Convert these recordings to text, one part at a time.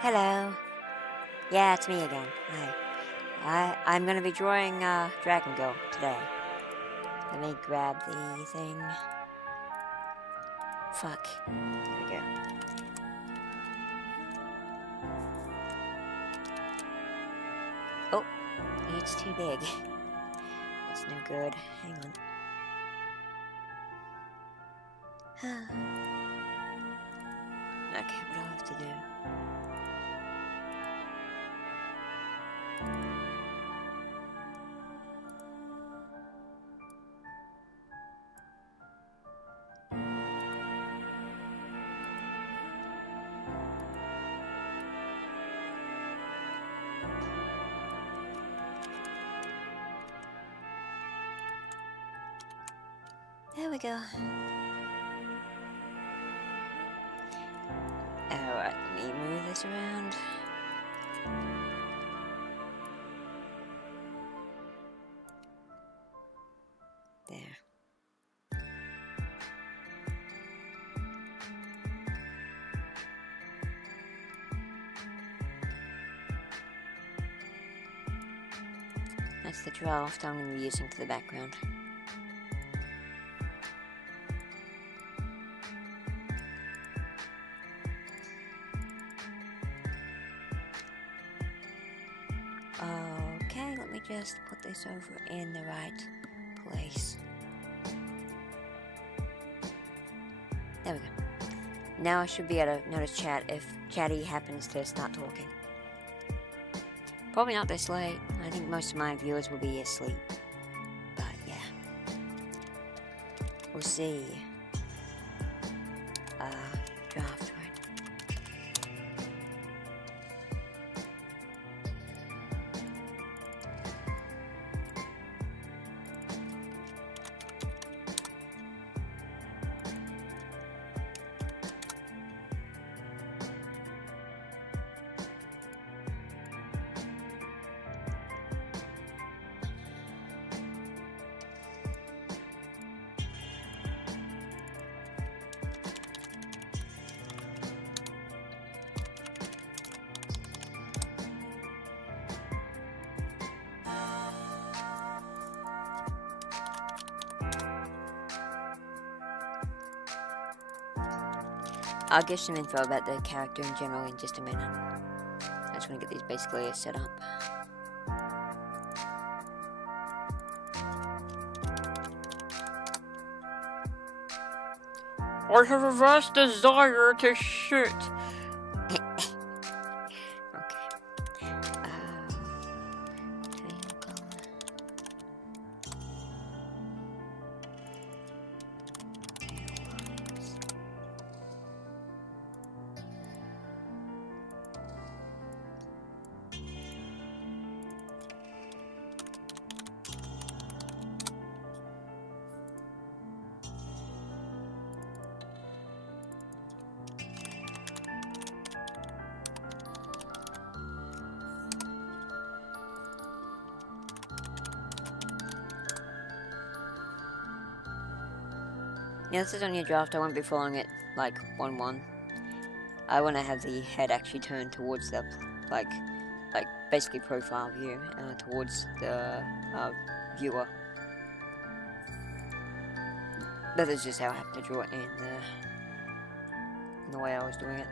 Hello. Yeah, it's me again. Hi. I'm gonna be drawing Dragon Girl today. Let me grab the thing. Fuck. There we go. Oh, it's too big. That's no good. Hang on. Okay, what do I have to do? There we go. Alright, let me move this around. There. That's the draft I'm going to be using for the background. Okay, let me just put this over in the right place. There we go. Now I should be able to notice chat if Chatty happens to start talking. Probably not this late. I think most of my viewers will be asleep. But yeah. We'll see. Draft, right? I'll give some info about the character in general in just a minute. I just want to get these basically set up. I have a vast desire to shoot. Yeah, this is only a draft. I won't be following it like 1-1. I want to have the head actually turned towards the like basically profile view, towards the viewer. That is just how I happened to draw it in the way I was doing it.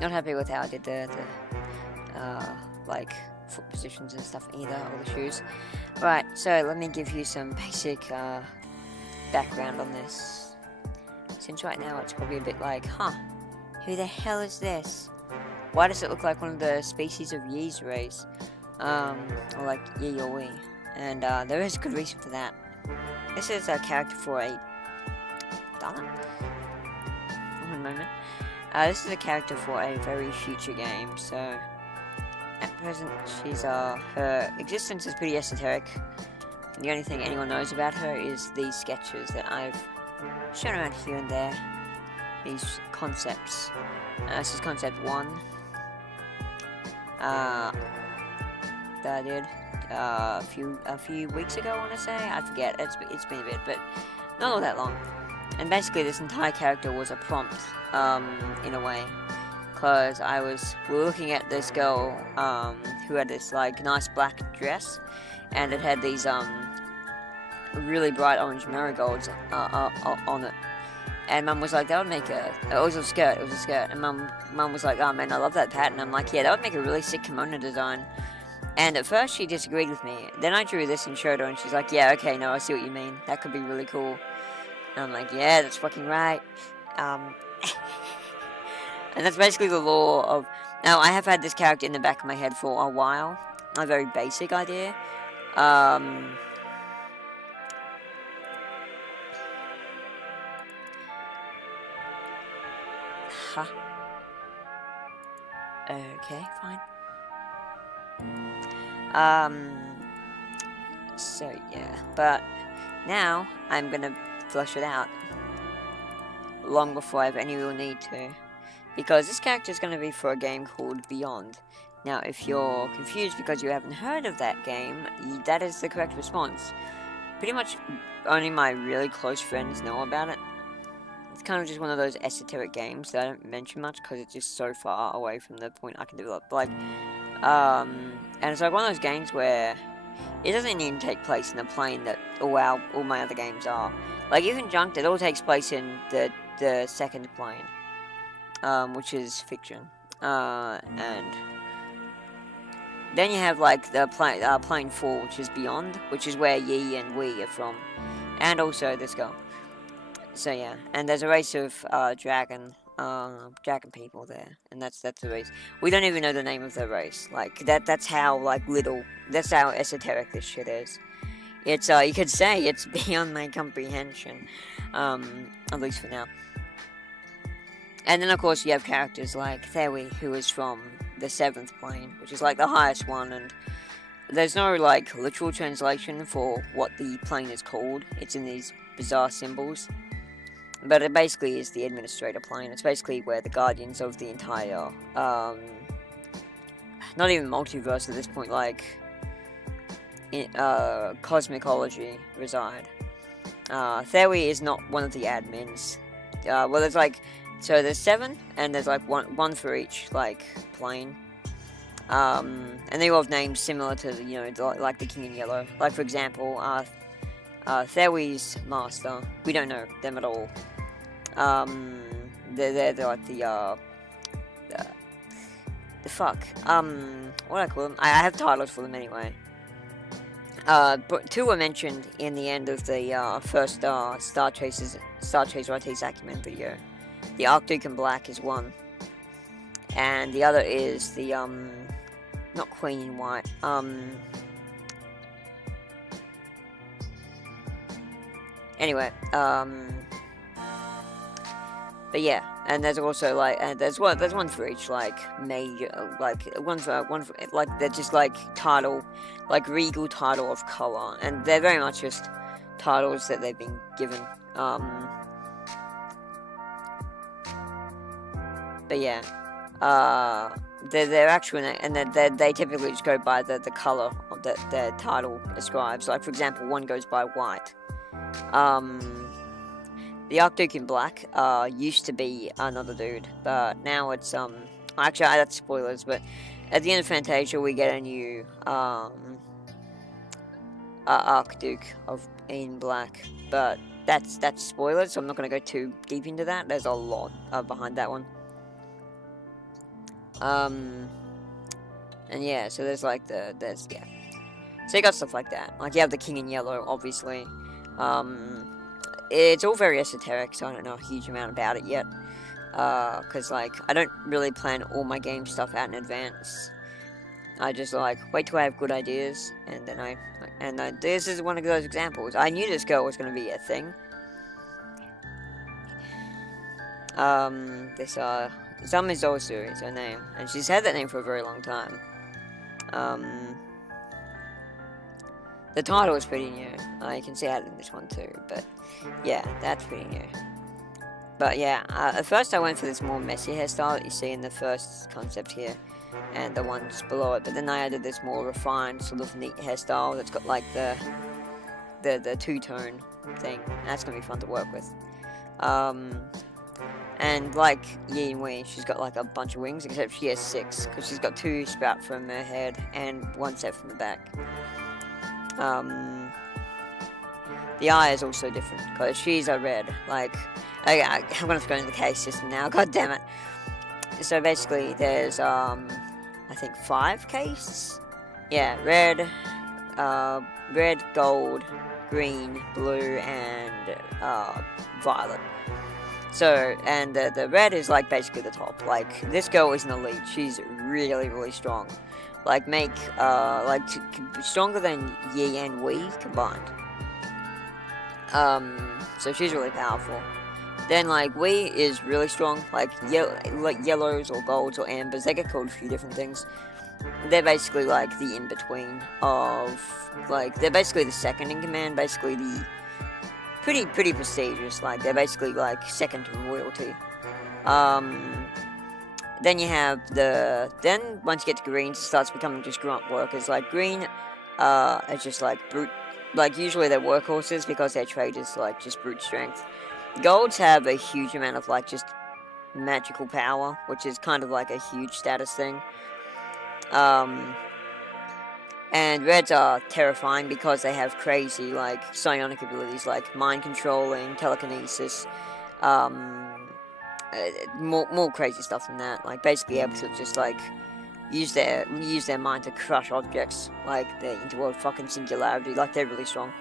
Not happy with how I did the like foot positions and stuff either, or the shoes. Right, so let me give you some basic background on this. Since right now it's probably a bit like, huh, who the hell is this? Why does it look like one of the species of Yee's race? Or like Yee or Wee. And there is a good reason for that. This is a character for a... Darn it. One moment. This is a character for a very future game, so... At present, she's, her existence is pretty esoteric. The only thing anyone knows about her is these sketches that I've shown around here and there. These concepts. This is concept 1. That I did a few weeks ago, I want to say. I forget. It's been a bit, but not all that long. And basically, this entire character was a prompt, in a way, because we were looking at this girl, who had this like nice black dress, and it had these really bright orange marigolds on it. And Mum was like, that would make it was a skirt, and Mum was like, oh man, I love that pattern. I'm like, yeah, that would make a really sick kimono design. And at first she disagreed with me. Then I drew this and showed her, and she's like, yeah, okay, no, I see what you mean. That could be really cool. And I'm like, yeah, that's fucking right. And that's basically the law of... Now, I have had this character in the back of my head for a while. A very basic idea. Huh. Okay, fine. So yeah, but now I'm gonna flesh it out long before I have any real need to, because this character is gonna be for a game called Beyond. Now, if you're confused because you haven't heard of that game, that is the correct response. Pretty much only my really close friends know about it. It's kind of just one of those esoteric games that I don't mention much because it's just so far away from the point I can develop. Like, and it's like one of those games where it doesn't even take place in the plane that all my other games are. Like, even Junked, it all takes place in the second plane, which is fiction. And then you have like the plane 4, which is Beyond, which is where Yee and Wee are from, and also this girl. So yeah, and there's a race of dragon people there, and that's the race. We don't even know the name of the race. Like that's how that's how esoteric this shit is. It's you could say it's beyond my comprehension, at least for now. And then of course you have characters like Thewi, who is from the 7th plane, which is like the highest one, and there's no like literal translation for what the plane is called. It's in these bizarre symbols. But it basically is the administrator plane. It's basically where the guardians of the entire, not even multiverse at this point, like, cosmicology reside. Thewi is not one of the admins. Well, there's like, so there's 7, and there's like one for each, like, plane. And they all have names similar to, like the King in Yellow. Like, for example, Thewi's master, we don't know them at all. They're like the fuck, what do I call them? I have titles for them anyway. But 2 were mentioned in the end of the, first, Star Chase Artiste Acumen video. The Arctic and Black is one. And the other is the, not Queen in White, anyway, but yeah, and there's also like, there's one for each like major, like one for like they're just like title, like regal title of color, and they're very much just titles that they've been given. But yeah, their actual name, and they typically just go by the color that their title describes. Like, for example, one goes by white. The Archduke in Black used to be another dude, but now it's actually that's spoilers, but at the end of Fantasia we get a new Archduke in Black, but that's spoilers, so I'm not going to go too deep into that. There's a lot behind that one. And yeah, so there's like so you got stuff like that. Like you have the King in Yellow, obviously. It's all very esoteric, so I don't know a huge amount about it yet. Because like I don't really plan all my game stuff out in advance. I just like wait till I have good ideas, and then this is one of those examples. I knew this girl was going to be a thing. Some is Zosu is her name, and she's had that name for a very long time. The title is pretty new. You can see that in this one too, but yeah, that's pretty new. But yeah, at first I went for this more messy hairstyle that you see in the first concept here, and the ones below it. But then I added this more refined, sort of neat hairstyle that's got like the two-tone thing. And that's gonna be fun to work with. And like Yi and Wei, she's got like a bunch of wings, except she has 6, because she's got 2 sprout from her head and 1 set from the back. The eye is also different, because she's a red. Like, I'm gonna go into the case system now, god damn it. So basically, there's, I think 5 cases? Yeah, red, gold, green, blue, and, violet. So, and the red is like basically the top. Like, this girl is an elite. She's really, really strong. Like, stronger than Yi and Wei combined. So she's really powerful. Then, like, Wei is really strong. Like yellows or golds or ambers, they get called a few different things. They're basically like the in-between of, like, they're basically the second in command, basically the pretty prestigious. Like, they're basically like second to royalty. Then you have then once you get to green, it starts becoming just grunt workers. Like, green is just like brute, like usually they're workhorses because their trade is like just brute strength. Golds have a huge amount of like just magical power, which is kind of like a huge status thing. And reds are terrifying because they have crazy, like, psionic abilities, like mind controlling, telekinesis, more crazy stuff than that. Like, basically able to just, like, use their mind to crush objects, like the interworld fucking singularity. Like, they're really strong.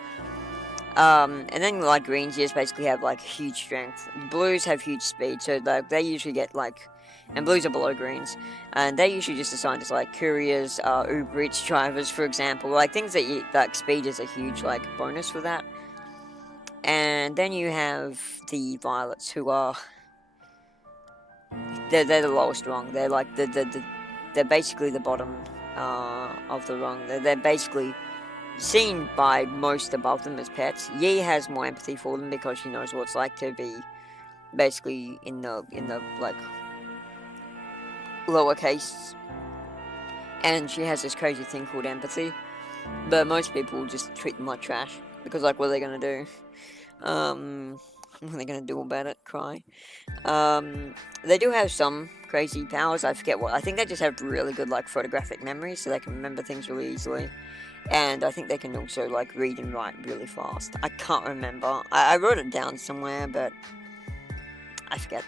And then, like, greens just basically have, like, huge strength. Blues have huge speed, so they usually get, like, and blues are below greens, and they're usually just assigned as, like, couriers, Uber Eats drivers, for example, like, things that like, speed is a huge, like, bonus for that. And then you have the violets, who are, they're the lowest rung. They're, like, they're basically the bottom, of the rung. They're basically seen by most above them as pets. Yi has more empathy for them because she knows what it's like to be basically in the like, lowercase, and she has this crazy thing called empathy, but most people just treat them like trash, because, like, what are they gonna do? What are they gonna do about it? Cry? They do have some crazy powers, I forget what. I think they just have really good, like, photographic memory, so they can remember things really easily, and I think they can also, like, read and write really fast. I can't remember. I wrote it down somewhere, but I forget.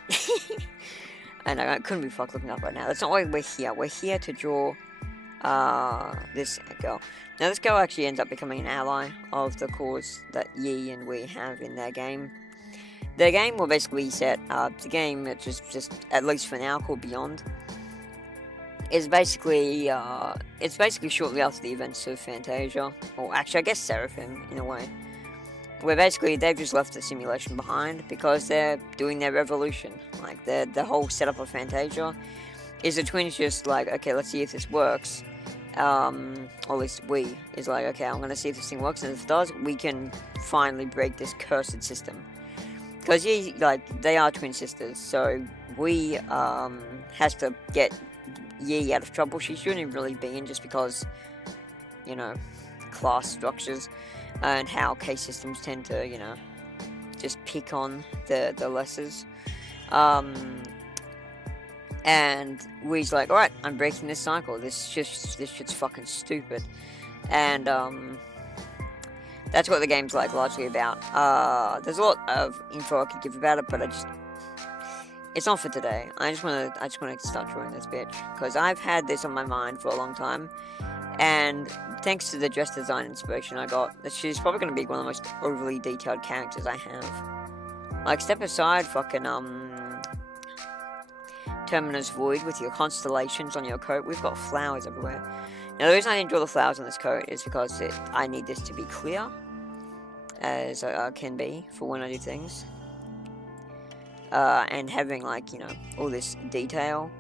And I couldn't be fucked looking up right now. That's not why we're here. We're here to draw this girl. Now, this girl actually ends up becoming an ally of the cause that Yi and Wei have in their game. Their game will basically set the game, which is just, at least for now, called Beyond. Is basically, it's basically shortly after the events of Fantasia. Or actually, I guess Seraphim, in a way. Where basically they've just left the simulation behind because they're doing their revolution. Like, the whole setup of Fantasia is the twins just like, okay, let's see if this works. Or at least we is like, okay, I'm gonna see if this thing works, and if it does, we can finally break this cursed system. Because they are twin sisters, so we has to get Yi out of trouble she shouldn't really be in, just because, you know, class structures and how case systems tend to, you know, just pick on the lessers. And Wee's like, alright, I'm breaking this cycle. This shit's fucking stupid. And that's what the game's like largely about. There's a lot of info I could give about it, but it's not for today. I just wanna start drawing this bitch, because I've had this on my mind for a long time, and thanks to the dress design inspiration I got, she's probably gonna be one of the most overly detailed characters I have. Like, step aside fucking Terminus Void with your constellations on your coat. We've got flowers everywhere. Now, the reason I didn't draw the flowers on this coat is because I need this to be clear as can be for when I do things. And having, like, you know, all this detail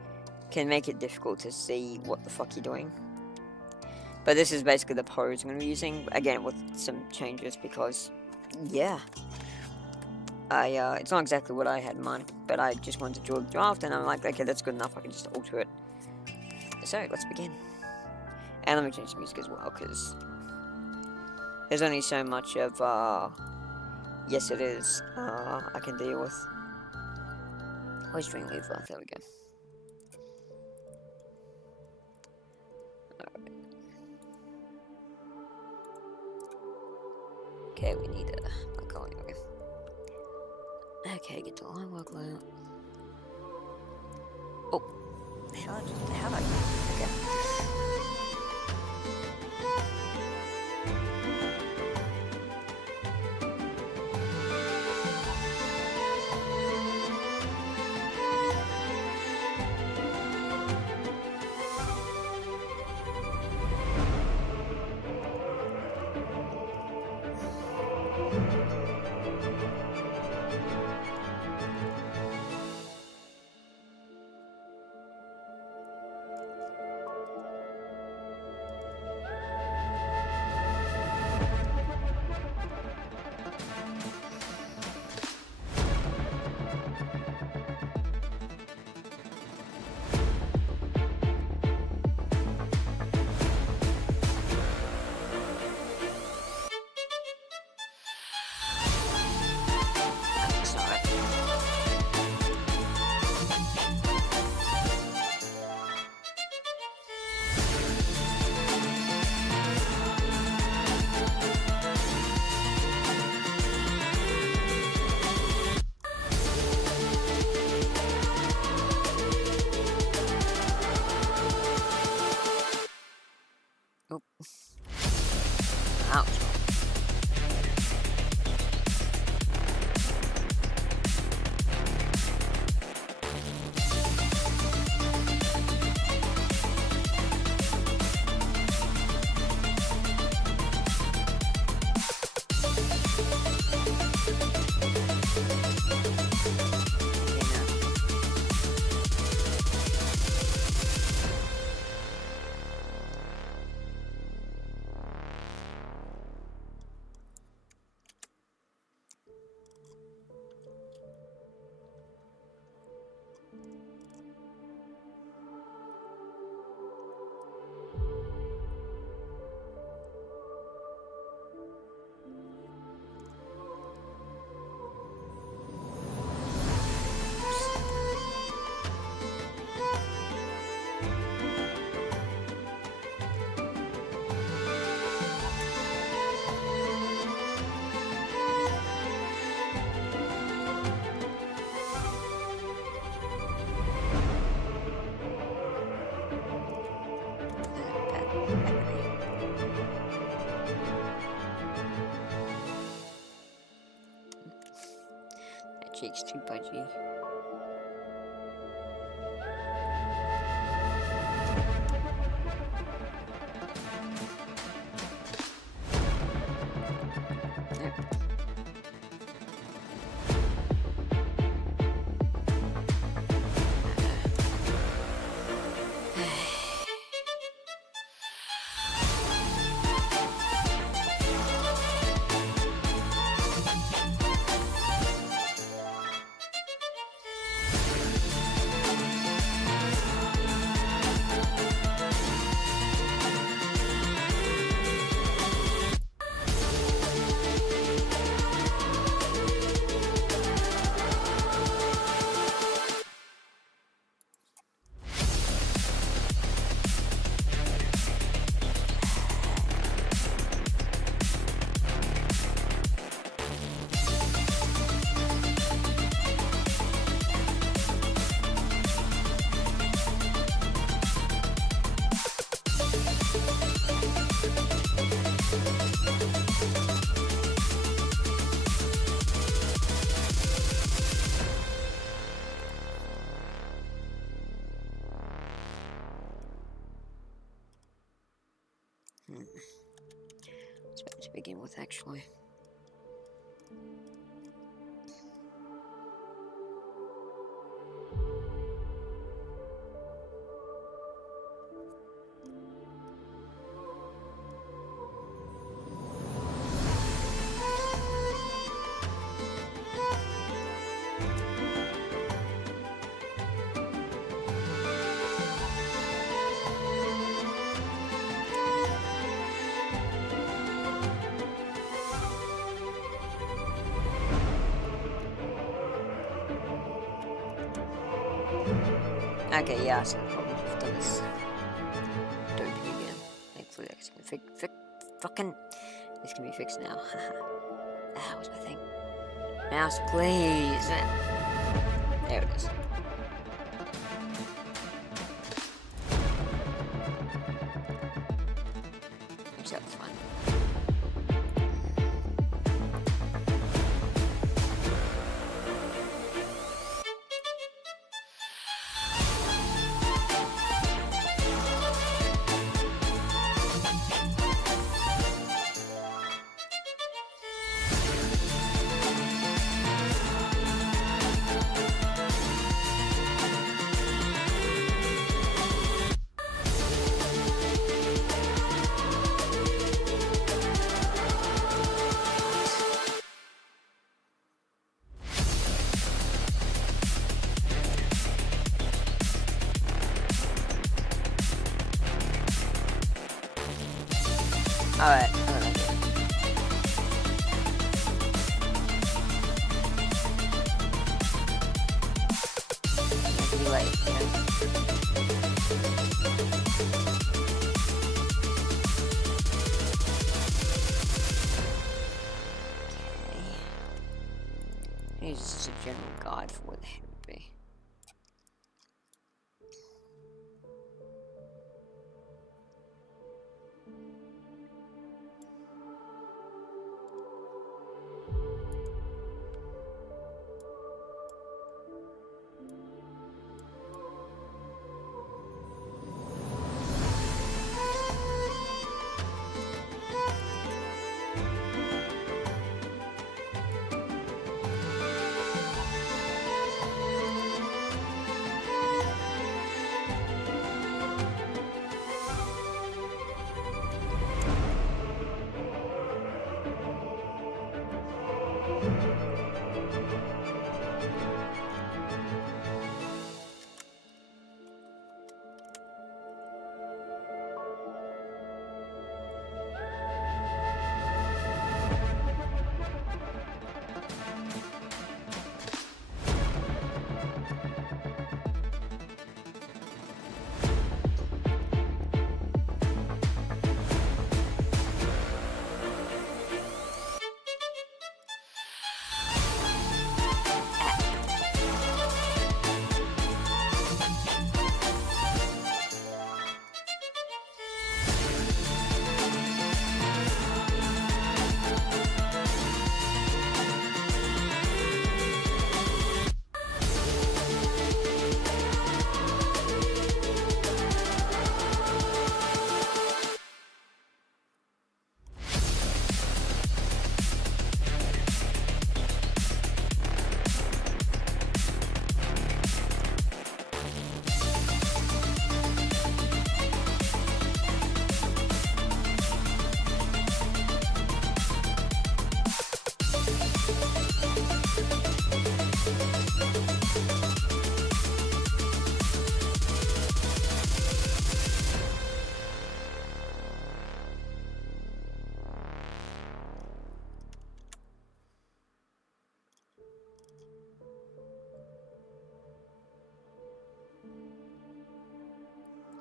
can make it difficult to see what the fuck you're doing. But this is basically the pose I'm going to be using, again, with some changes, because, yeah. It's not exactly what I had in mind, but I just wanted to draw the draft, and I'm like, okay, that's good enough, I can just alter it. So, let's begin. And let me change the music as well, because there's only so much of, yes it is, I can deal with. Where's Dream Lever? There we go. Alright. Okay, we need a black color anyway. Okay, get the line work layout. Oh, how did I get? Okay. Ouch. That cheek's too pudgy. begin with, actually. Okay, yeah, I see the problem. I've done this dopey again. Thankfully, this can fucking. This can be fixed now. Ah, what's my thing? Mouse, please. There it is. Actually, that's fine. Alright, Maybe late, yeah. Okay. This is a general guide for where the heck would be.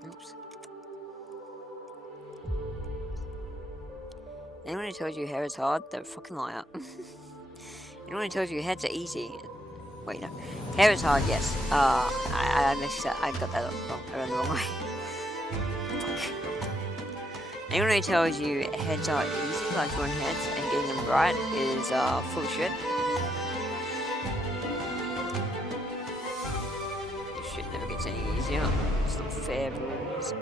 Oops. Anyone who tells you hair is hard, they're a fucking liar. Anyone who tells you heads are easy. Wait, no. Hair is hard, yes. I missed that. I got that around the wrong way. Fuck. Anyone who tells you heads are easy, like drawing heads and getting them right, is full of shit. This shit never gets any easier. It's not fair, bros.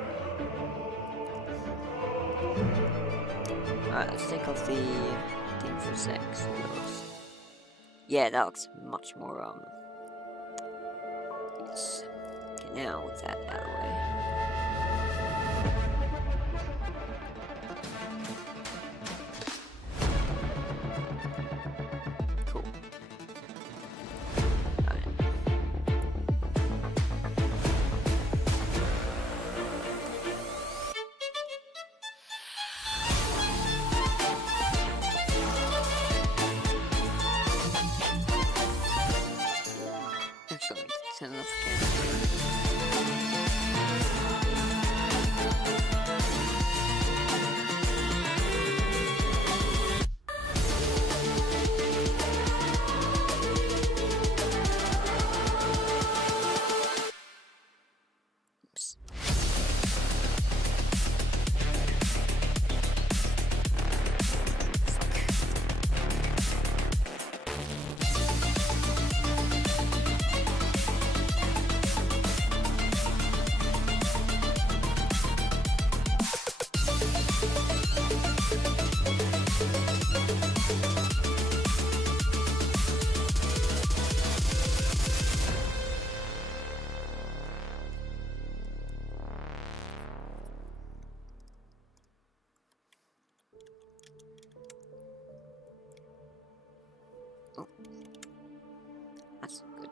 Alright, let's take off the thing for a sec. So yeah, that looks much more, yes. Okay, now with that out of the way. Cool. Alright. Actually, turn off Oops. Oh, that's good.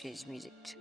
His music too.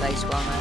Face one there.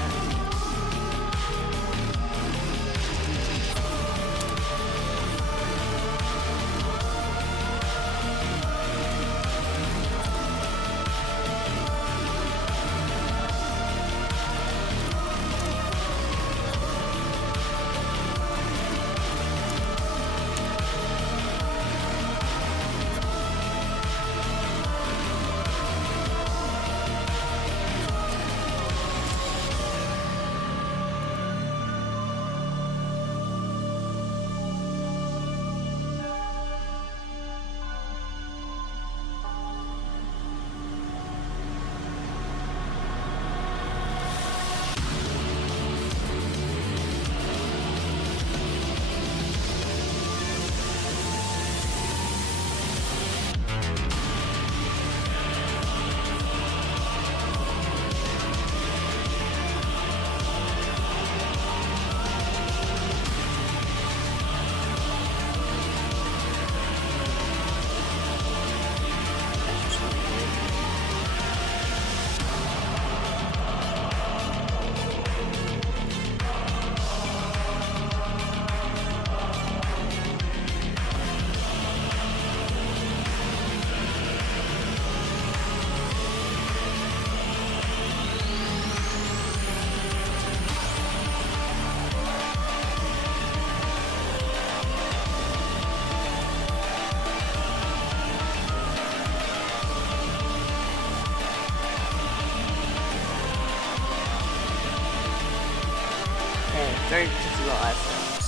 Very particular iPhones.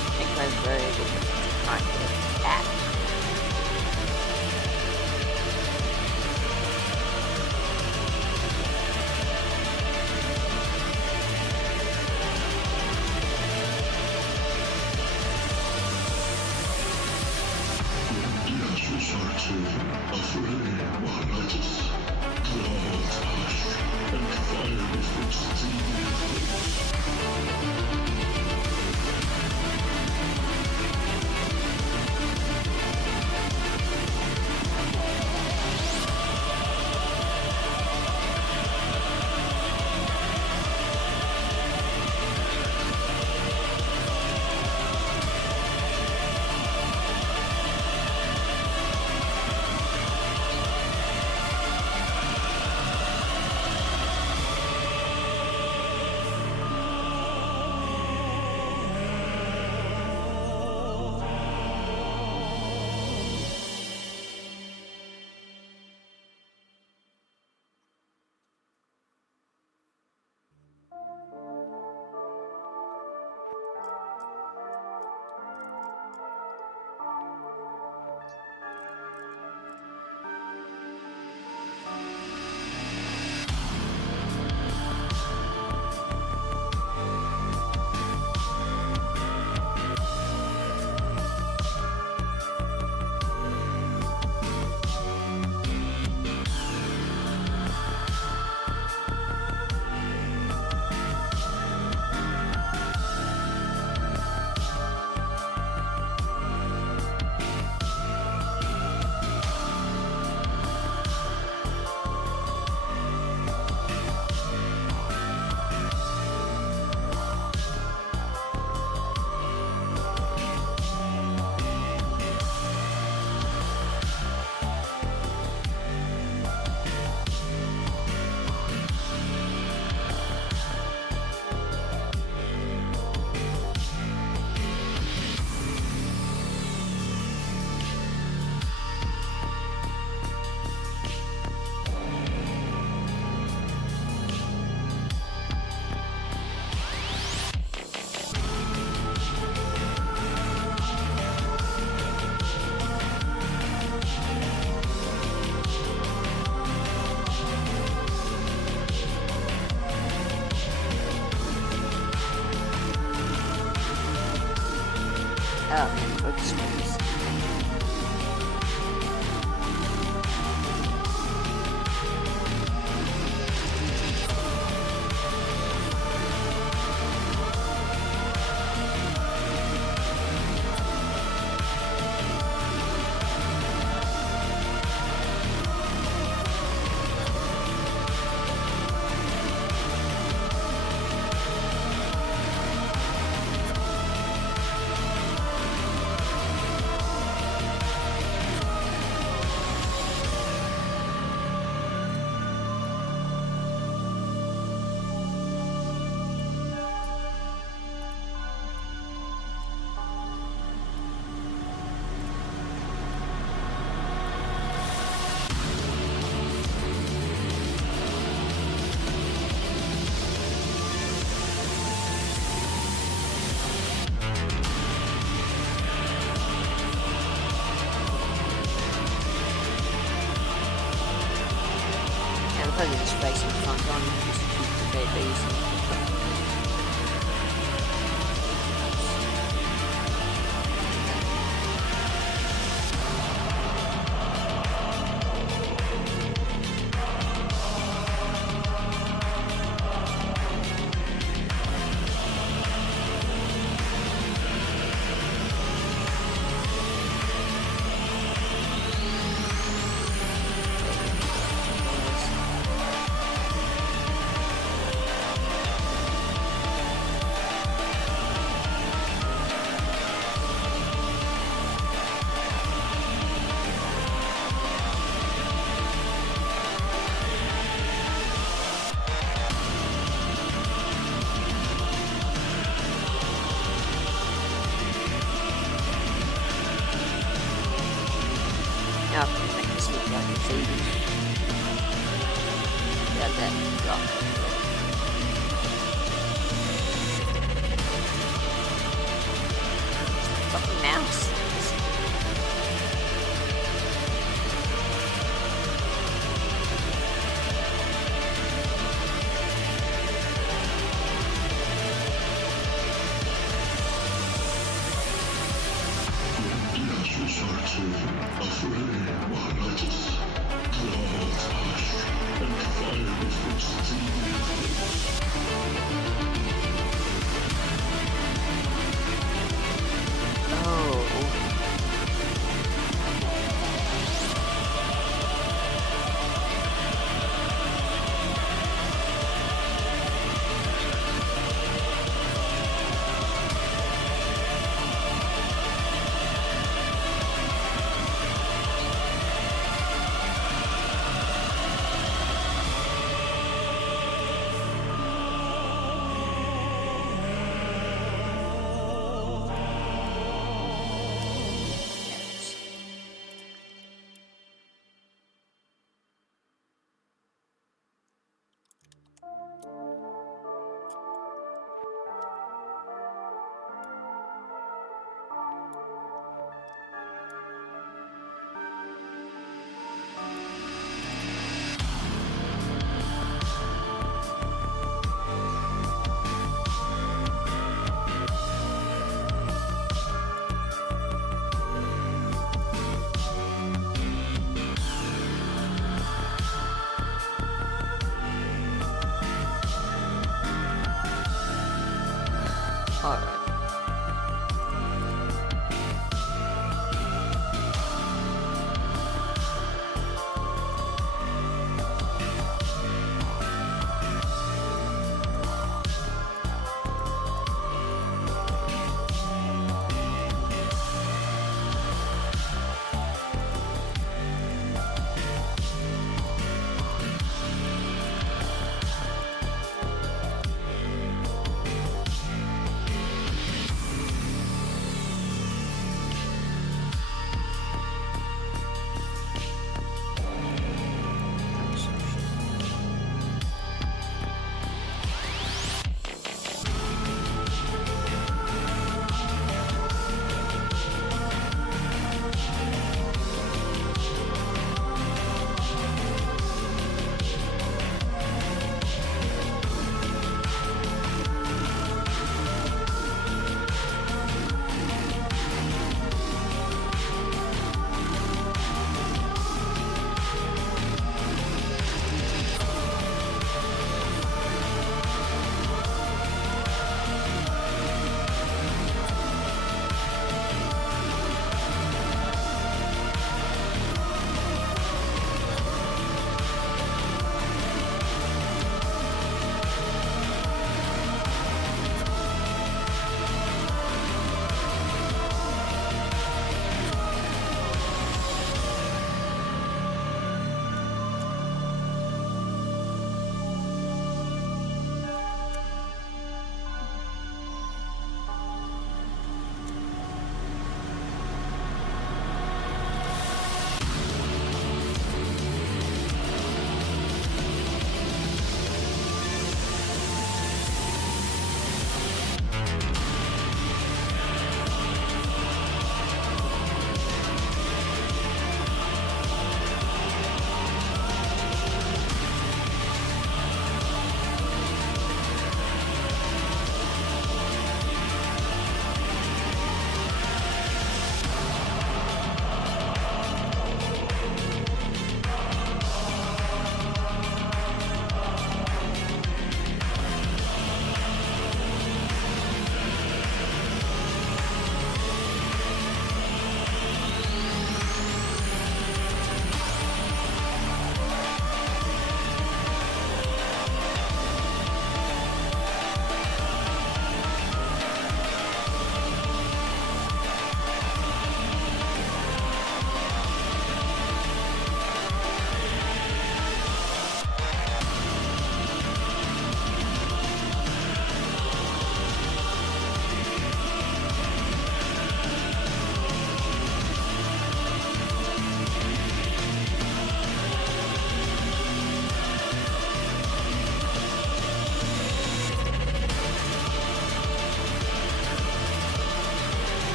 I think I'm very good with kind of cat. Oh, focus moves. Probably just facing the front on just to keep the babies. then drop. Fucking mouse. Alright.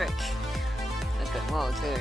frick. That's going well too.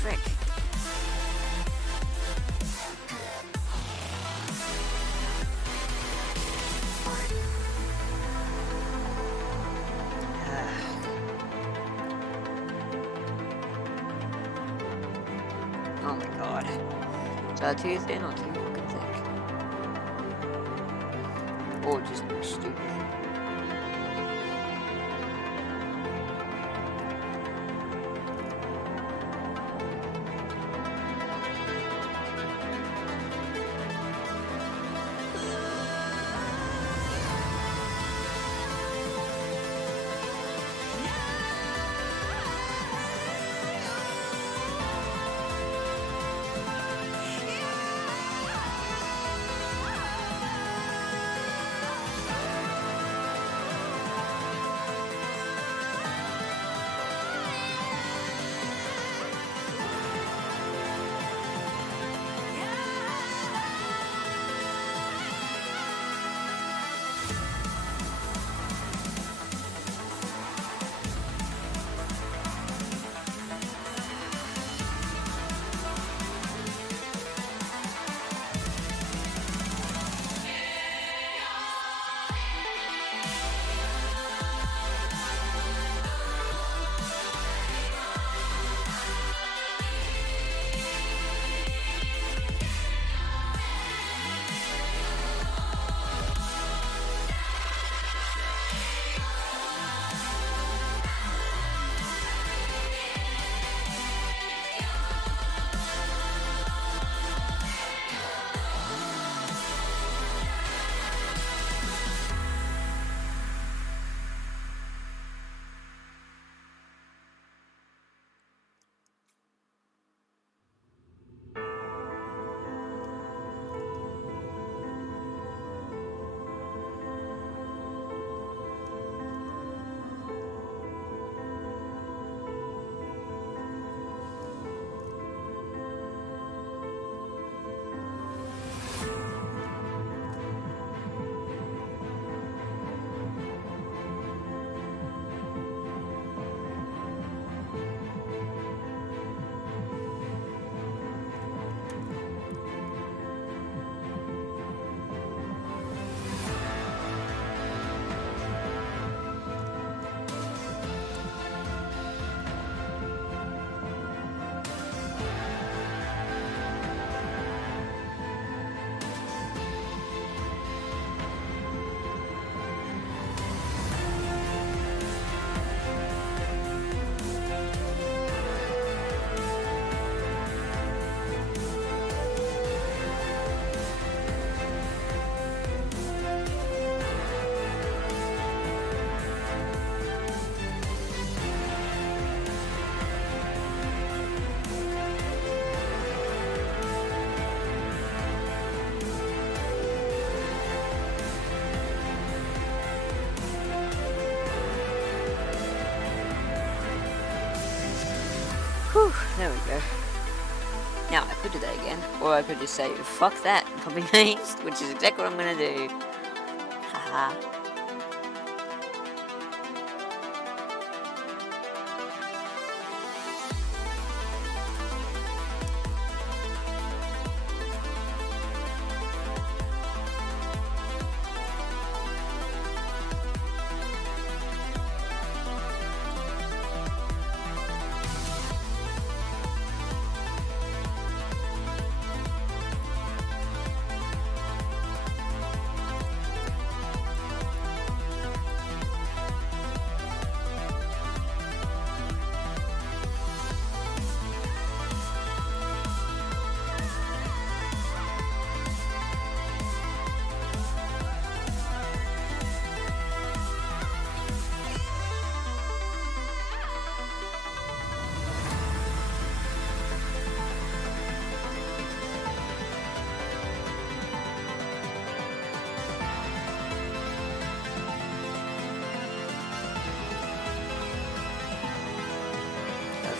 Frick. Oh my god. Is that too thin or too fucking thick? Or just stupid? Whew, there we go. Now, I could do that again, or I could just say, fuck that, and copy paste, which is exactly what I'm gonna do. Haha.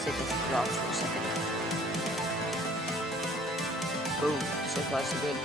see if it drops for a second. Boom, so far so good.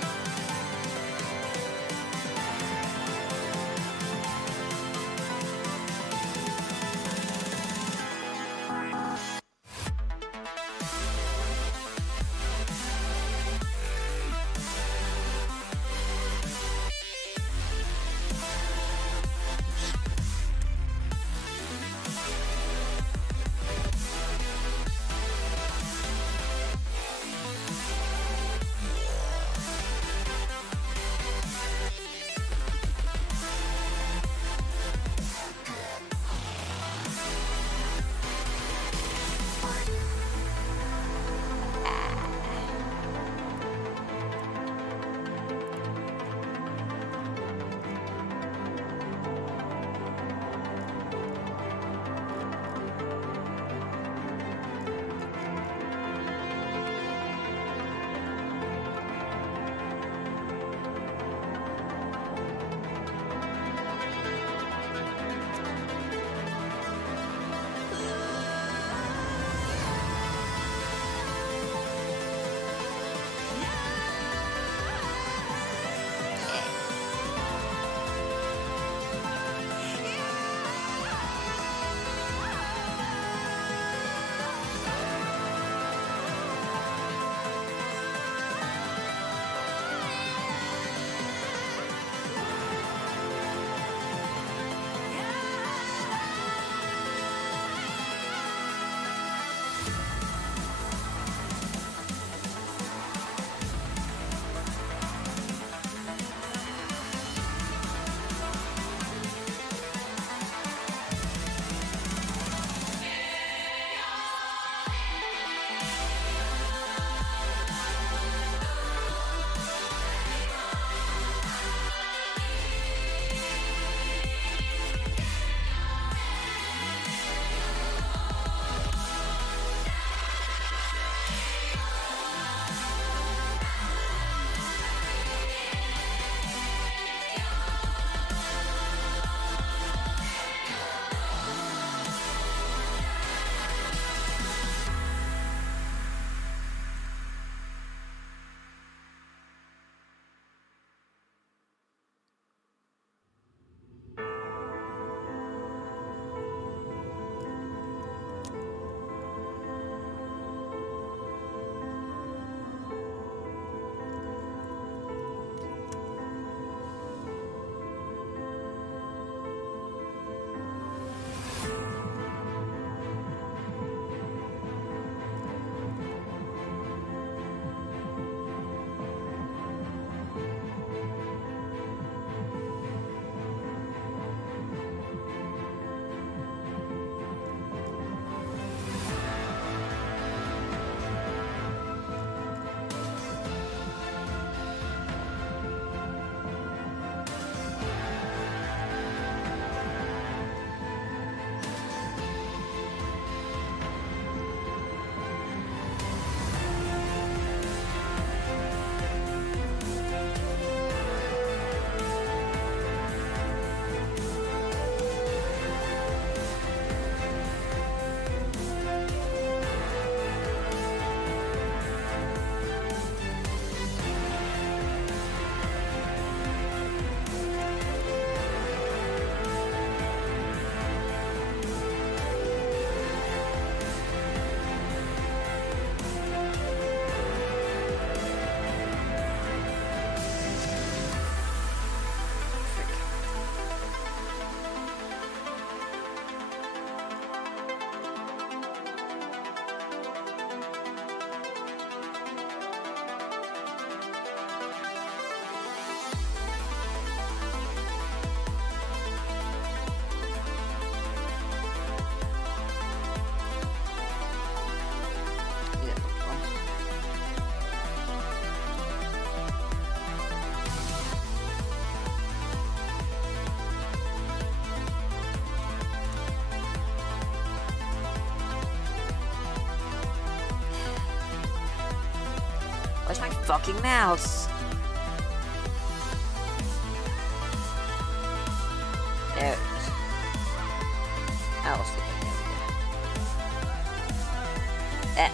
Where's my fucking mouse? There it is. I was thinking, there we go. Eh.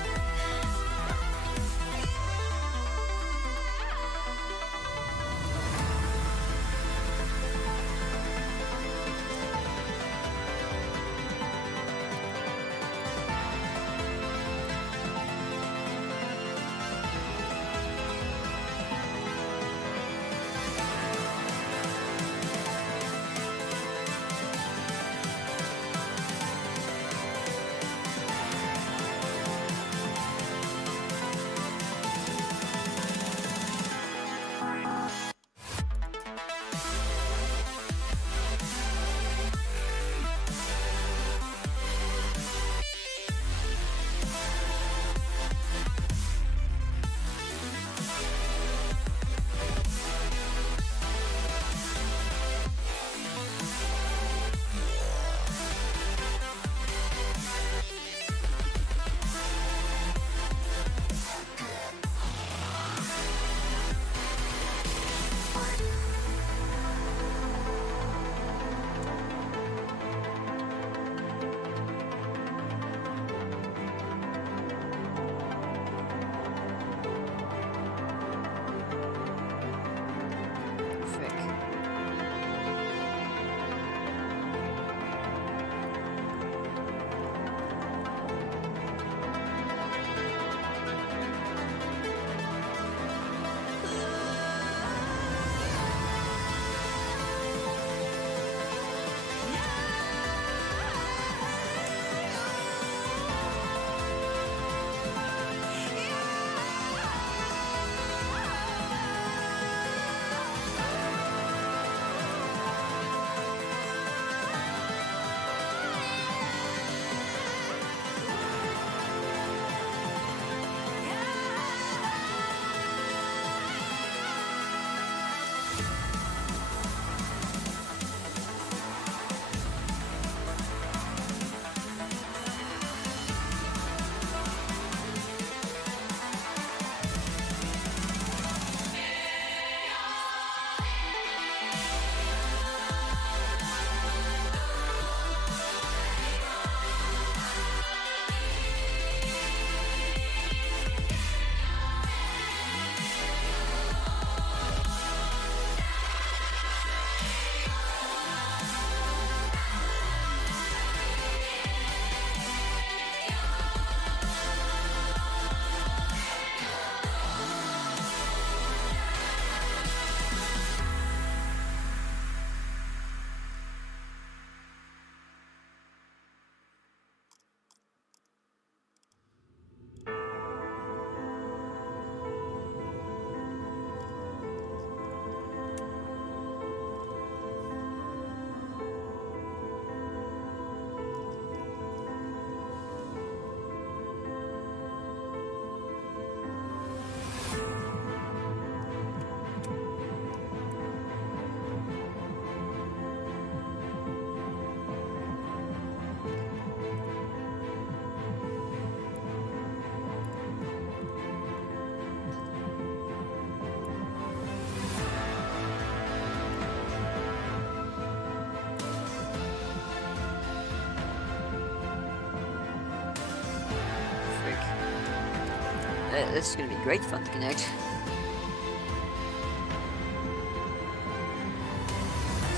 This is going to be great fun to connect.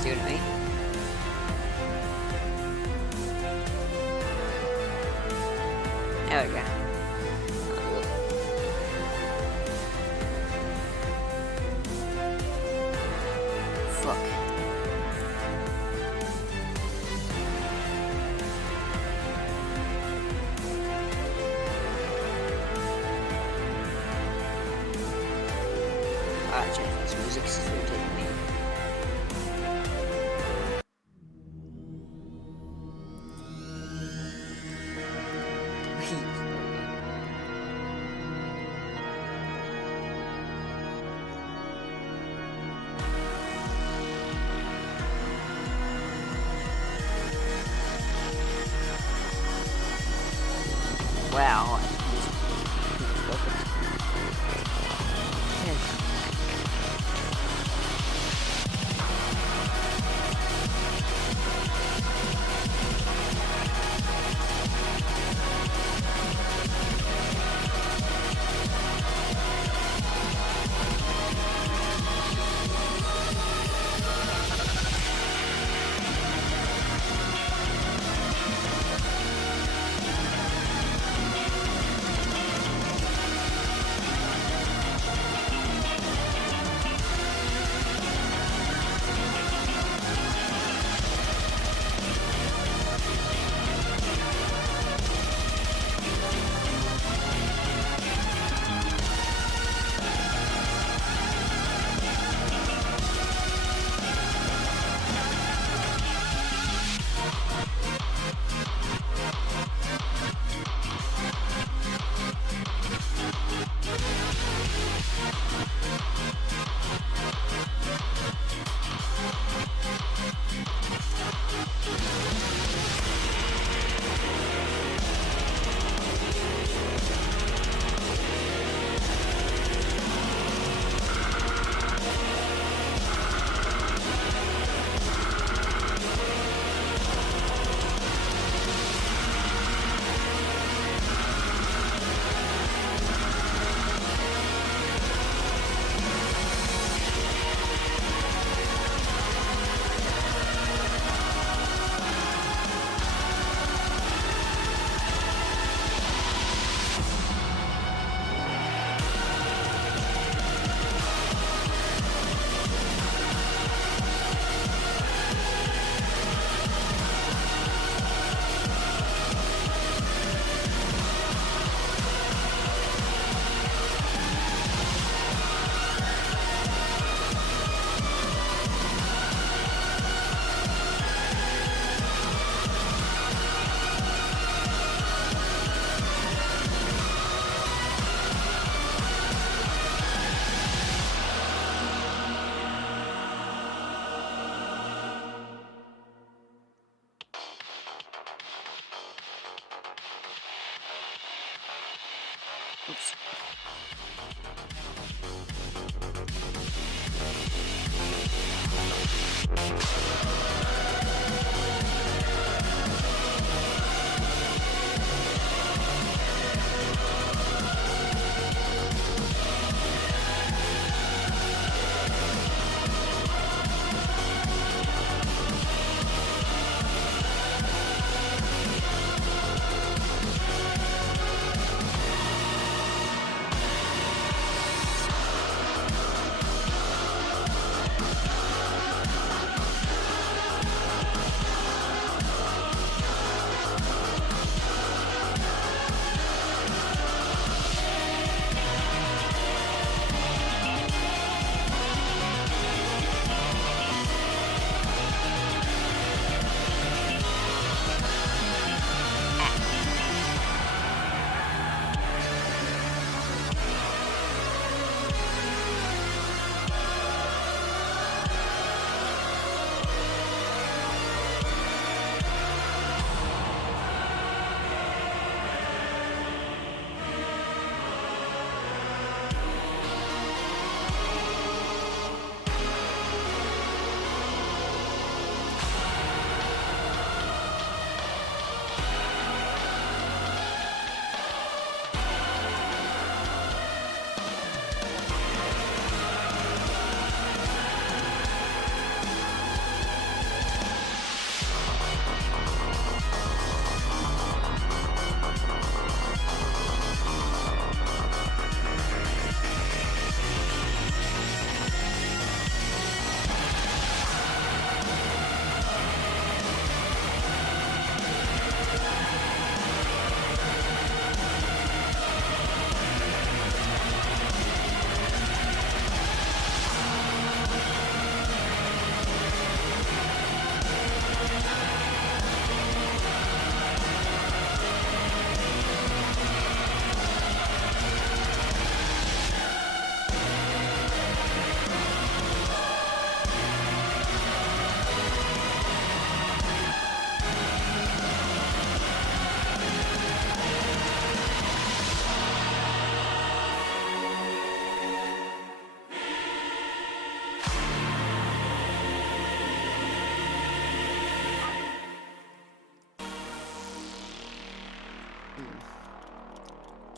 See what I mean? There we go. Fuck. Alright, check this music's irritating me. Wow. Oops.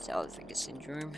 Salad finger syndrome.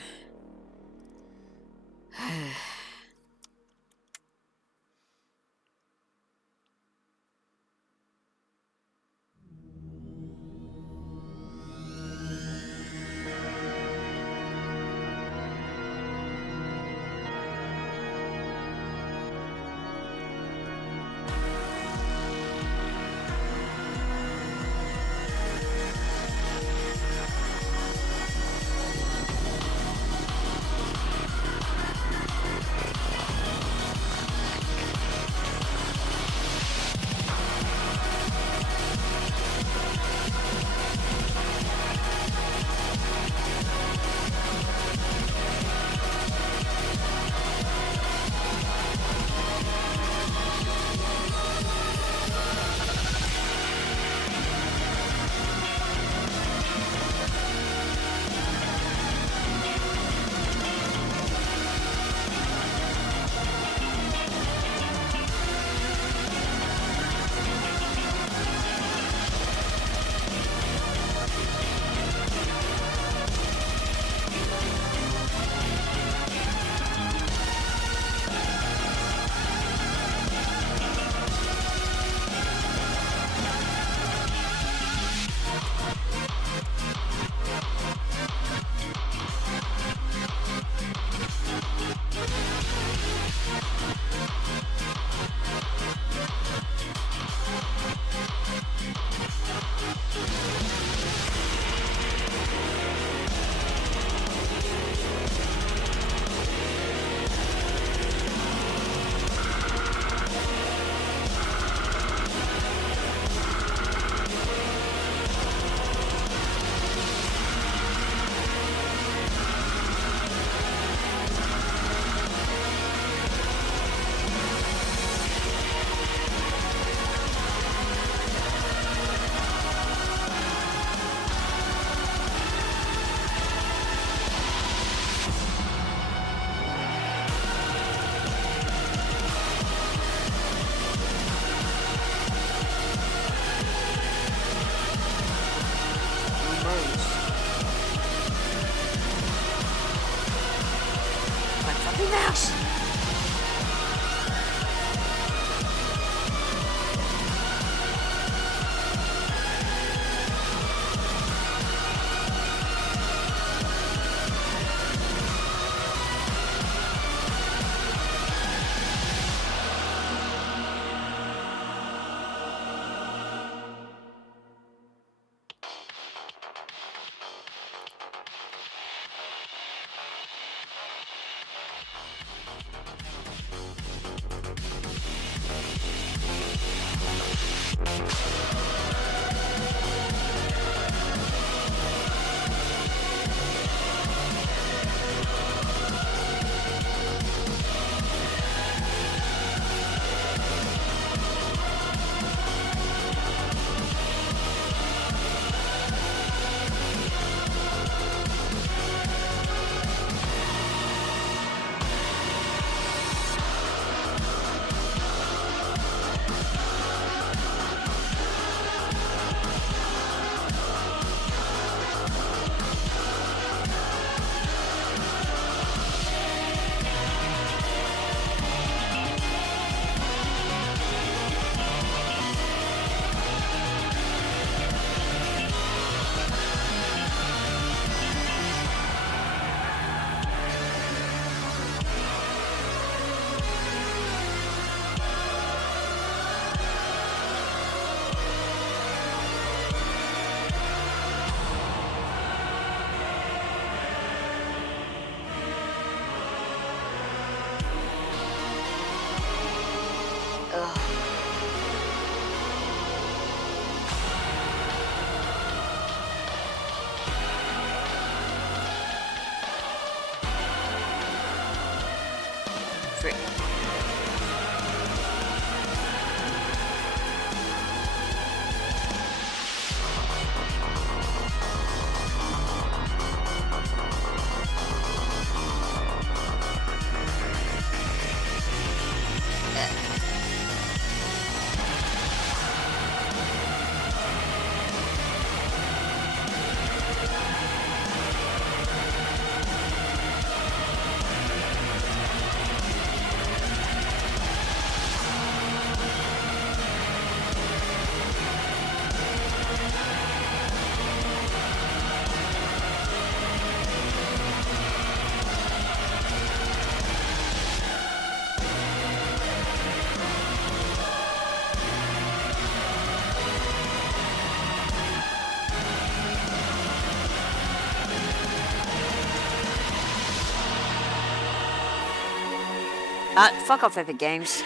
Fuck off, Epic Games.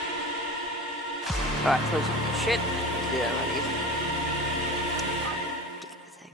Alright, close the shit. Do that already. Ridiculous thing.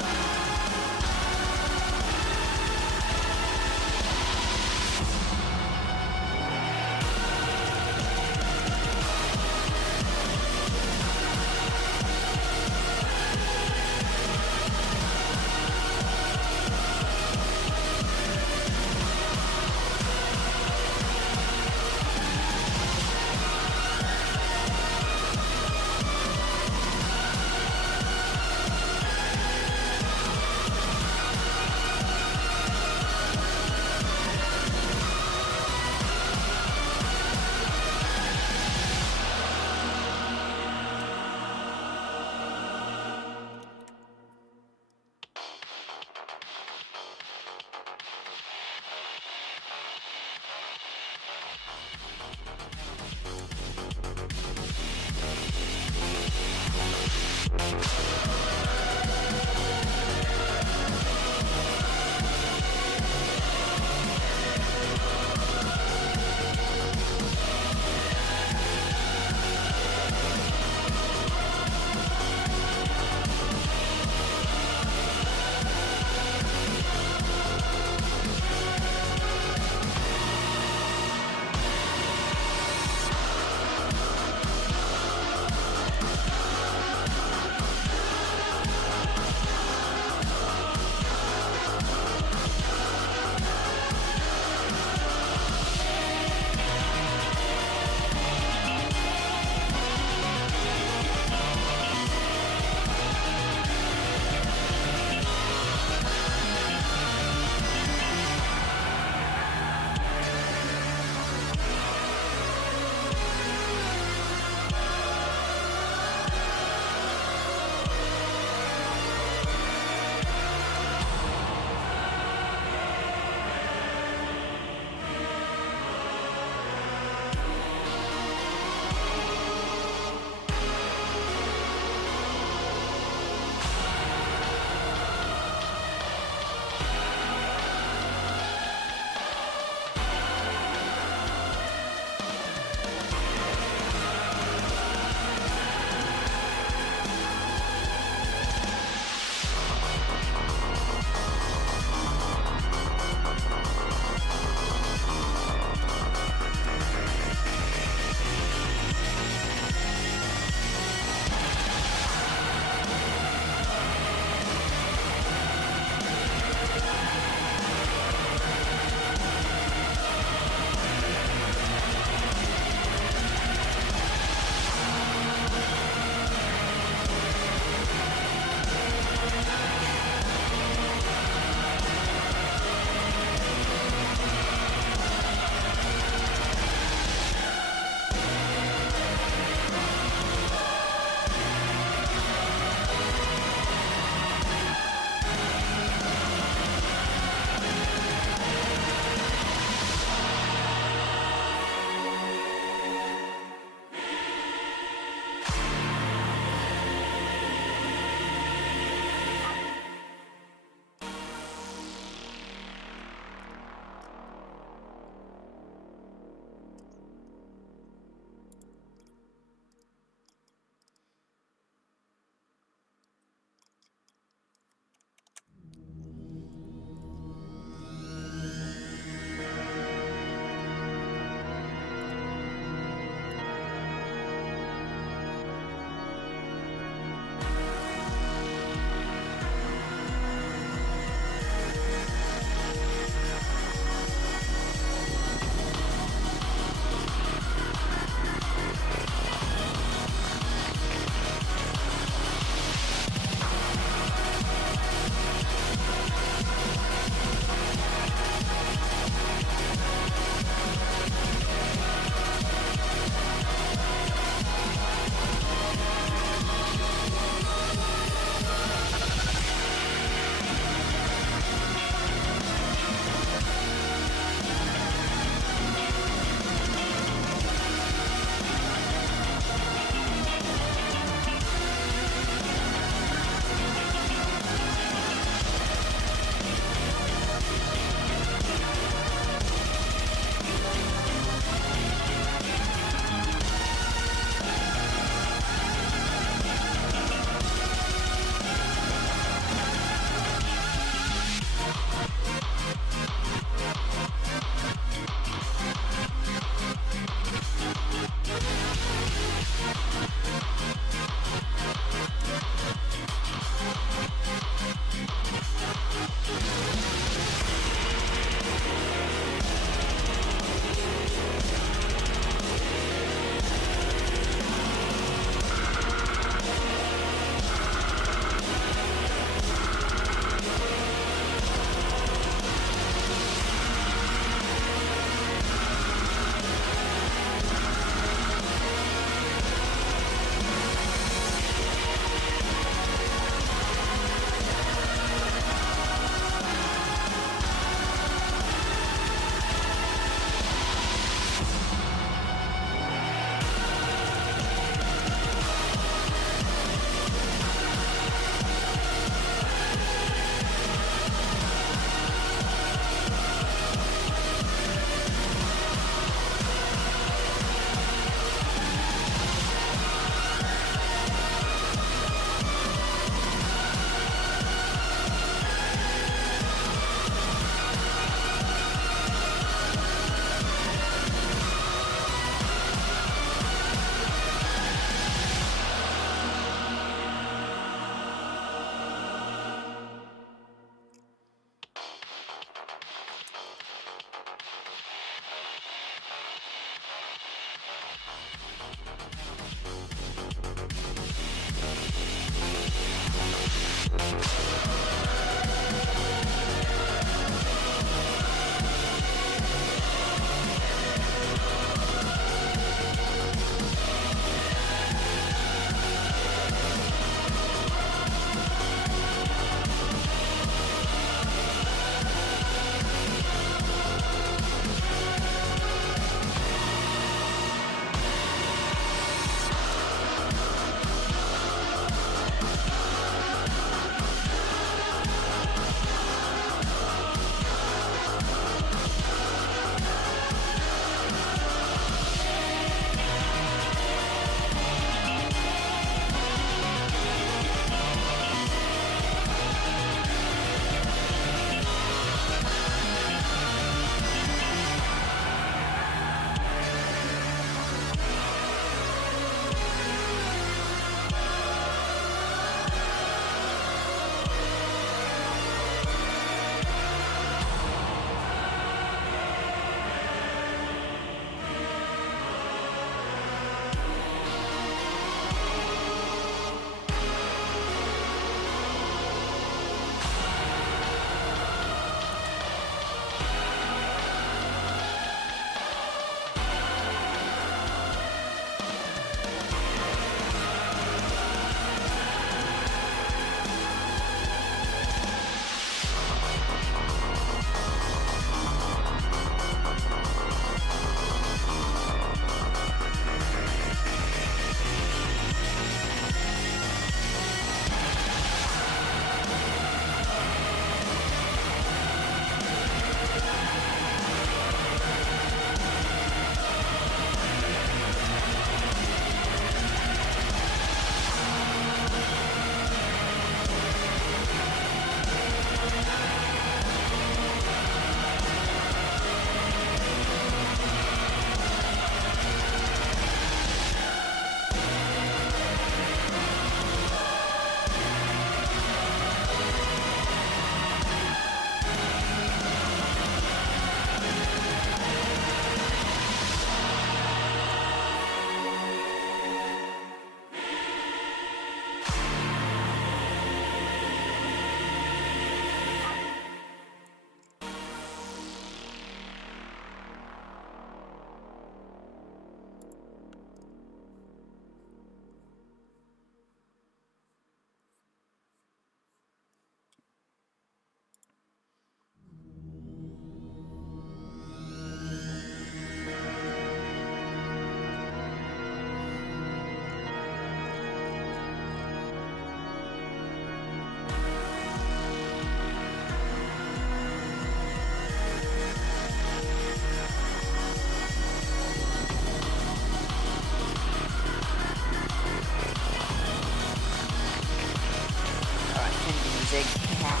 music cat.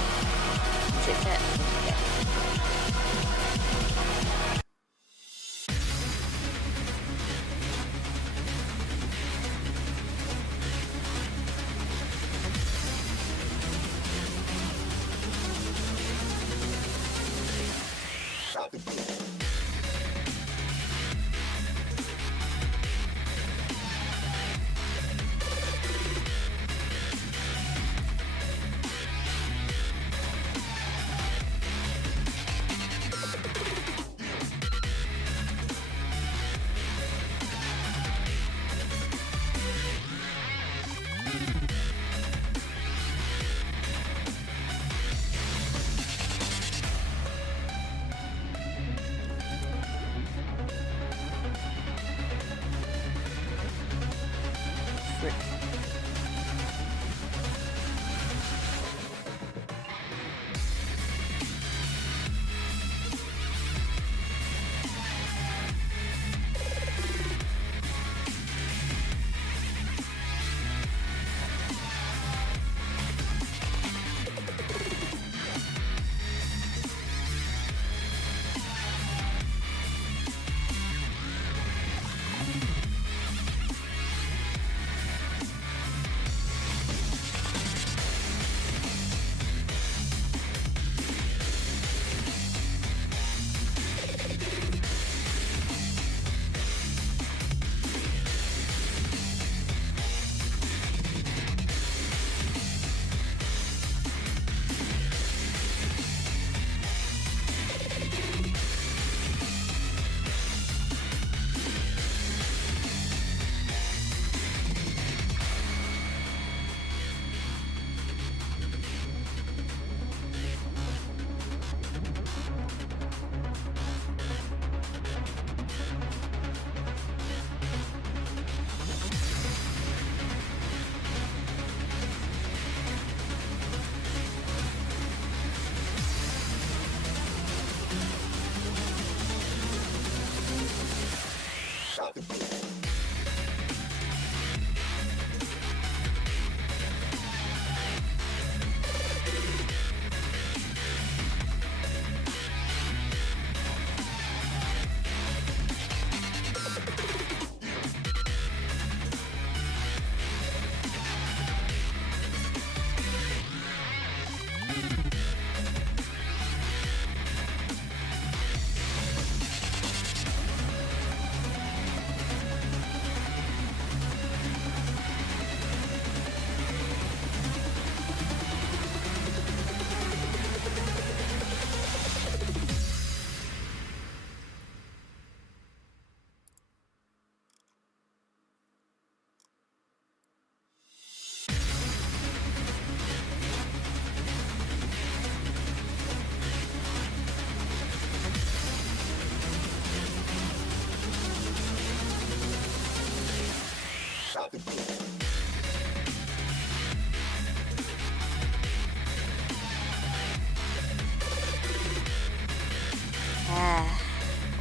Music cat. Yeah. Frick.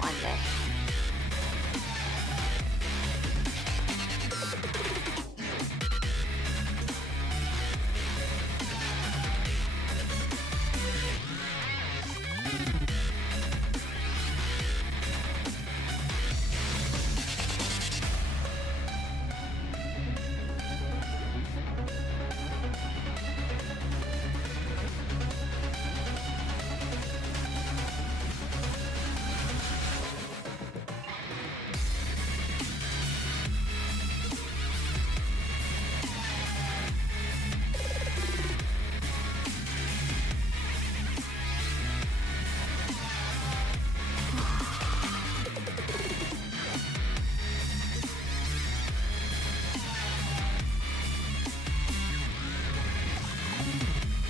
One day.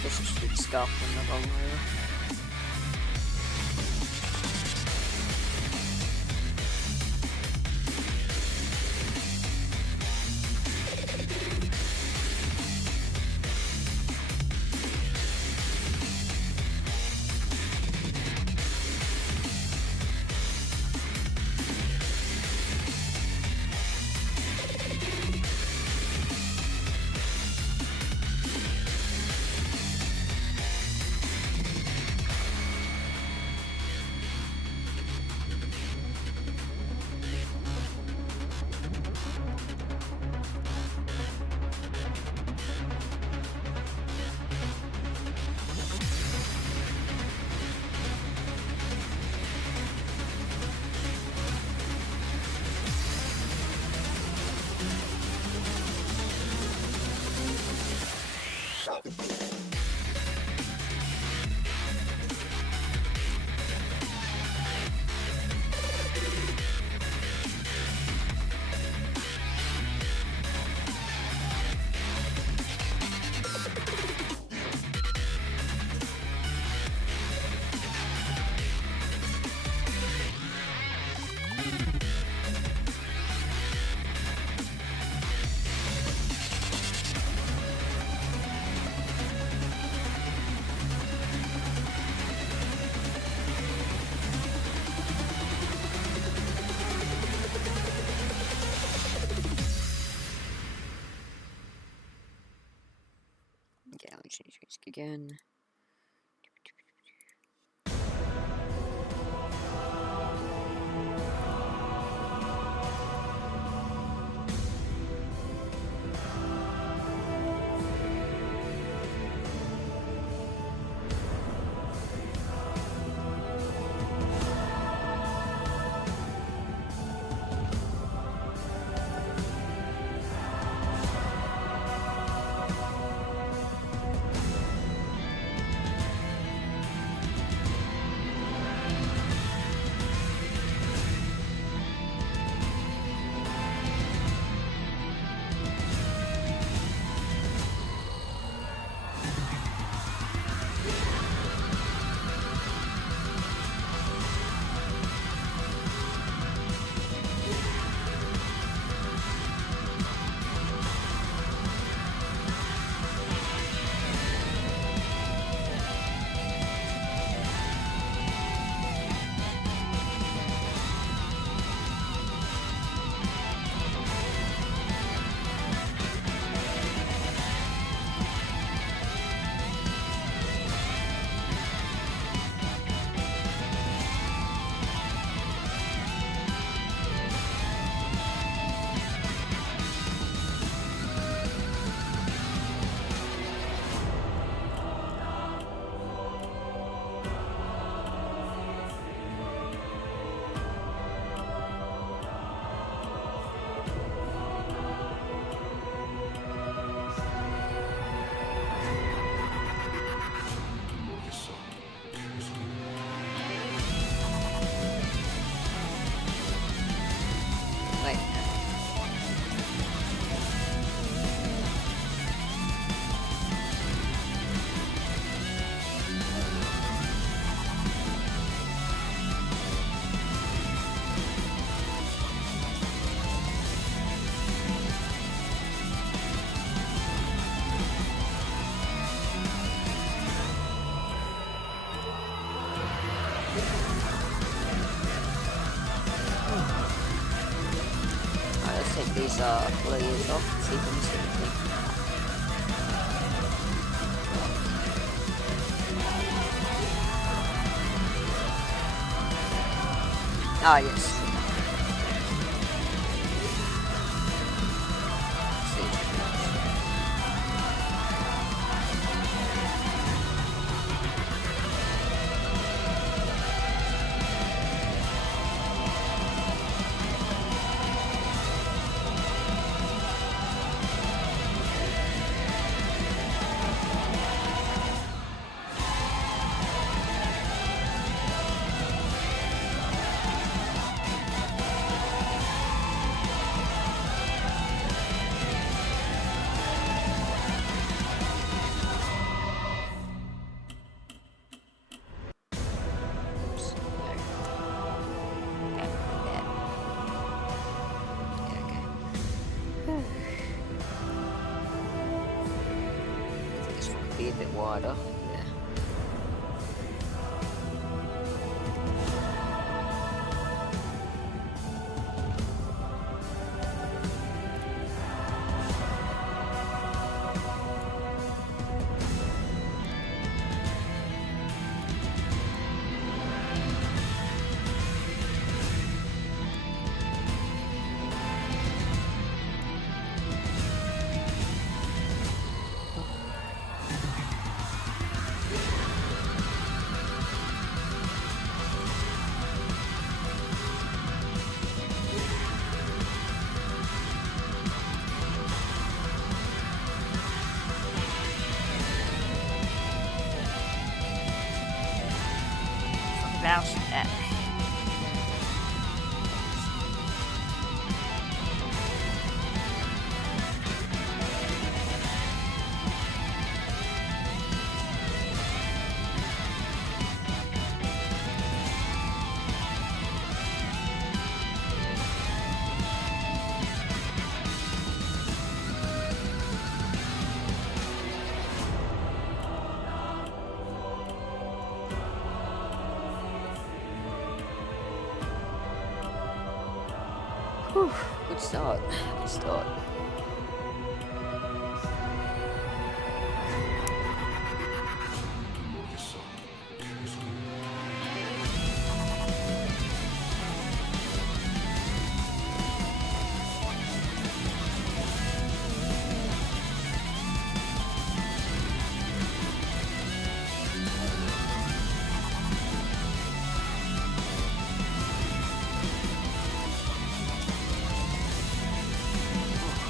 Just go in the wrong way. Okay, I'll change music again. Wait. Alright, let's take these layers off, see if we can see anything. Ah, yes. Oops. There. Okay. Yeah, okay. I think this one could be a bit wider. Yeah. mouse. Whew, good start. Good start.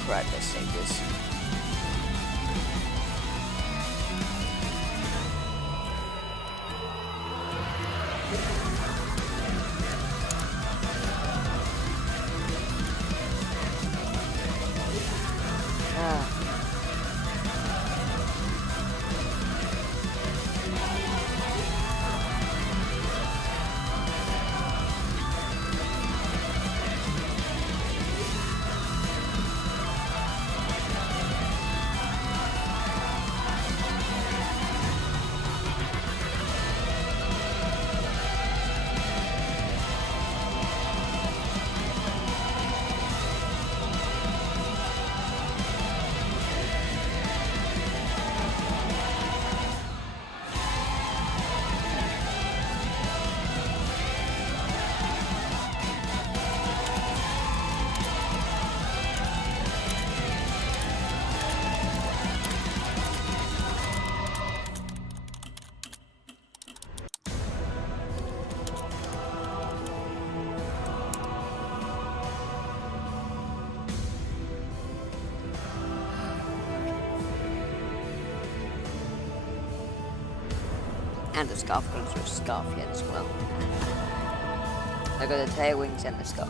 Right, let's save this. And the scarf, I'm gonna throw a scarf here as well. I got the tail wings and the scarf.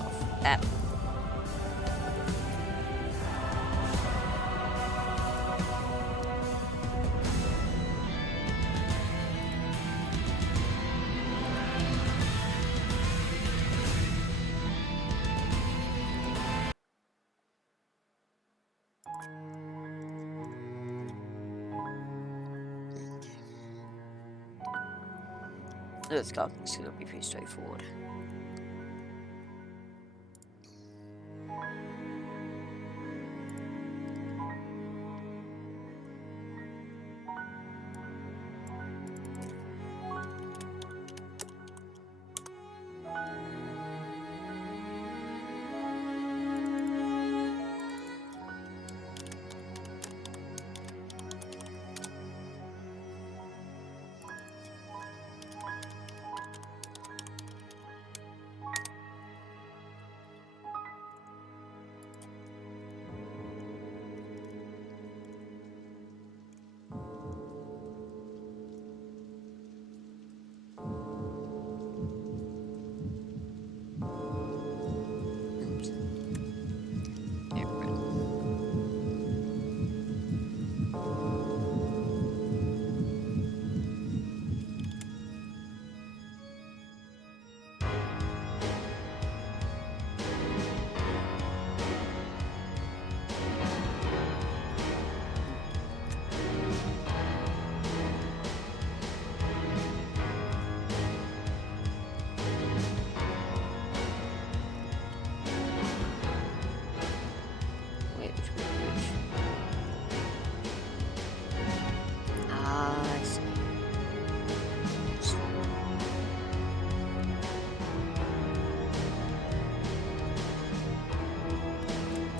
The scarf is gonna be pretty straightforward.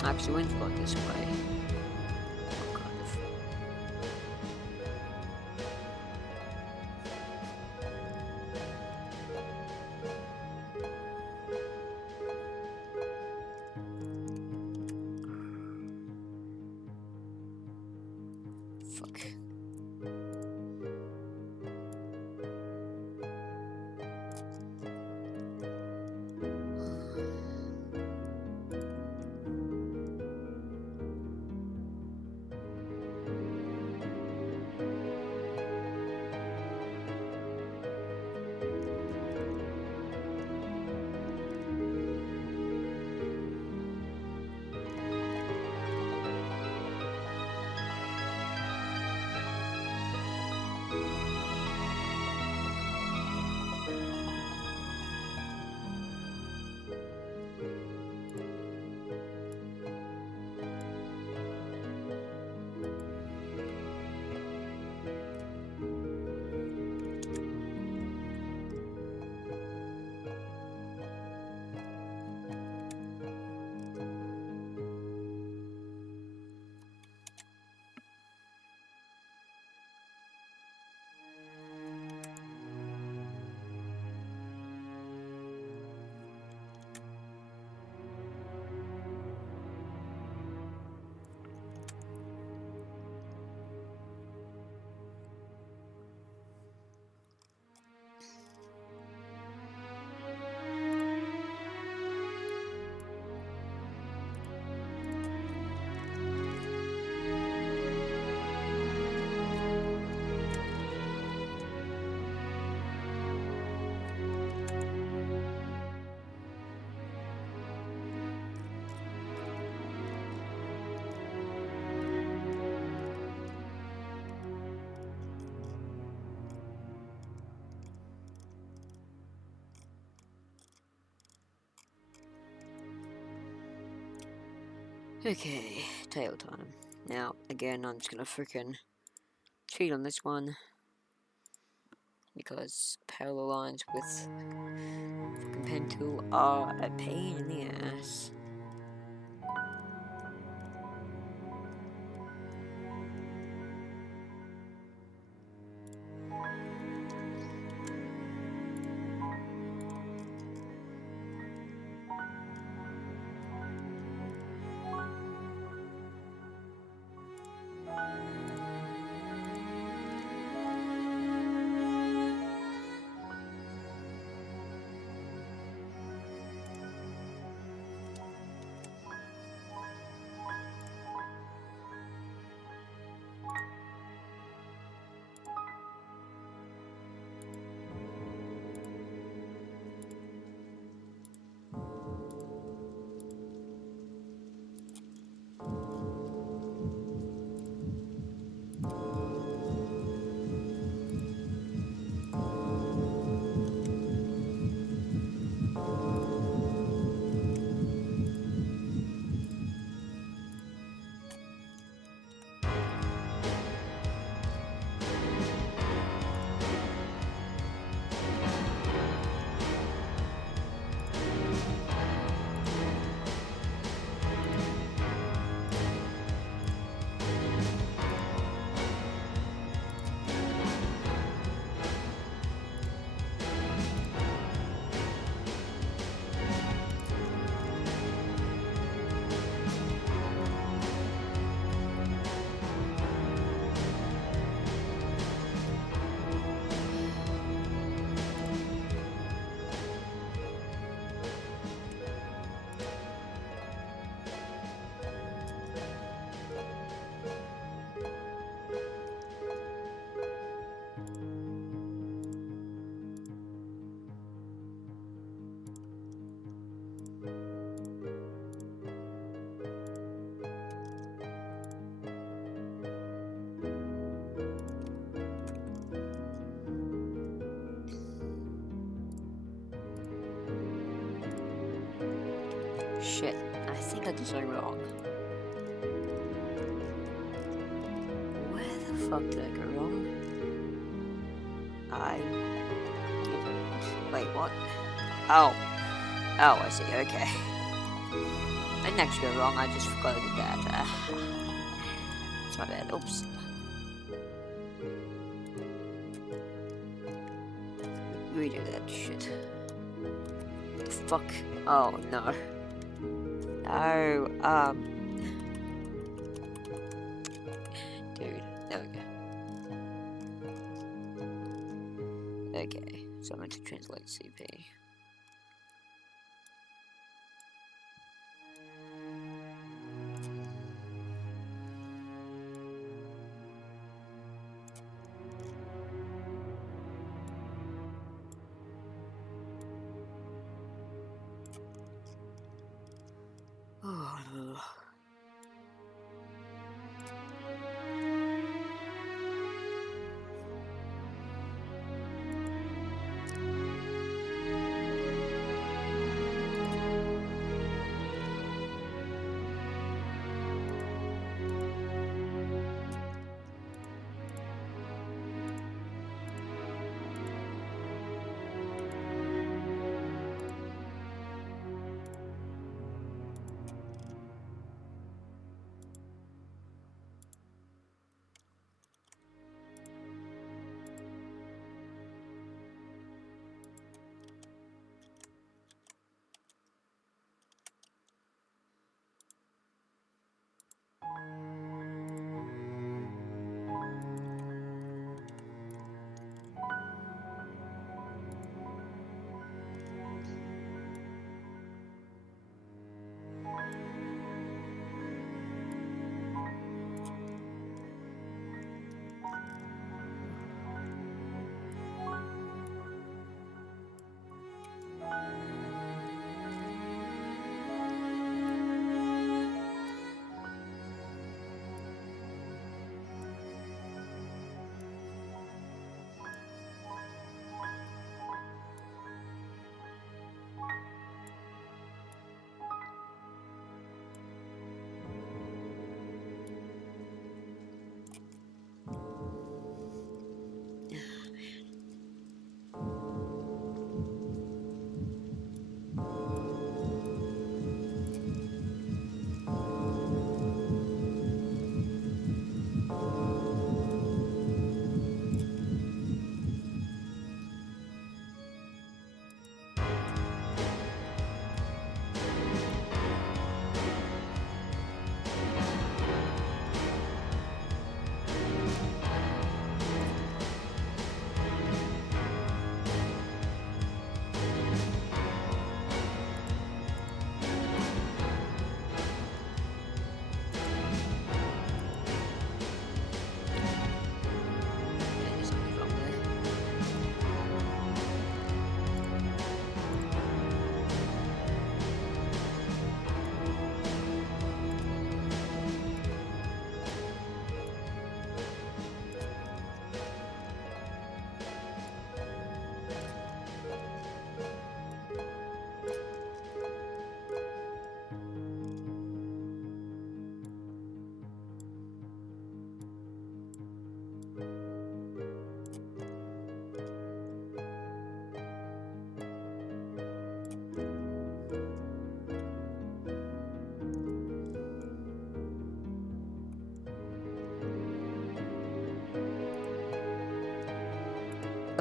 Actually went about this way. Kind of. Fuck. Okay, tail time. Now, again, I'm just gonna freaking cheat on this one because parallel lines with fucking pen tool are a pain in the ass. Shit, I think I did something wrong. Where the fuck did I go wrong? I didn't. Wait, what? Oh. Oh, I see, okay. I didn't actually go wrong, I just forgot I did that. It's my bad, oops. Redo that shit. What the fuck? Oh, no. No, dude, there we go. Okay, so I'm going to translate CP. Oh, no.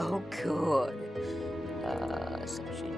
Oh god. Section.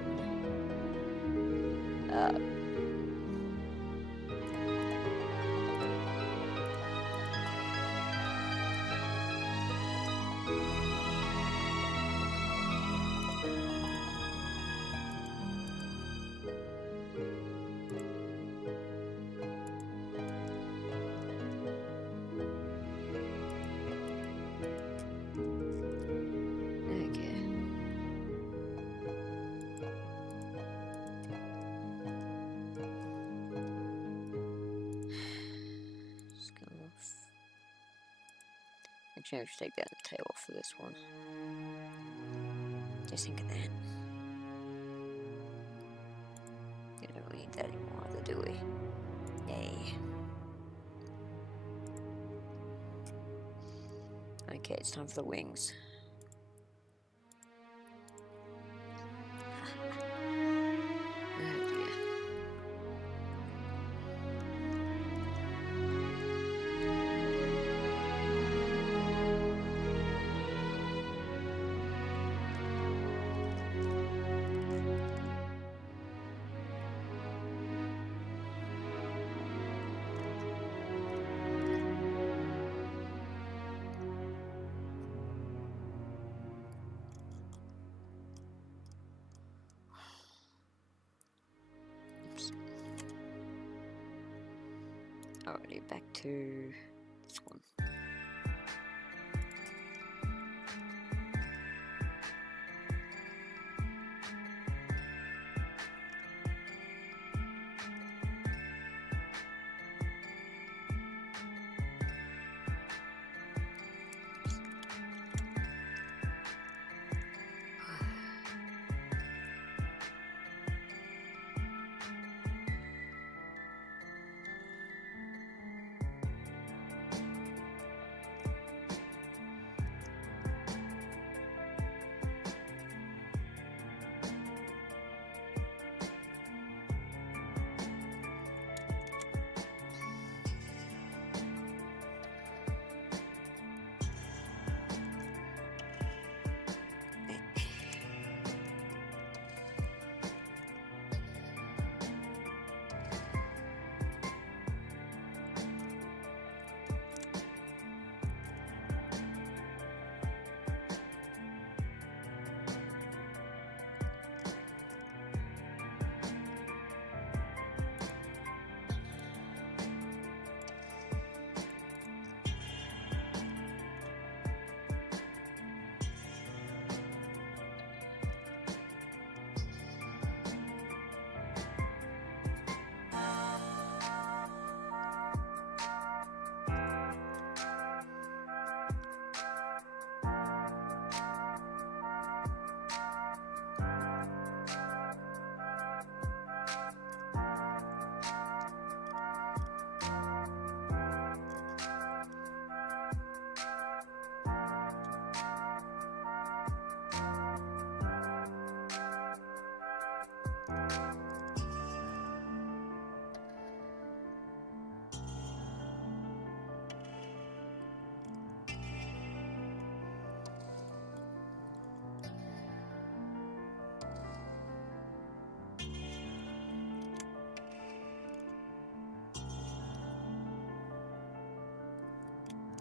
Actually, I should take that tail off for this one. Just think of that. We don't really need that anymore, either, do we? Yay. Okay, it's time for the wings. Oh dear. Alrighty, back to this one.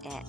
Yeah.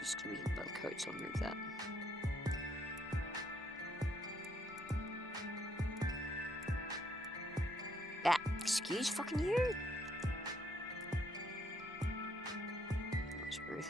just gonna be hit by the coat, so I'll move that. Excuse fucking you? That's rude.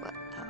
What? Oh.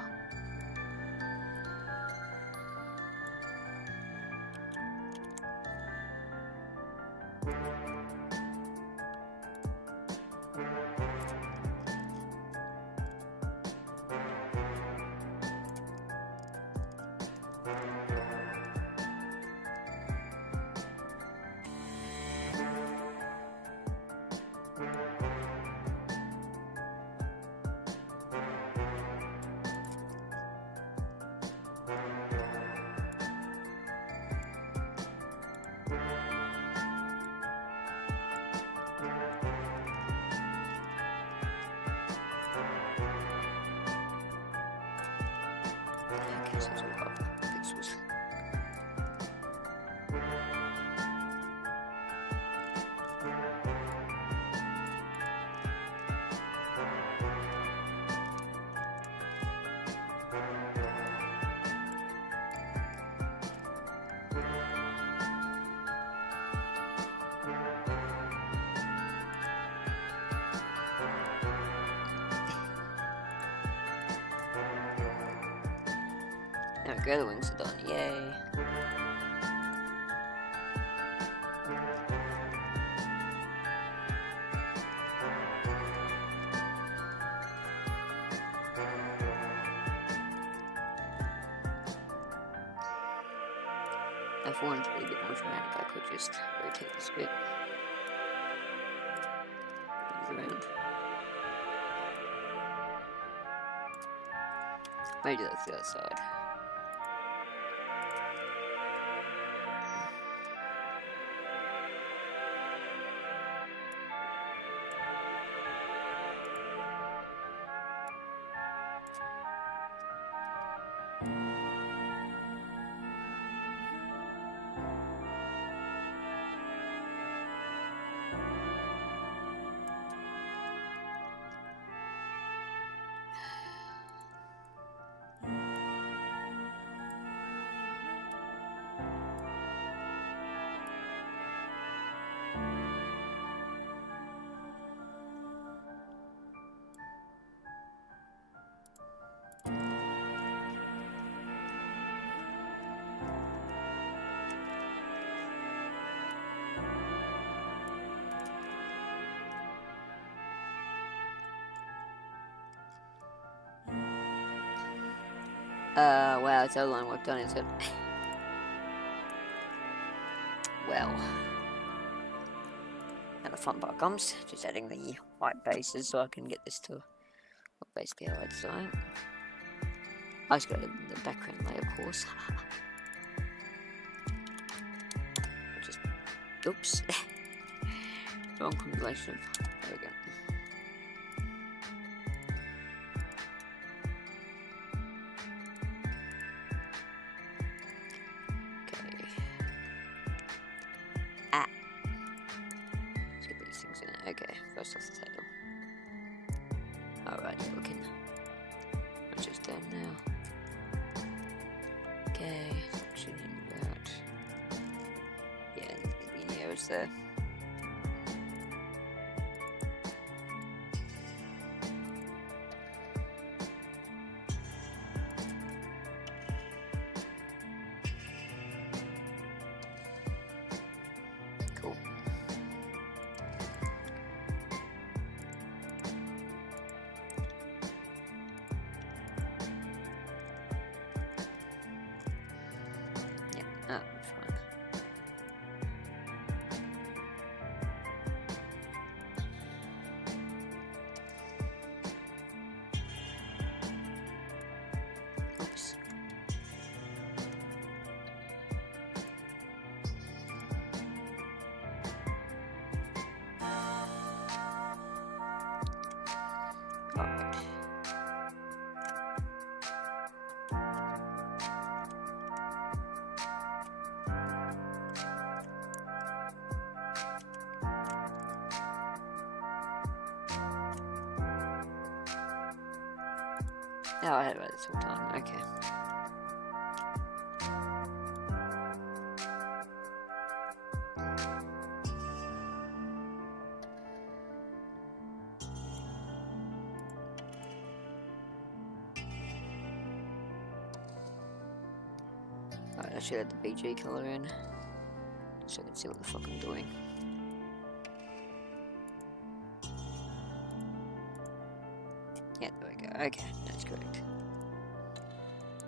Okay, so it's all up pixels. There we go, the wings are done, yay. If I wanted to be a bit more dramatic, I could just rotate this a bit. Move around. Maybe that's the other side. Wow, it's all line work done, is it? Well. Now the fun part comes, just adding the white bases so I can get this to look basically how I'd design. I just got the background layer, of course. Just, oops. Wrong combination of, there we go. Okay, first off the title. Alright, looking. Which is done now. Okay, section in that. Yeah, the arrows there. Cool. Oh, fine. Oops. Alright. Oh, I had about this whole time. Okay. Alright, I should add the BG color in so I can see what the fuck I'm doing. Yeah, there we go. Okay, that's correct.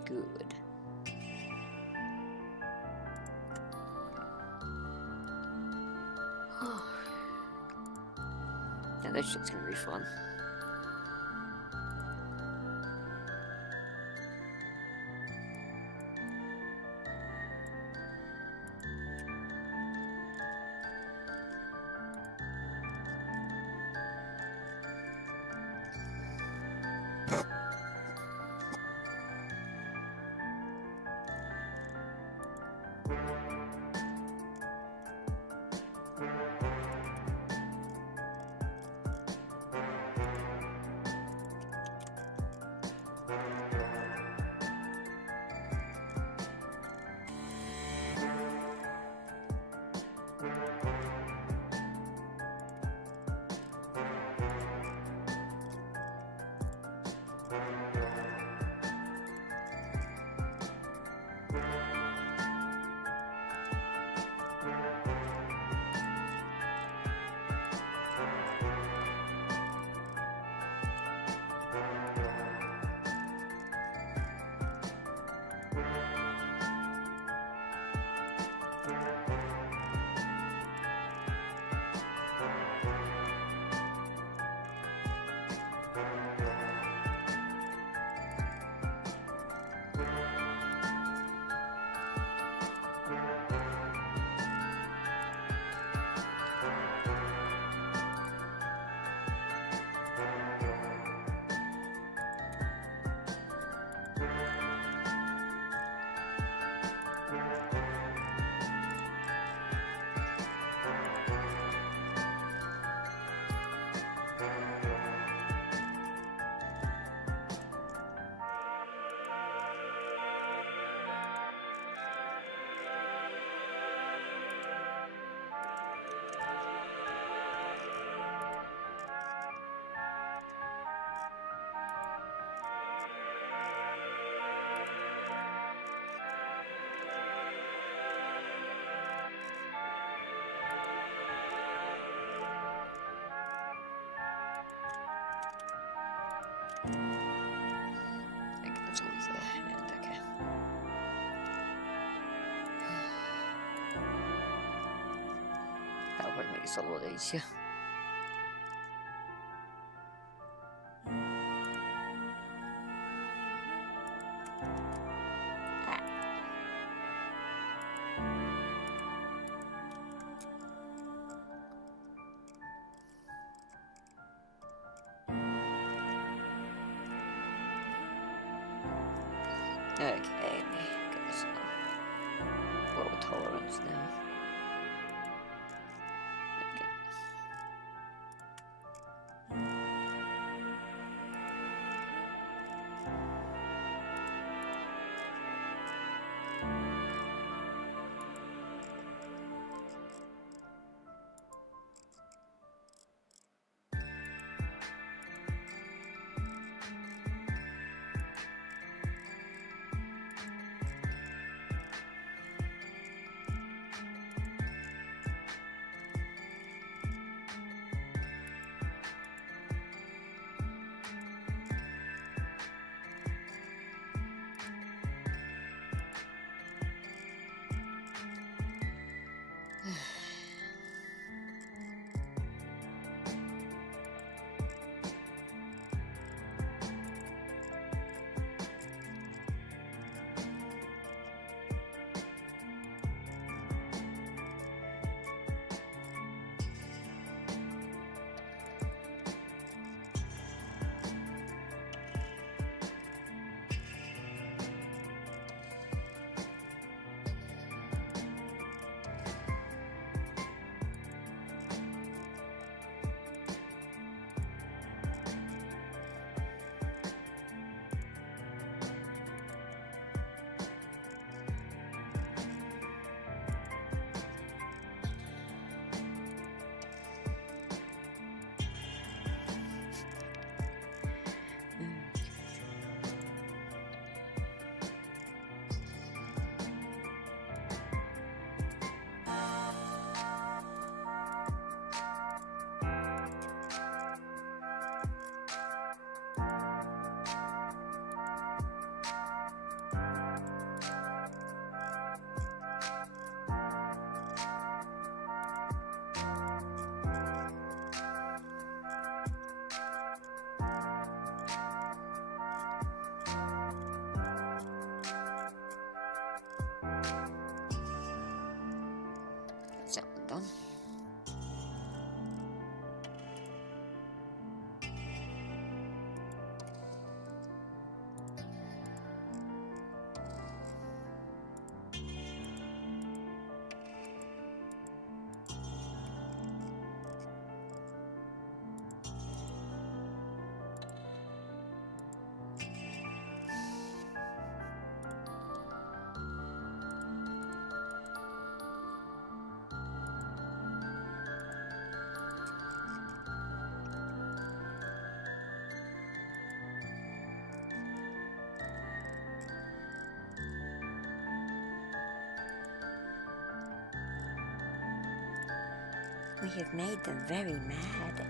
Good. Now this shit's gonna be fun. I think that's always the end. it's a lot easier. Okay, get this lower tolerance now. Okay. That's that one done. We have made them very mad.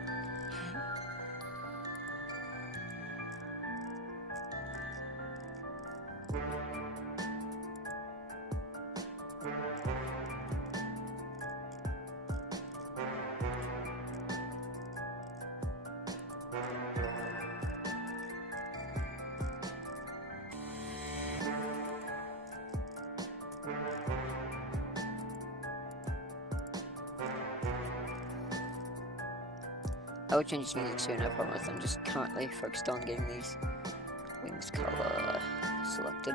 I will change music soon, I promise. I'm just currently focused on getting these wings color selected.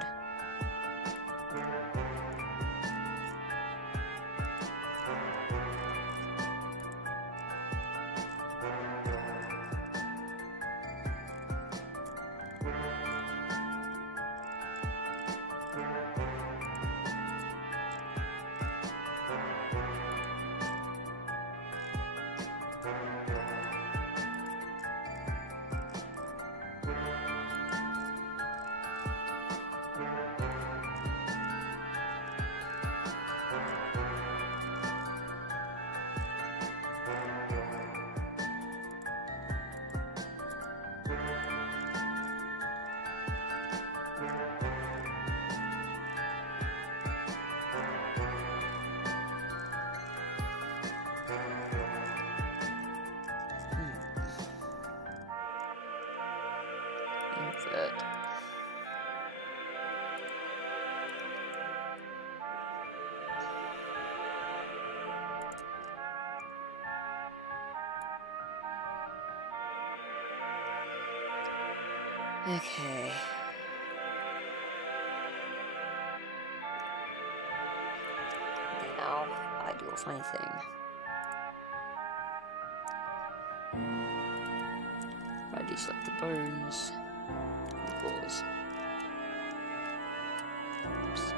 Okay. Now I do a funny thing. I deselect the bones and the claws. Oops.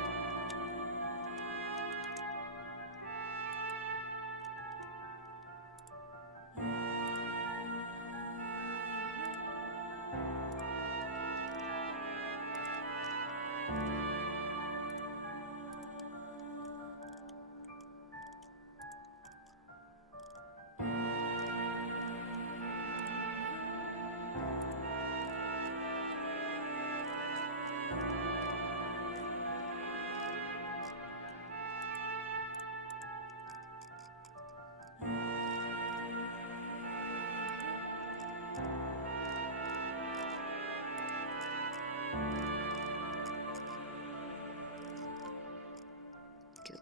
Good.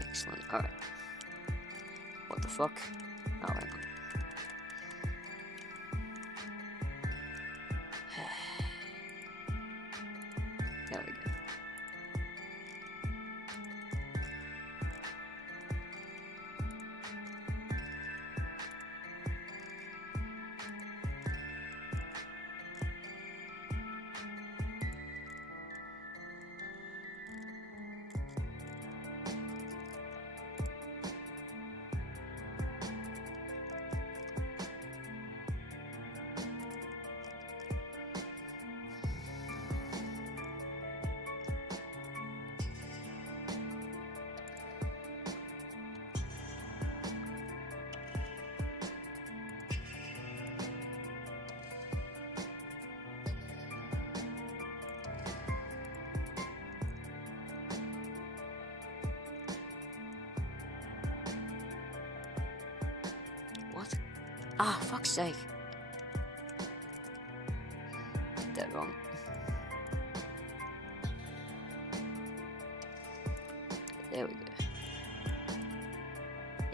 Excellent. Alright. What the fuck? Oh, hang on. There we go. What? Ah, fuck's sake. Did that wrong. There we go.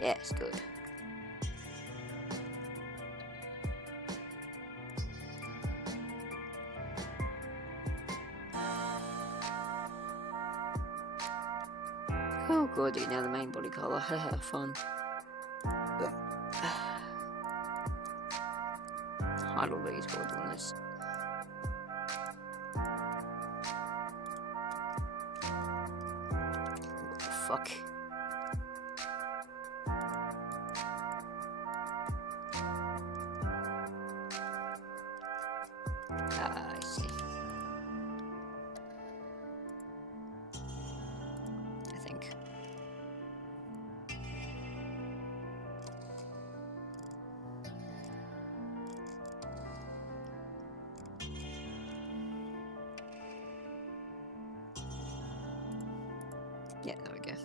Yes, good. Oh, good. Now the main body color. Haha, fun. Hide all these while doing this. What the fuck? Ah, I see. I think. Yeah, there we go.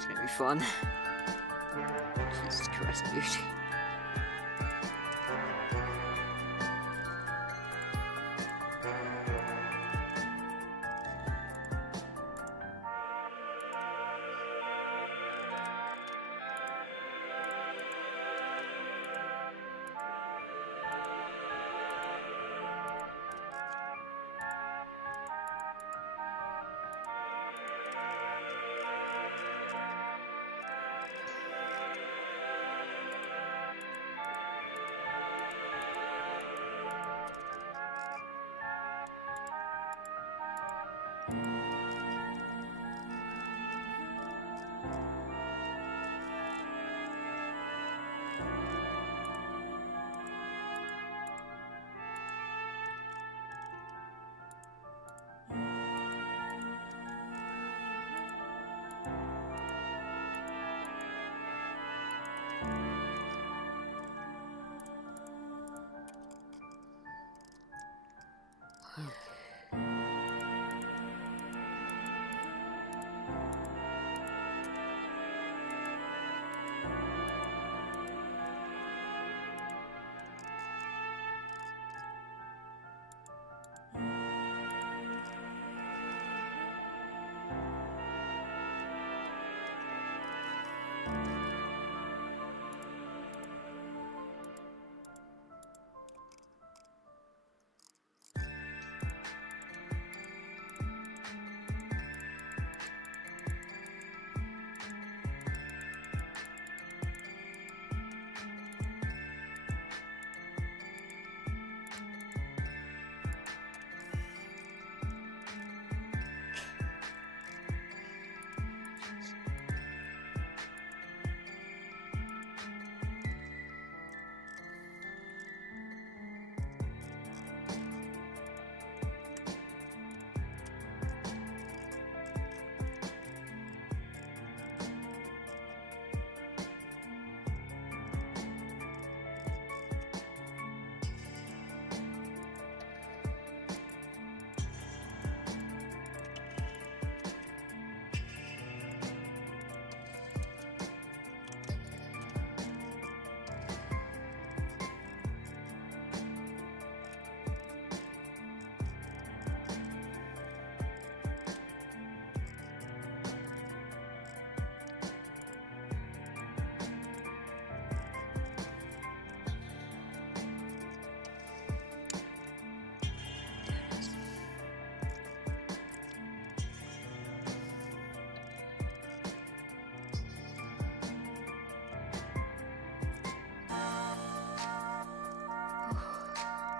is gonna be fun. Jesus Christ, dude.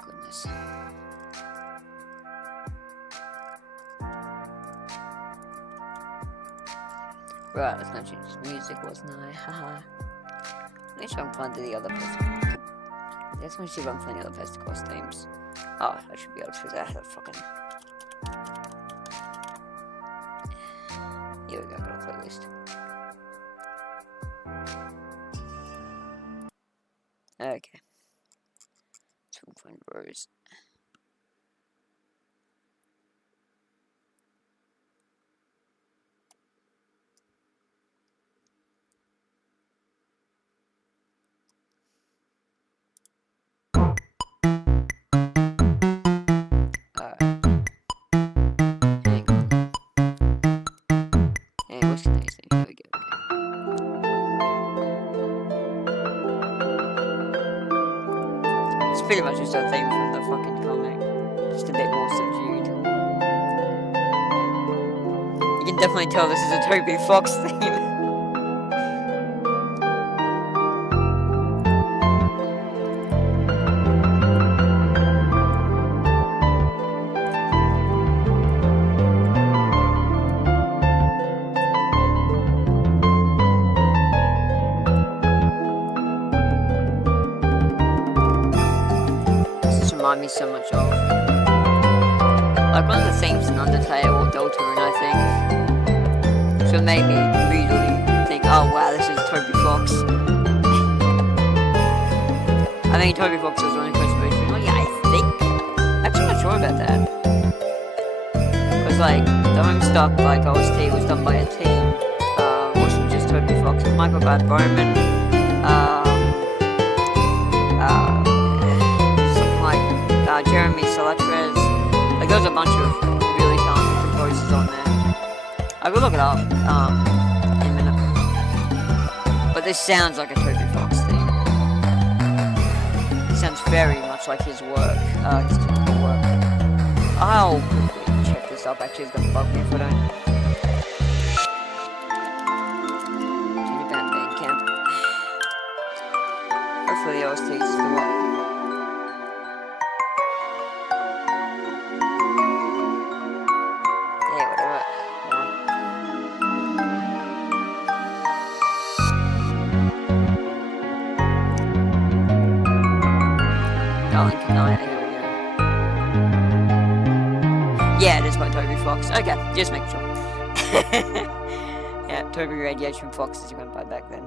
Goodness. Right, let's not change music, wasn't I? Haha. Let me try and find the other person. Let's see if I can find the other person costumes. Oh, I should be able to that fucking. Here we go, got a playlist. Okay. So we can find Rose. Pretty much just a theme from the fucking comic, just a bit more subdued. You can definitely tell this is a Toby Fox theme. Remind me so much of like one of the themes in Undertale or Deltarune, I think. So it made me immediately think, oh wow, this is Toby Fox. I think Toby Fox was only supposed to be original. Yeah, I think. Actually, I'm not sure about that. Because like the Homestuck like OST was done by a team, wasn't just Michael Bad Bowman, something like Jeremy Salatrez. Like there's a bunch of really talented composers on there. I could look it up in a minute. But this sounds like a Toby Fox theme. It sounds very much like his work, his typical work. I'll quickly check this up. Actually, it's gonna bug me if I don't. Bandcamp. Hopefully the OST is still up. Yeah, whatever. Darling, can I? Here we go. Yeah, it is by Toby Fox. Okay, just make sure. Yeah, Toby Radiation Fox as you went by back then.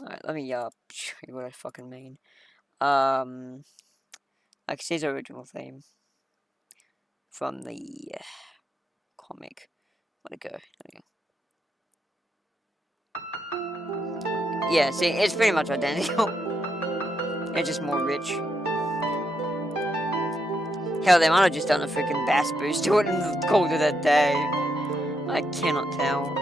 Alright, let me show you what I fucking mean. Like his original theme from the comic. Let it go. Yeah, see, it's pretty much identical. It's just more rich. Hell, they might have just done a freaking bass boost to it and called it a day. I cannot tell.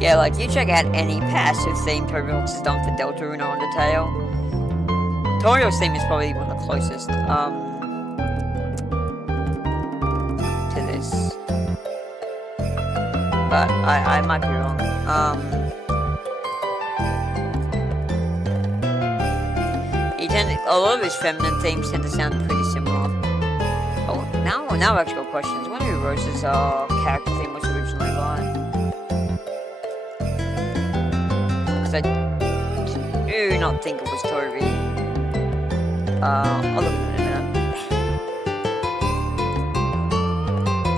Yeah, like, you check out any passive theme Toby Fox has done for Deltarune or Undertale. Torio's theme is probably one of the closest, to this. But I might be wrong. A lot of his feminine themes tend to sound pretty similar. Oh, now I've actually got questions. I wonder who Rose's character theme was originally by. Because I do not think it was Toby. I'll look at it in a minute.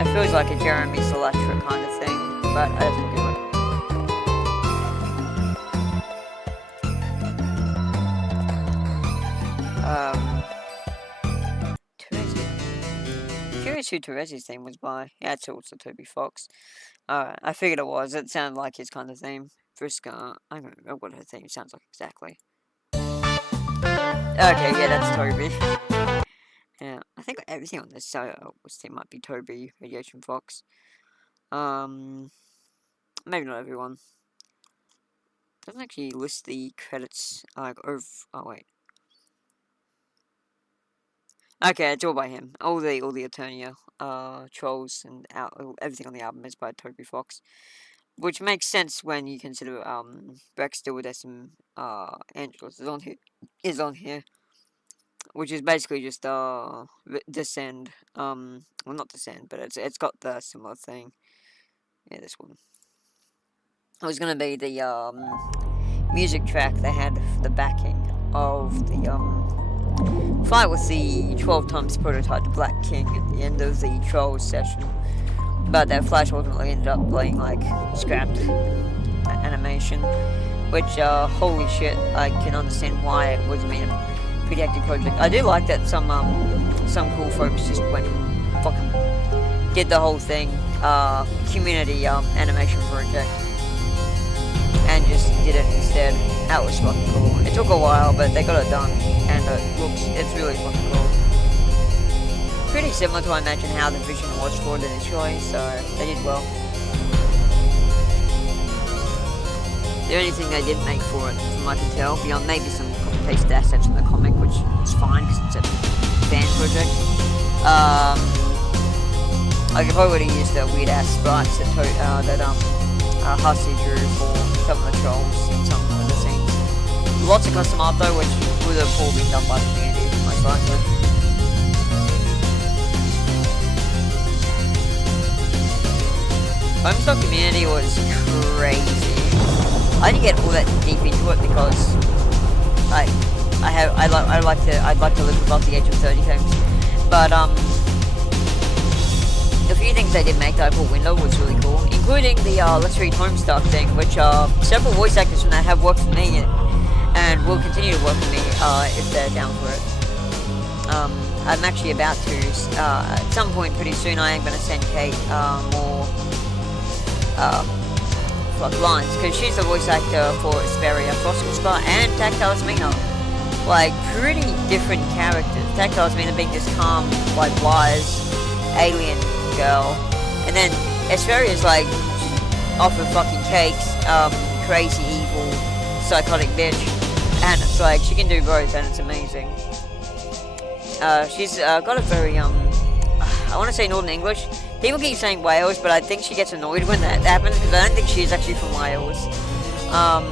It feels like a Jeremy Salatra kind of thing, but I have to look at it. Terezi. Curious who Terezi's theme was by. Yeah, it's also Toby Fox. Alright, I figured it was. It sounded like his kind of theme. Friska, I don't remember what her theme sounds like exactly. Okay, yeah, that's Toby. Yeah, I think everything on this theme might be Toby, Radiation Fox. Maybe not everyone. Doesn't actually list the credits, like, oh wait. Okay, it's all by him. All the Eternia, trolls, and everything on the album is by Toby Fox. Which makes sense when you consider, Brex Stewardess Angelus is on here. Which is basically just, Descend. Well, not Descend, but it's got the similar thing. Yeah, this one. It was gonna be the, music track they had for the backing of the, fight with the 12 times prototype Black King at the end of the Trolls session. But that Flash ultimately ended up being, like, scrapped animation. Which, holy shit, I can understand why it was a pretty active project. I do like that some cool folks just went and fucking did the whole thing, community, animation project. And just did it instead. That was fucking cool. It took a while, but they got it done. And it's really fucking cool. Pretty similar to, I imagine, how the Vision was for it initially, so they did well. The only thing they didn't make for it, from what I can tell, beyond maybe some copy-paste assets from the comic, which is fine, because it's a fan project. I could probably would have used the weird-ass sprites that Hussey drew for some of the trolls in some of the scenes. Lots of custom art, though, which would have all been done by the community, most likely. Homestuck community was crazy. I didn't get all that deep into it because I'd like to live above the age of 30 things. But the few things they did make, the Opal window was really cool. including the Let's Read Homestuck thing, which several voice actors from that have worked for me and will continue to work for me if they're down for it. I'm actually about to, at some point pretty soon, I am going to send Kate more lines, because she's the voice actor for Asperia, Frostwhisper, and Tactile's Mina. Like, pretty different characters. Tactile's Mina being this calm, like, wise alien girl, and then Asperia's like off of fucking cakes, crazy, evil, psychotic bitch, and it's like she can do both, and it's amazing. She's got a very I want to say Northern English. People keep saying Wales, but I think she gets annoyed when that happens because I don't think she's actually from Wales. I'm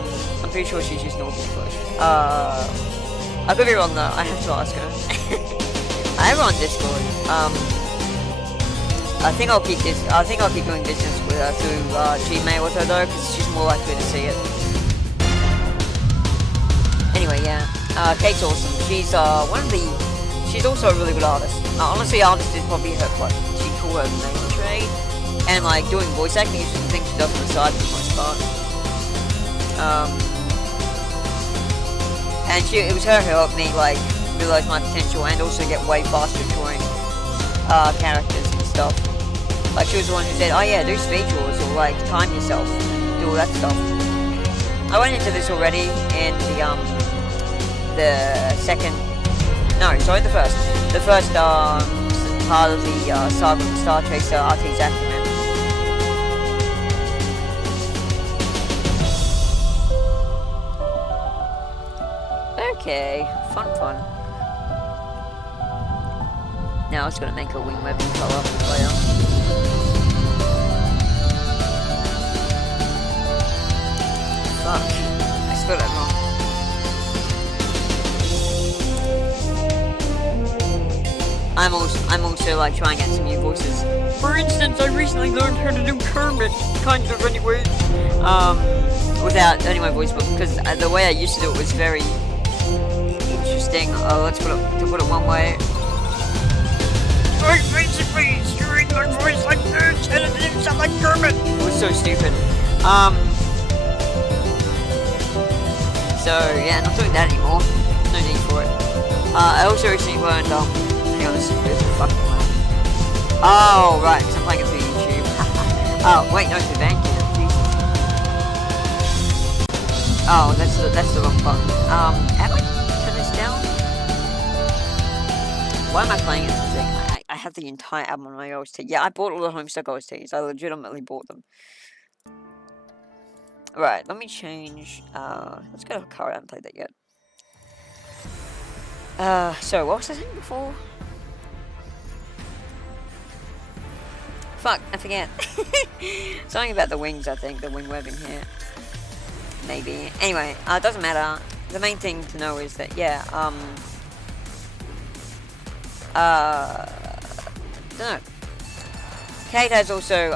pretty sure she's just Northern English. I could be wrong though. I have to ask her. I have her on Discord. I think I'll keep doing business with her through Gmail with her though, because she's more likely to see it. Anyway, yeah, Kate's awesome. She's she's also a really good artist. Honestly, artist is probably her she'd call her main trade, and like doing voice acting is something she does on the side for the most part. And it was her who helped me like realize my potential and also get way faster at drawing characters and stuff. Like, she was the one who said, oh yeah, do speech rules, or like, time yourself, do all that stuff. I went into this already in the first part of the Star Chaser Artie's acronym. Okay, fun. Now I was gonna make a wing webbing color later. Fuck, I spelled that wrong. I'm also like trying out some new voices. For instance, I recently learned how to do Kermit, kind of anyway. Without any my voice book, because the way I used to do it was very interesting. Let's put it one way. I basically doing my voice like this, and it didn't sound like Kermit. It was so stupid. So yeah, not doing that anymore. No need for it. I also recently learned hang on, this is fucking loud. Oh right, because I'm playing it through YouTube. Oh wait, no, through Bandcamp. Jesus. Oh, that's the wrong button. How do I turn this down? Why am I playing it? I have the entire album on my OST. Yeah, I bought all the Homestuck OSTs. I legitimately bought them. Right, let me change. Let's go to Akara. I haven't played that yet. So what was I saying before? Fuck, I forget. Something about the wings, I think. The wing webbing here. Maybe. Anyway, it doesn't matter. The main thing to know is that, yeah, don't know. Kate has also,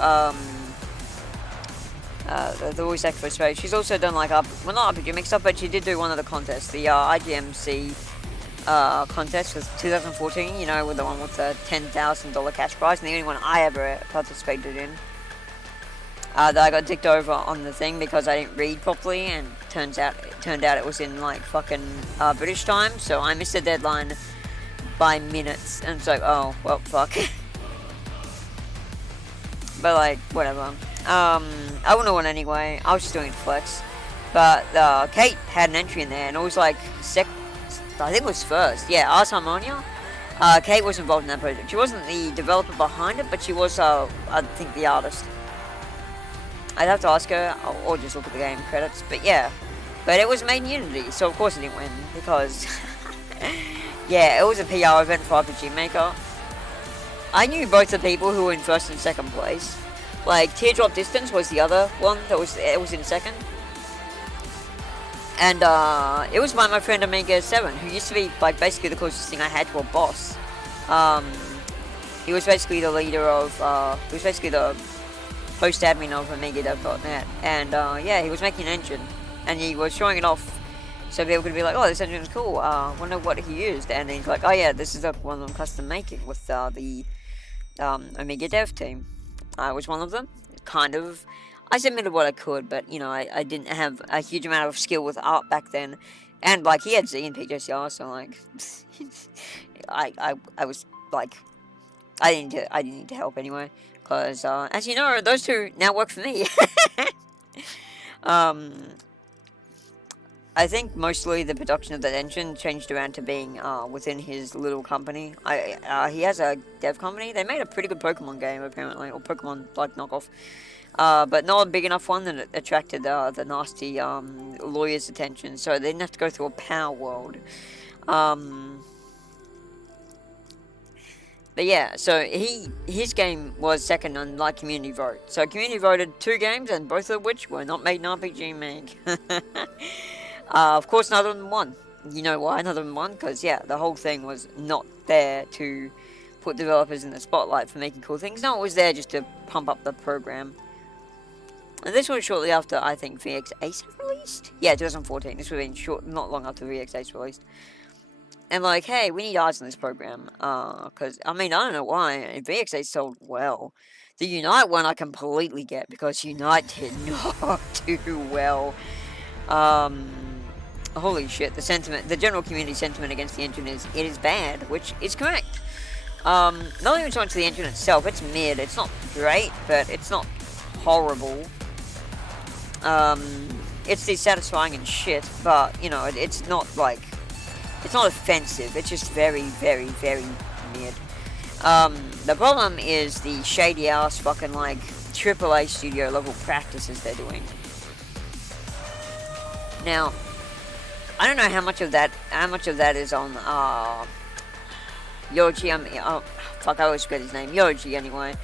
the voice actor for Australia. She's also done like not RPG mix up, but she did do one of the contests, the IGMC contest was 2014. You know, with the one with the $10,000 cash prize, and the only one I ever participated in. That I got dicked over on the thing because I didn't read properly, and it turned out it was in like fucking British time, so I missed the deadline by minutes, and it's like, oh well, fuck. But like, whatever. I wouldn't have won anyway. I was just doing it to flex. But Kate had an entry in there, and it was like I think it was first. Yeah, Ars Harmonia. Kate was involved in that project. She wasn't the developer behind it, but she was, I think, the artist. I'd have to ask her, or just look at the game credits. But yeah, but it was made in Unity, so of course it didn't win because, yeah, it was a PR event for RPG Maker. I knew both the people who were in first and second place. Like, Teardrop Distance was the other one that was in second. And it was by my friend Omega7, who used to be like basically the closest thing I had to a boss. He was basically the leader of, he was basically the host admin of OmegaDev.net. And yeah, he was making an engine, and he was showing it off. So people could be like, oh, this engine is cool, wonder what he used. And he's like, oh yeah, this is the one I'm custom making with the Omega Dev team. I was one of them. kind of. I submitted what I could, but you know, I didn't have a huge amount of skill with art back then, and like he had Z and PJCR, so like, I was like, I didn't need to help anyway, because as you know, those two now work for me. um, I think mostly the production of that engine changed around to being within his little company. He has a dev company. They made a pretty good Pokemon game apparently, or Pokemon like knockoff. But not a big enough one that it attracted the nasty lawyer's attention, so they didn't have to go through a Power World. But yeah, so his game was second on like community vote. So community voted 2 games, and both of which were not made in RPG Mag. Of course, none of them won. You know why none of them won? Because yeah, the whole thing was not there to put developers in the spotlight for making cool things. No, it was there just to pump up the program. And this was shortly after, I think, VX Ace released? Yeah, 2014. This would have been not long after VX Ace released. And like, hey, we need eyes in this program. Because, I mean, I don't know why. VX Ace sold well. The Unite one I completely get, because Unite did not do well. Holy shit, the general community sentiment against the engine is, it is bad, which is correct. Not even so much the engine itself, it's mid. It's not great, but it's not horrible. It's dissatisfying and shit, but, you know, it's not, like, it's not offensive, it's just very, very, very mid. The problem is the shady-ass fucking, like, AAA studio level practices they're doing. Now, I don't know how much of that is on, Yoji, I always forget his name, Yoji, anyway.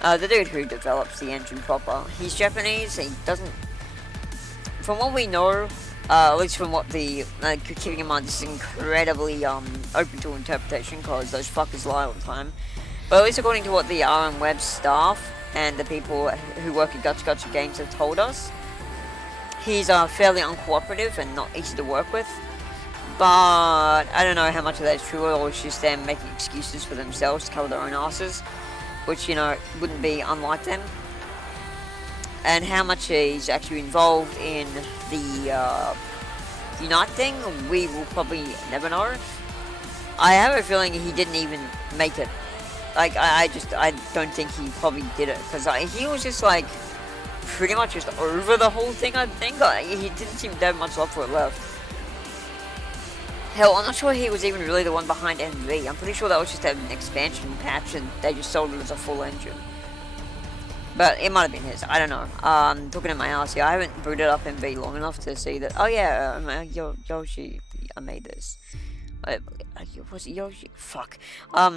The dude who develops the engine proper. He's Japanese, he doesn't... From what we know, at least from what the... keeping in mind, this is incredibly open to interpretation, because those fuckers lie all the time. But at least according to what the RM Web staff and the people who work at Gacha Gacha Games have told us, he's fairly uncooperative and not easy to work with. But I don't know how much of that is true, or it's just them making excuses for themselves to cover their own asses, which, you know, wouldn't be unlike them. And how much he's actually involved in the Unite thing, we will probably never know. I have a feeling he didn't even make it. Like, I don't think he probably did it, because he was just like pretty much just over the whole thing, I think. He didn't seem to have much love for it left. Hell, I'm not sure he was even really the one behind MV. I'm pretty sure that was just an expansion patch and they just sold it as a full engine. But it might have been his, I don't know. Talking to my ass here, I haven't booted up MV long enough to see that, oh yeah, Yoshi, I made this. Was it Yoshi? Fuck. I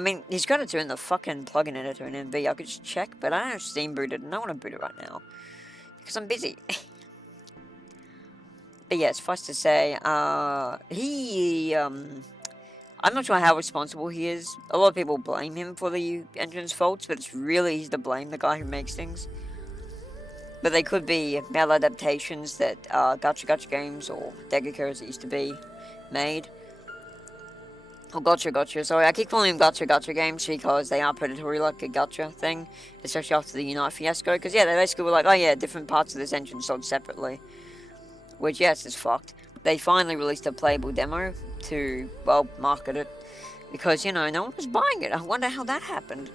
mean, he's gonna turn the fucking plugin editor in MV. I could just check, but I don't have Steam booted, and I don't want to boot it right now. Because I'm busy. But yeah, suffice to say, I'm not sure how responsible he is. A lot of people blame him for the engine's faults, but it's really easy to blame the guy who makes things. But they could be maladaptations that Gacha Gacha Games, or Degaka as it used to be, made. Or Gacha, sorry, I keep calling them Gacha Gacha Games because they are predatory like a Gacha thing, especially after the Unite fiasco, because yeah, they basically were like, oh yeah, different parts of this engine sold separately. Which, yes, is fucked. They finally released a playable demo to, well, market it. Because, you know, no one was buying it. I wonder how that happened.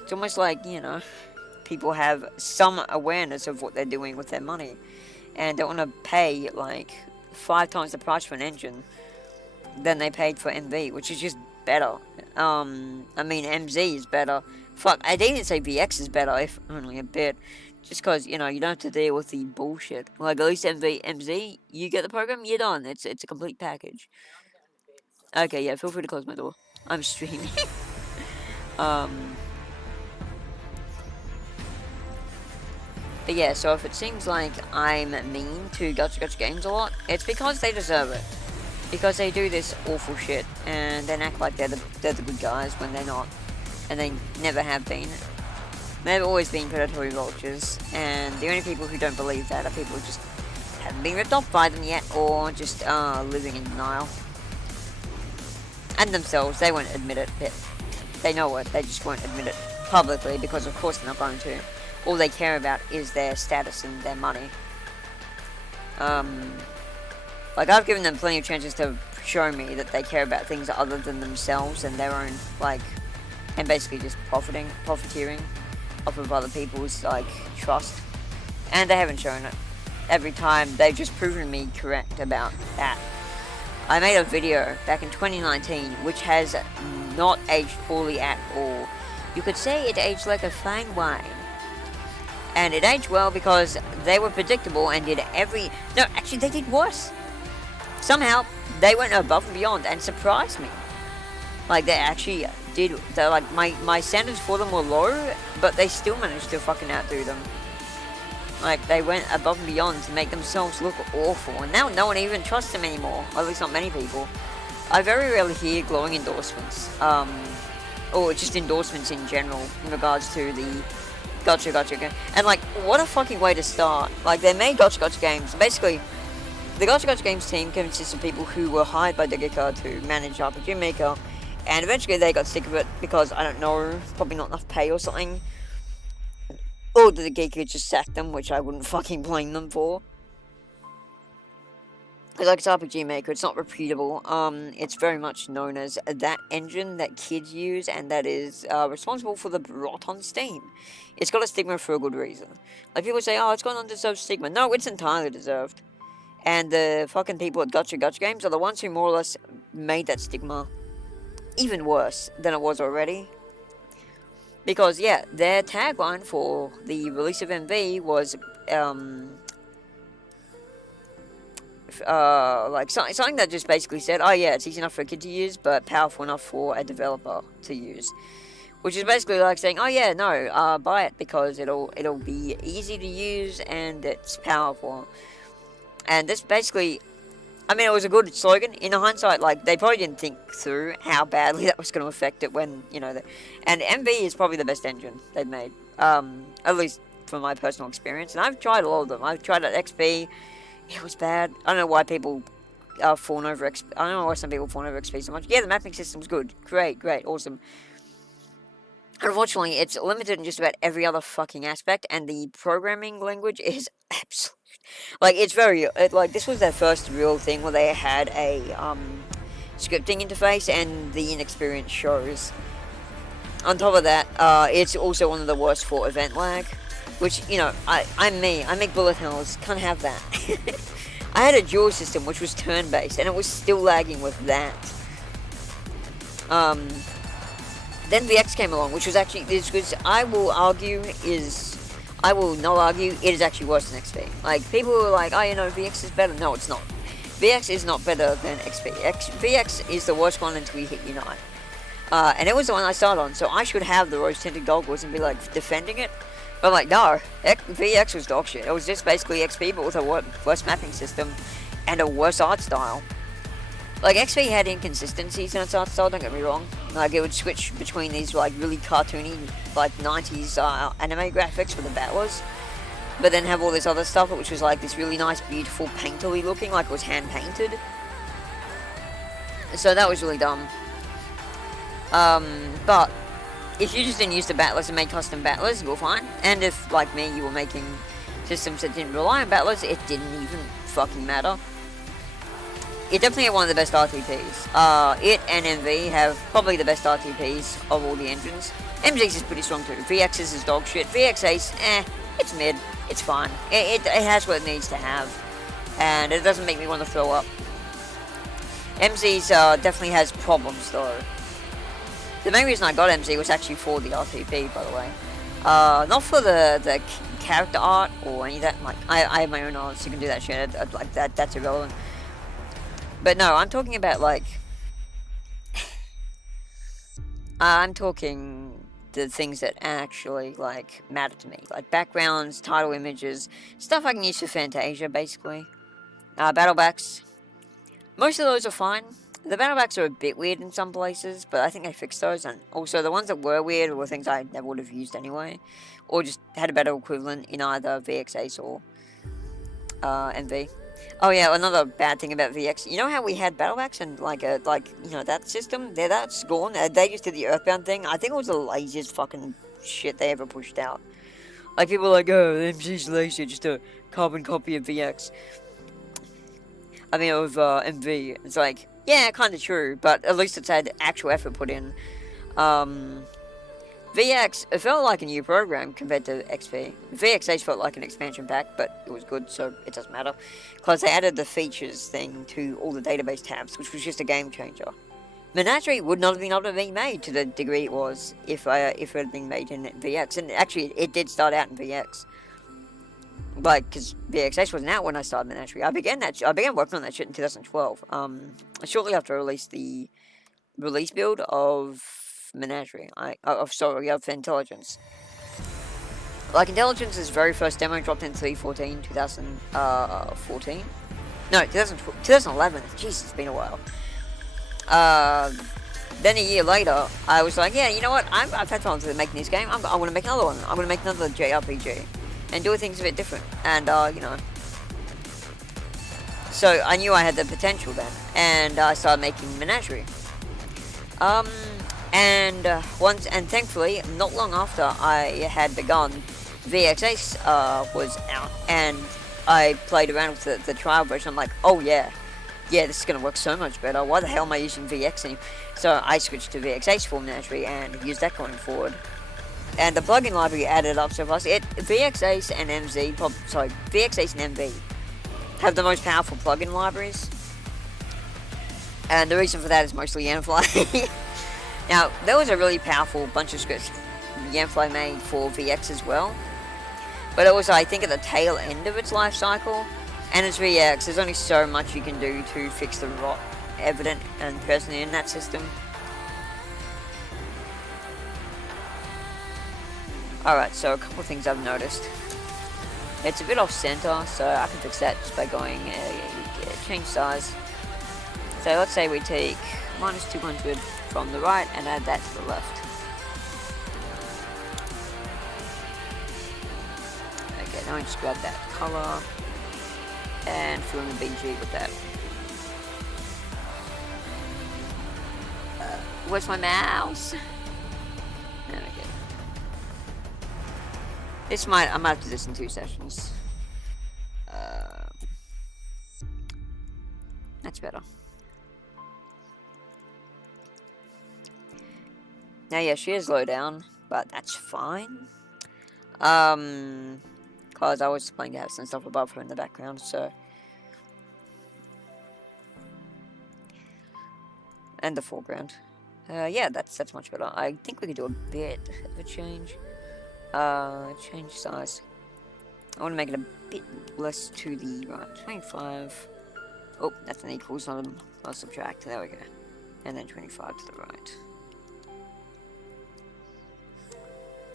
It's almost like, you know, people have some awareness of what they're doing with their money. And don't want to pay, like, 5 times the price for an engine than they paid for MV, which is just better. I mean, MZ is better. Fuck, I'd even say VX is better, if only a bit. Just because, you know, you don't have to deal with the bullshit. Like, at least MZ, you get the program, you're done. It's a complete package. Okay, yeah, feel free to close my door. I'm streaming. But yeah, so if it seems like I'm mean to Gacha Gacha Games a lot, it's because they deserve it. Because they do this awful shit, and then act like they're the good guys when they're not. And they never have been. They've always been predatory vultures, and the only people who don't believe that are people who just haven't been ripped off by them yet, or just living in denial. And themselves, they won't admit it. They know it, they just won't admit it publicly, because of course they're not going to. all they care about is their status and their money. Like, I've given them plenty of chances to show me that they care about things other than themselves and their own, like, and basically just profiteering off of other people's, like, trust. And they haven't shown it. Every time, they've just proven me correct about that. I made a video back in 2019, which has not aged poorly at all. You could say it aged like a fine wine. And it aged well because they were predictable and did no, actually they did worse. Somehow, they went above and beyond and surprised me. Like, they actually did, like, my standards for them were low, but they still managed to fucking outdo them. Like, they went above and beyond to make themselves look awful, and now no one even trusts them anymore, or at least not many people. I very rarely hear glowing endorsements, or just endorsements in general, in regards to the Gotcha game. And, like, what a fucking way to start. Like, they made Gotcha games. Basically, the Gotcha games team consists of people who were hired by Digika to manage RPG Maker, and eventually they got sick of it because, I don't know, probably not enough pay or something. Or the Digika just sacked them, which I wouldn't fucking blame them for. Because, like, it's RPG Maker, it's not repeatable. It's very much known as that engine that kids use, and that is responsible for the rot on Steam. It's got a stigma for a good reason. Like, people say, oh, it's got an undeserved stigma. No, it's entirely deserved. And the fucking people at Gotcha Games are the ones who more or less made that stigma even worse than it was already. Because, yeah, their tagline for the release of MV was, like, something that just basically said, oh yeah, it's easy enough for a kid to use, but powerful enough for a developer to use. Which is basically like saying, oh yeah, no, buy it because it'll be easy to use and it's powerful. And this basically, I mean, it was a good slogan. In hindsight, like, they probably didn't think through how badly that was going to affect it when, you know, and MV is probably the best engine they've made. At least from my personal experience. And I've tried a lot of them. I've tried at XP. It was bad. I don't know why people fawn over XP. I don't know why some people fawn over XP so much. Yeah, the mapping system's good. Great, awesome. Unfortunately, it's limited in just about every other fucking aspect, and the programming language is absolute. Like, it's very, like, this was their first real thing where they had a, scripting interface, and the inexperience shows. On top of that, it's also one of the worst for event lag, which, you know, I'm me. I make bullet hells. Can't have that. I had a dual system, which was turn-based, and it was still lagging with that. Then VX came along, which was actually, I will not argue, it is actually worse than XP. Like, people were like, oh, you know, VX is better. No, it's not. VX is not better than XP. VX is the worst one until you hit Unite. And it was the one I started on, so I should have the rose-tinted goggles and be, like, defending it. But, like, no, VX was dog shit. It was just basically XP, but with a worse mapping system and a worse art style. Like, XP had inconsistencies in its art style, don't get me wrong. Like, it would switch between these, like, really cartoony, like, 90s anime graphics for the battlers. But then have all this other stuff, which was, like, this really nice, beautiful, painterly looking, like it was hand-painted. So that was really dumb. But if you just didn't use the battlers and made custom battlers, you were fine. And if, like me, you were making systems that didn't rely on battlers, it didn't even fucking matter. It definitely had one of the best RTPs. It and MV have probably the best RTPs of all the engines. MG's is pretty strong too. VX's is dog shit. VX Ace, it's mid. It's fine. It has what it needs to have. And it doesn't make me want to throw up. MZ's definitely has problems though. The main reason I got MZ was actually for the RTP, by the way. Not for the character art or any of that. Like, I have my own art, so you can do that shit. Like, that's irrelevant. But no, I'm talking about, like, I'm talking the things that actually, like, matter to me. Like, backgrounds, title images, stuff I can use for Fantasia, basically. Battlebacks. Most of those are fine. The battlebacks are a bit weird in some places, but I think they fixed those. And also, the ones that were weird were things I never would have used anyway. Or just had a better equivalent in either VX Ace or MV. Oh yeah, another bad thing about VX. You know how we had battlebacks and like you know, that system? That's gone. They just did the Earthbound thing. I think it was the laziest fucking shit they ever pushed out. Like, people are like, oh, MC's lazy, just a carbon copy of VX. I mean, of MV. It's like, yeah, kind of true, but at least it's had actual effort put in. VX, it felt like a new program compared to XP. VXH felt like an expansion pack, but it was good, so it doesn't matter. Because they added the features thing to all the database tabs, which was just a game changer. Menagerie would not have been able to be made to the degree it was if it had been made in VX. And actually, it did start out in VX. Like, because VXH wasn't out when I started Menagerie. I began working on that shit in 2012. Shortly after I released the release build of Menagerie. Of Intelligence. Like, Intelligence's very first demo dropped in 2014. No, 2011. Jesus, it's been a while. Then a year later, I was like, yeah, you know what? I've had fun with making this game. I want to make another one. I want to make another JRPG and do things a bit different. And you know, so I knew I had the potential then, and I started making Menagerie. And thankfully, not long after I had begun, VXX was out, and I played around with the trial version. I'm like, oh yeah, this is going to work so much better. Why the hell am I using VX anymore? So I switched to VXH for Menagerie and used that going forward. And the plugin library added up so fast. VXH and MV have the most powerful plugin libraries. And the reason for that is mostly Yanfly. Now, there was a really powerful bunch of scripts Yanfly made for VX as well. But it was, I think, at the tail end of its life cycle. And it's VX, there's only so much you can do to fix the rot evident and present in that system. Alright, so a couple of things I've noticed. It's a bit off center, so I can fix that just by going change size. So let's say we take minus 200 from the right and add that to the left. Okay, now we just grab that color and fill in the BG with that. Where's my mouse? There we go. I might have to do this in 2 sessions. That's better. Now, yeah, she is low down, but that's fine. Because I was planning to have some stuff above her in the background, so. And the foreground. Yeah, that's much better. I think we could do a bit of a change. Change size. I want to make it a bit less to the right. 25. Oh, that's an equals, not a subtract. There we go. And then 25 to the right.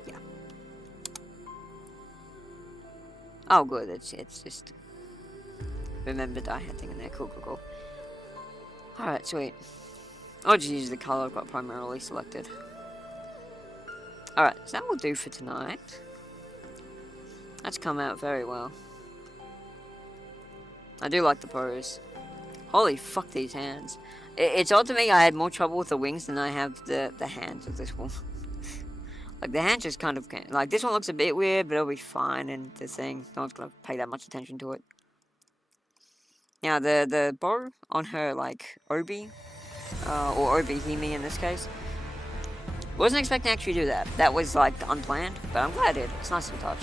Yeah. Oh, good. It's just remembered I had thing in there. Cool. Alright, sweet. I'll just use the color I've got primarily selected. Alright, so that will do for tonight. That's come out very well. I do like the pose. Holy fuck, these hands. It's odd to me I had more trouble with the wings than I have the hands of this one. Like, the hands just kind of can't. Like, this one looks a bit weird, but it'll be fine in the thing. No one's gonna pay that much attention to it. Now, the bow on her, like, Obi, or Obi-Hime in this case, wasn't expecting to actually do that. That was, like, unplanned, but I'm glad I did. It's nice to touch.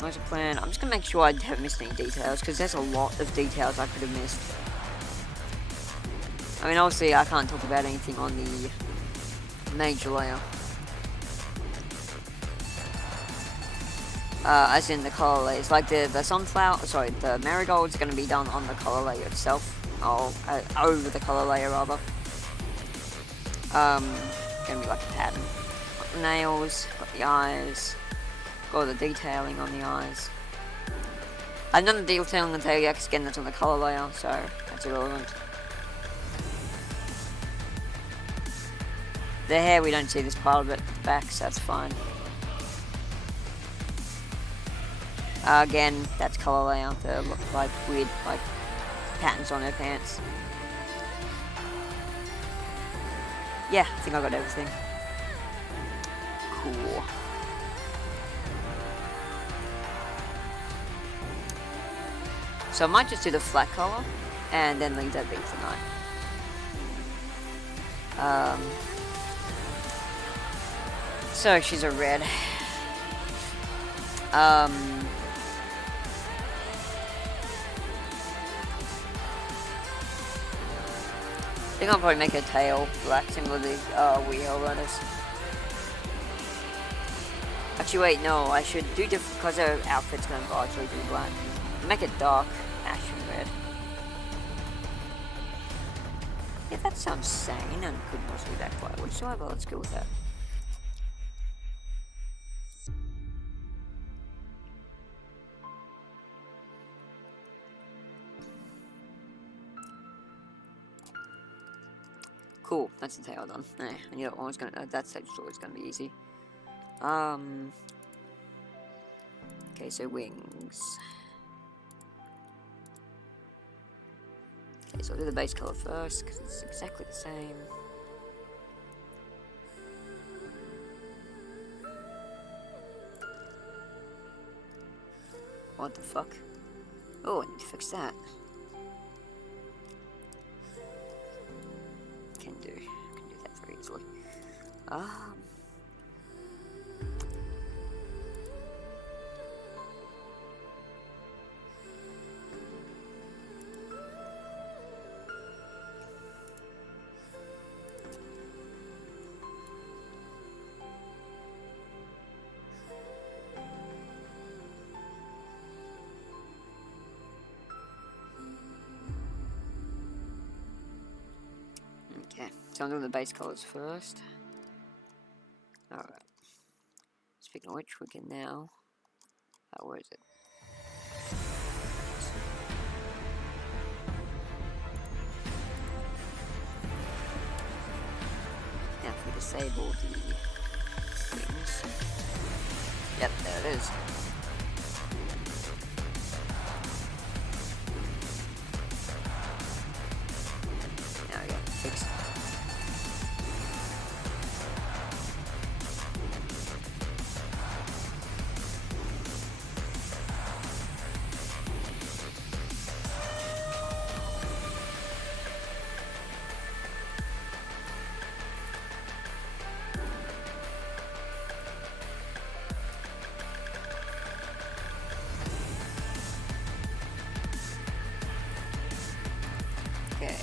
Nice to plan. I'm just gonna make sure I haven't missed any details, because there's a lot of details I could have missed. I mean, obviously, I can't talk about anything on the major layer. As in the color layers. Like the sunflower, sorry, the marigold's going to be done on the color layer itself. Over the color layer, rather. Going to be like a pattern. Got the nails, got the eyes, got the detailing on the eyes. I've done the detailing on the tail yet, because again, that's on the color layer, so that's irrelevant. The hair, we don't see this part of it at the back, so that's fine. Again, that's color layer. They look like weird, like patterns on her pants. Yeah, I think I got everything. Cool. So I might just do the flat color and then leave that be tonight. So she's a red. I think I'll probably make her tail black, similar to the Wii runners. Actually, wait, no, I should do different because her outfit's going to largely be black. Make it dark, ash and red. Yeah, that sounds sane and could possibly backfire whatsoever. Let's go with that. Cool, that's the tail done. I knew that one was gonna. That stage was always gonna be easy. Okay, so wings. Okay, so I'll do the base color first because it's exactly the same. What the fuck? Oh, I need to fix that. Can do that very easily. Okay, so I'm doing the base colors first. Alright. Speaking of which, we can now... where is it? Now if we disable the wings... Yep, there it is. Now we got it fixed. Okay.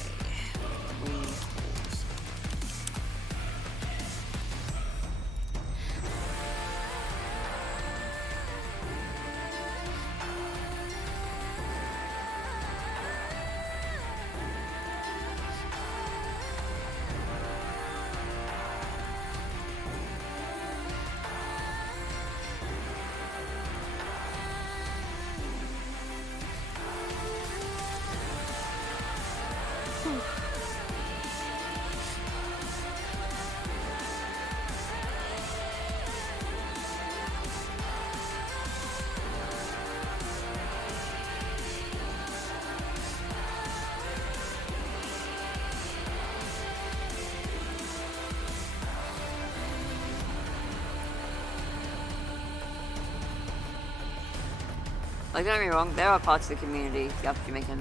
Like, don't get me wrong, there are parts of the community, the RPG Maker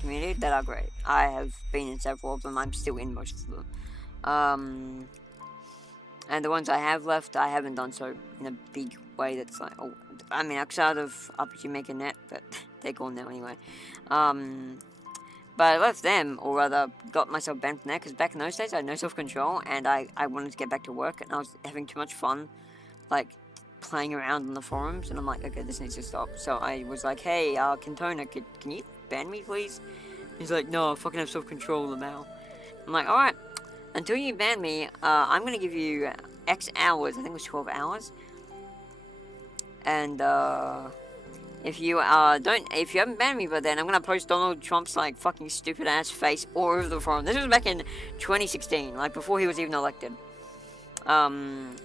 community, that are great. I have been in several of them, I'm still in most of them. And the ones I have left, I haven't done so in a big way that's like, oh, I mean, outside of RPG Maker Net, but they're gone now anyway. But I left them, or rather, got myself banned from there, because back in those days, I had no self-control, and I wanted to get back to work, and I was having too much fun, like, playing around on the forums, and I'm like, okay, this needs to stop. So I was like, hey, Cantona, can you ban me, please? He's like, no, I fucking have self-control, Lamau. I'm like, alright, until you ban me, I'm gonna give you X hours, I think it was 12 hours, and, if you haven't banned me by then, I'm gonna post Donald Trump's, like, fucking stupid-ass face all over the forum. This was back in 2016, like, before he was even elected.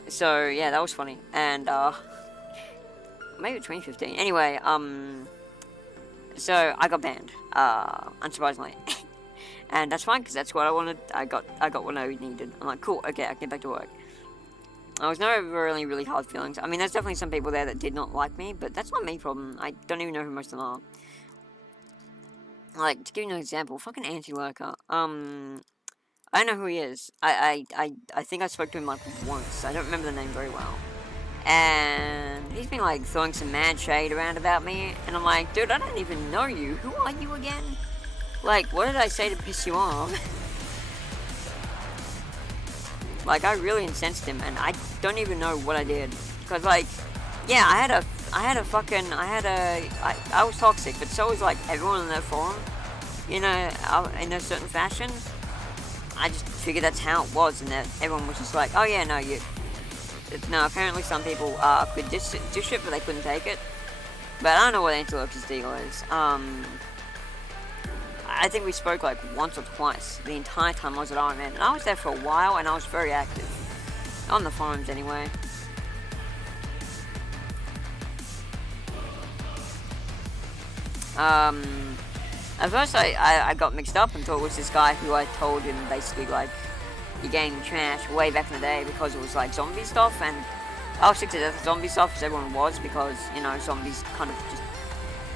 So, yeah, that was funny, and, maybe 2015, anyway, so, I got banned, unsurprisingly, and that's fine, because that's what I wanted. I got what I needed. I'm like, cool, okay, I can get back to work. I was never really hard feelings. I mean, there's definitely some people there that did not like me, but that's not my problem. I don't even know who most of them Like, to give you an example, fucking anti-lurker. I know who he is. I think I spoke to him like once. I don't remember the name very well. And he's been like throwing some mad shade around about me, and I'm like, dude, I don't even know you. Who are you again? Like, what did I say to piss you off? Like, I really incensed him, and I don't even know what I did. Because, like, yeah, I was toxic, but so was, like, everyone in that forum, you know, in a certain fashion. I just figured that's how it was, and that everyone was just like, oh yeah, no, no, apparently some people could dish it, but they couldn't take it. But I don't know what Antelope's deal is. I think we spoke like once or twice the entire time I was at Iron Man, and I was there for a while, and I was very active on the forums anyway. At first I got mixed up and thought it was this guy who I told him basically like, you're getting trash way back in the day because it was like zombie stuff, and I was sick to death of zombie stuff as everyone was, because, you know, zombies kind of just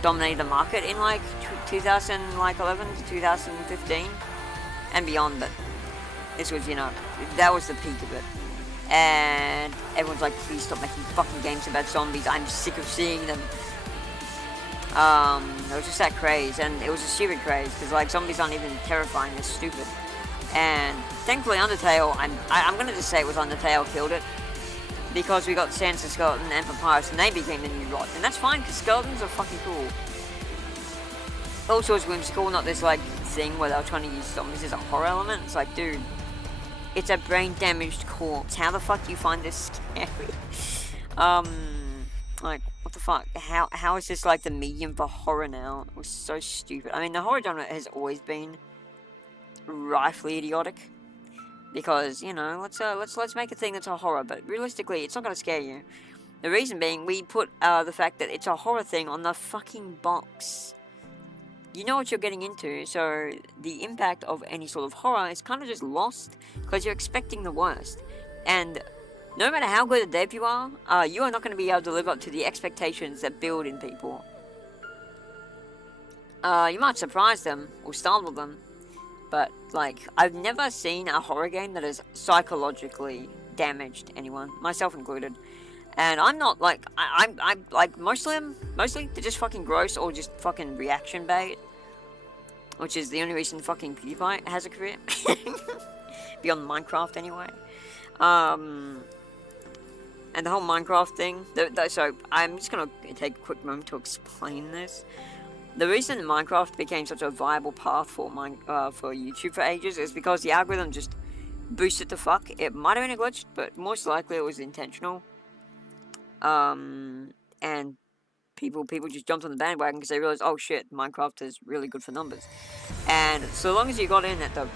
dominated the market in like 2011 to 2015 and beyond. But this was, you know, that was the peak of it, and everyone's like, please stop making fucking games about zombies, I'm sick of seeing them. It was just that craze, and it was a stupid craze, because like zombies aren't even terrifying, they're stupid. And thankfully Undertale, I'm gonna just say it was Undertale killed it, because we got Sansa, Skeleton, and Papyrus, and they became the new rot, and that's fine, because skeletons are fucking cool. Also, it's whimsical, not this like thing where they were trying to use zombies as a horror element. It's like, dude, it's a brain-damaged corpse. How the fuck do you find this scary? Like, what the fuck? How is this like the medium for horror now? It was so stupid. I mean, the horror genre has always been rightfully idiotic, because, you know, let's make a thing that's a horror, but realistically, it's not gonna scare you. The reason being, we put the fact that it's a horror thing on the fucking box. You know what you're getting into, so the impact of any sort of horror is kind of just lost, because you're expecting the worst. And no matter how good a dev you are not going to be able to live up to the expectations that build in people. You might surprise them, or startle them, but, like, I've never seen a horror game that has psychologically damaged anyone, myself included. And I'm not, like, I'm like, mostly they're just fucking gross, or just fucking reaction bait. Which is the only reason fucking PewDiePie has a career. Beyond Minecraft, anyway. And the whole Minecraft thing, so I'm just gonna take a quick moment to explain this. The reason Minecraft became such a viable path for YouTube for ages is because the algorithm just boosted the fuck. It might have been a glitch, but most likely it was intentional. And people just jumped on the bandwagon because they realized, oh shit, Minecraft is really good for numbers. And so long as you got in at the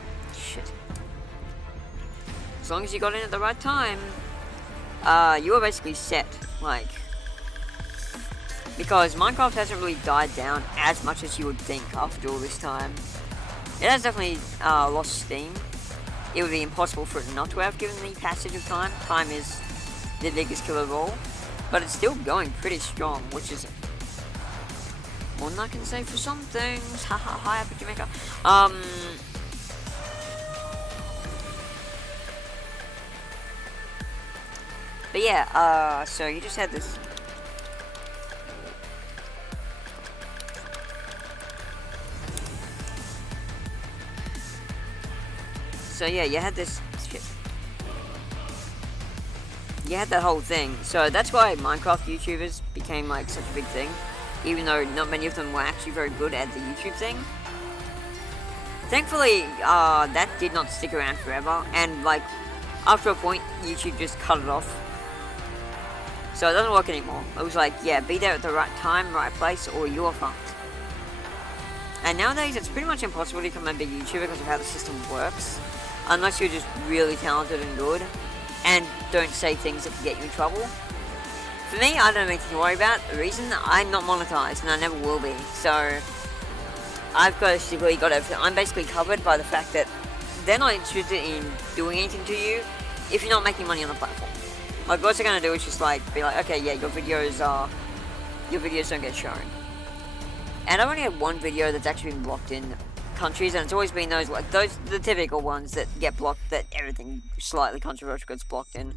right time, you were basically set, like, because Minecraft hasn't really died down as much as you would think after all this time. It has definitely lost steam. It would be impossible for it not to have, given the passage of time. Time is the biggest killer of all. But it's still going pretty strong, which is more than I can say for some things. Haha, hi up at Jamaica. But yeah, so you just had this. So yeah, you had this shit. You had that whole thing, so that's why Minecraft YouTubers became like such a big thing, even though not many of them were actually very good at the YouTube thing. Thankfully, that did not stick around forever, and like, after a point, YouTube just cut it off. So it doesn't work anymore. It was like, yeah, be there at the right time, right place, or you're fucked. And nowadays, it's pretty much impossible to become a big YouTuber because of how the system works, unless you're just really talented and good, and don't say things that can get you in trouble. For me, I don't have anything to worry about. The reason, I'm not monetized, and I never will be. So, I've basically got everything. I'm basically covered by the fact that they're not interested in doing anything to you if you're not making money on the platform. Like, what they're gonna do is just like, be like, okay, yeah, your videos don't get shown. and I've only had one video that's actually been blocked in countries, and it's always been those the typical ones that get blocked, that everything slightly controversial gets blocked in.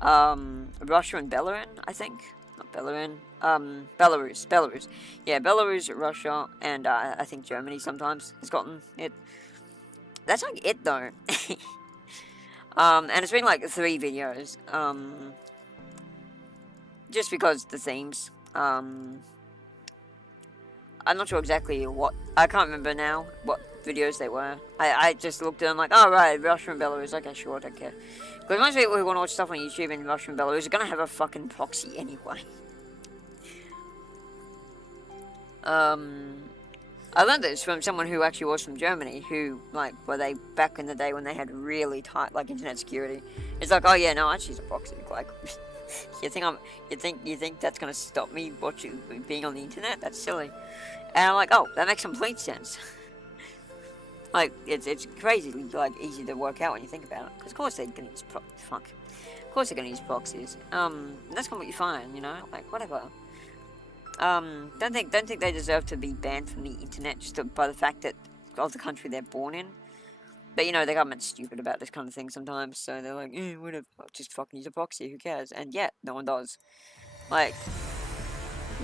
Russia and Belarus, I think. Not Belarus. Belarus. Yeah, Belarus, Russia, and I think Germany sometimes has gotten it. That's like it though. And it's been like 3 videos. Just because the themes. I'm not sure exactly what. I can't remember now what videos they were. I just looked at them like, oh right, Russia and Belarus. Okay, sure, I don't care. Because most people who want to watch stuff on YouTube in Russia and Belarus are gonna have a fucking proxy anyway. I learned this from someone who actually was from Germany, who, like, were they back in the day when they had really tight, like, internet security. It's like, oh yeah, no, actually it's a proxy. Like, you think that's gonna stop me being on the internet? That's silly. And I'm like, oh, that makes complete sense. Like, it's crazy, like, easy to work out when you think about it. Because of course they're gonna use Of course they're gonna use proxies. That's completely fine, you know, like, whatever. Don't think they deserve to be banned from the internet just by the fact that of the country they're born in. But you know, the government's stupid about this kind of thing sometimes, so they're like, whatever, just fucking use a proxy, who cares? And yet, no one does. Like,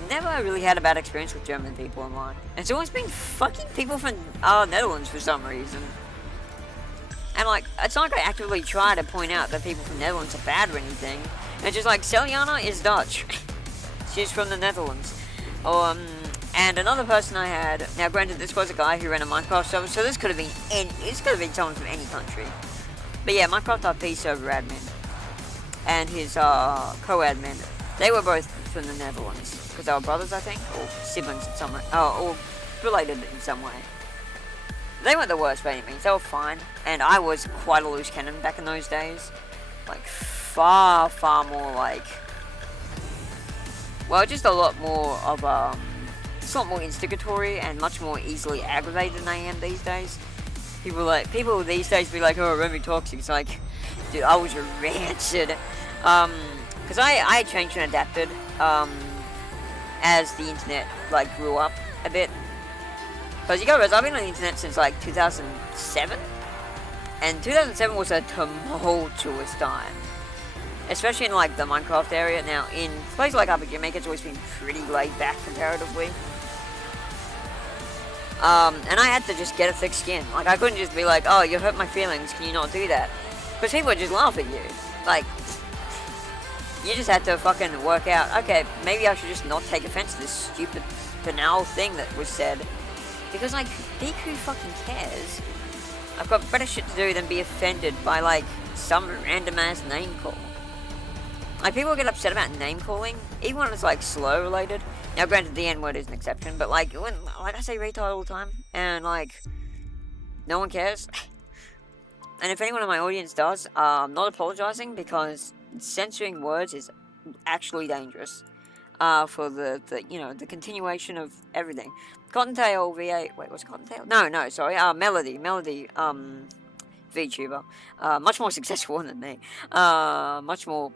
never really had a bad experience with German people online. It's always been fucking people from Netherlands for some reason. And like, it's not like I actively try to point out that people from Netherlands are bad or anything. It's just like, Celiana is Dutch. She's from the Netherlands. And another person I had, now granted this was a guy who ran a Minecraft server, so this could have been someone from any country. But yeah, Minecraft RP server admin and his co-admin, they were both from the Netherlands, because they were brothers, I think, or siblings in some way, or related in some way. They weren't the worst by any means, they were fine, and I was quite a loose cannon back in those days. Like, far more like, well, just a lot more of, it's a lot more instigatory and much more easily aggravated than I am these days. People these days be like, oh, Remi toxic. It's like, dude, I was rancid. Because I changed and adapted, as the internet, like, grew up a bit. Because you gotta realize, I've been on the internet since, like, 2007. And 2007 was a tumultuous time. Especially in, like, the Minecraft area. Now, in places like RPG Maker, it's always been pretty laid back comparatively. And I had to just get a thick skin. Like, I couldn't just be like, oh, you hurt my feelings, can you not do that? Because people would just laugh at you. Like, you just had to fucking work out, okay, maybe I should just not take offense to this stupid, banal thing that was said. Because, like, who fucking cares? I've got better shit to do than be offended by, like, some random-ass name call. Like, people get upset about name calling, even when it's, like, slow related. Now, granted, the N-word is an exception, but, like, when, like, I say retard all the time, and, like, no one cares. And if anyone in my audience does, I'm not apologizing, because censoring words is actually dangerous. For the you know, the continuation of everything. Cottontail VA, wait, what's Cottontail? No, sorry, Melody, VTuber, much more successful than me, much more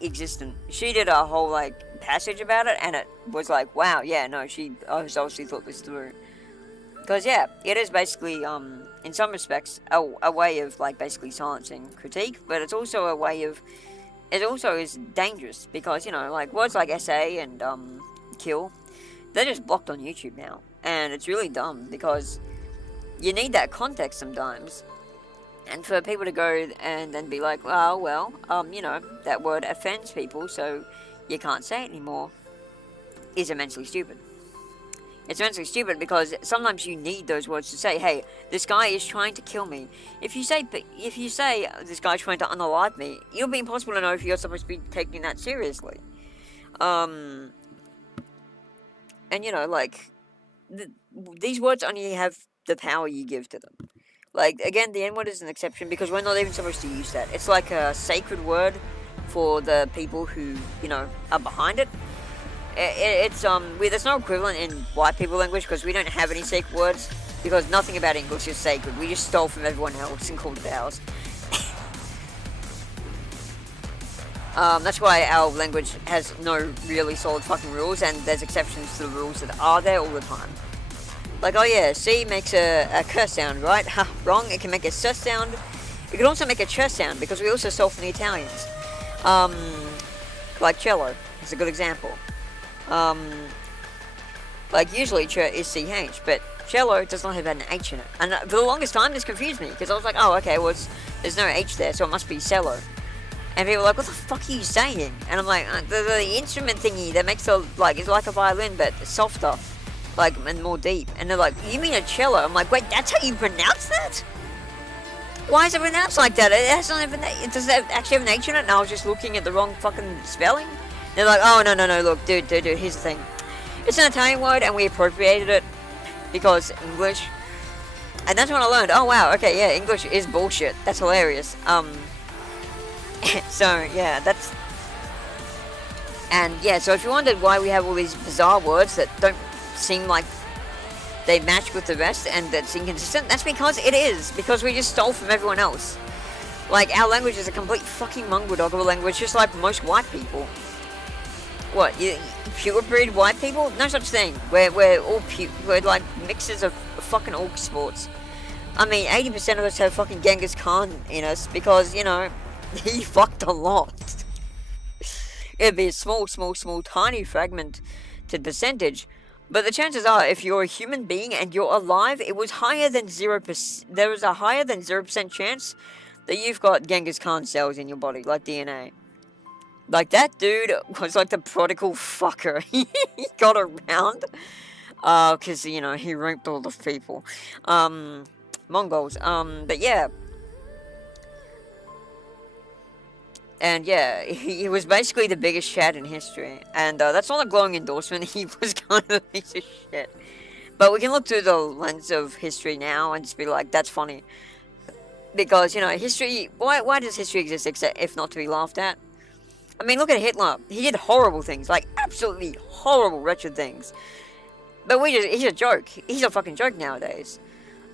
existent. She did a whole, like, passage about it, and it was like, wow, yeah, no, she obviously thought this through. Because, yeah, it is basically, in some respects, a way of, like, basically silencing critique, but it's also a way of, it also is dangerous, because, you know, like, words like SA and, kill, they're just blocked on YouTube now, and it's really dumb, because you need that context sometimes. And for people to go and then be like, well, you know, that word offends people, so you can't say it anymore, is immensely stupid. It's immensely stupid because sometimes you need those words to say, hey, this guy is trying to kill me. If you say this guy's trying to unalive me, it'll be impossible to know if you're supposed to be taking that seriously. And you know, like, these words only have the power you give to them. Like, again, the N-word is an exception because we're not even supposed to use that. It's like a sacred word for the people who, you know, are behind it. There's no equivalent in white people language because we don't have any sacred words because nothing about English is sacred. We just stole from everyone else and called it ours. That's why our language has no really solid fucking rules, and there's exceptions to the rules that are there all the time. Like, oh yeah, C makes a curse sound, right? Ha, wrong. It can make a sus sound. It can also make a ch sound because we also stole from the Italians. Like cello is a good example. Like usually ch is ch, but cello does not have an h in it. And for the longest time, this confused me because I was like, oh, okay, well, there's no h there, so it must be cello. And people were like, what the fuck are you saying? And I'm like, the instrument thingy that makes the, like, it's like a violin, but softer, like, and more deep. And they're like, you mean a cello? I'm like, wait, that's how you pronounce that? Why is it pronounced like that? It has not even, does it actually have an H in it? And I was just looking at the wrong fucking spelling. They're like, oh, no, look, dude, here's the thing. It's an Italian word, and we appropriated it because English. And that's when I learned, oh, wow, okay, yeah, English is bullshit. That's hilarious. So, yeah, that's... And, yeah, so if you wondered why we have all these bizarre words that don't seem like they match with the rest and that's inconsistent, that's because it is. Because we just stole from everyone else. Like, our language is a complete fucking mongrel dog of a language, just like most white people. What, purebred white people? No such thing. We're all we're like mixes of fucking all sports. I mean, 80% of us have fucking Genghis Khan in us because, you know, he fucked a lot. It'd be a small, tiny fragmented percentage. But the chances are, if you're a human being and you're alive, it was higher than 0%. There was a higher than 0% chance that you've got Genghis Khan cells in your body, like DNA. Like, that dude was like the prodigal fucker. He got around. Because, you know, he raped all the people. Mongols. But yeah. And yeah, he was basically the biggest Chad in history. And that's not a glowing endorsement. He was kind of a piece of shit. But we can look through the lens of history now and just be like, that's funny. Because, you know, history... Why does history exist except if not to be laughed at? I mean, look at Hitler. He did horrible things. Like, absolutely horrible, wretched things. But he's a joke. He's a fucking joke nowadays.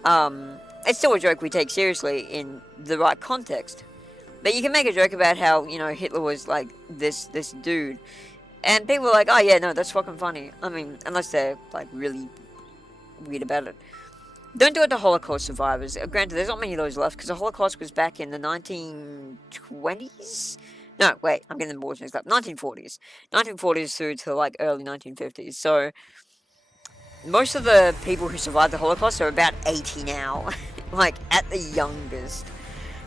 It's still a joke we take seriously in the right context. But you can make a joke about how, you know, Hitler was, like, this dude. And people are like, oh, yeah, no, that's fucking funny. I mean, unless they're, like, really weird about it. Don't do it to Holocaust survivors. Granted, there's not many of those left, because the Holocaust was back in the 1920s? No, wait, I'm getting the boards mixed up. 1940s. 1940s through to, like, early 1950s. So, most of the people who survived the Holocaust are about 80 now. Like, at the youngest.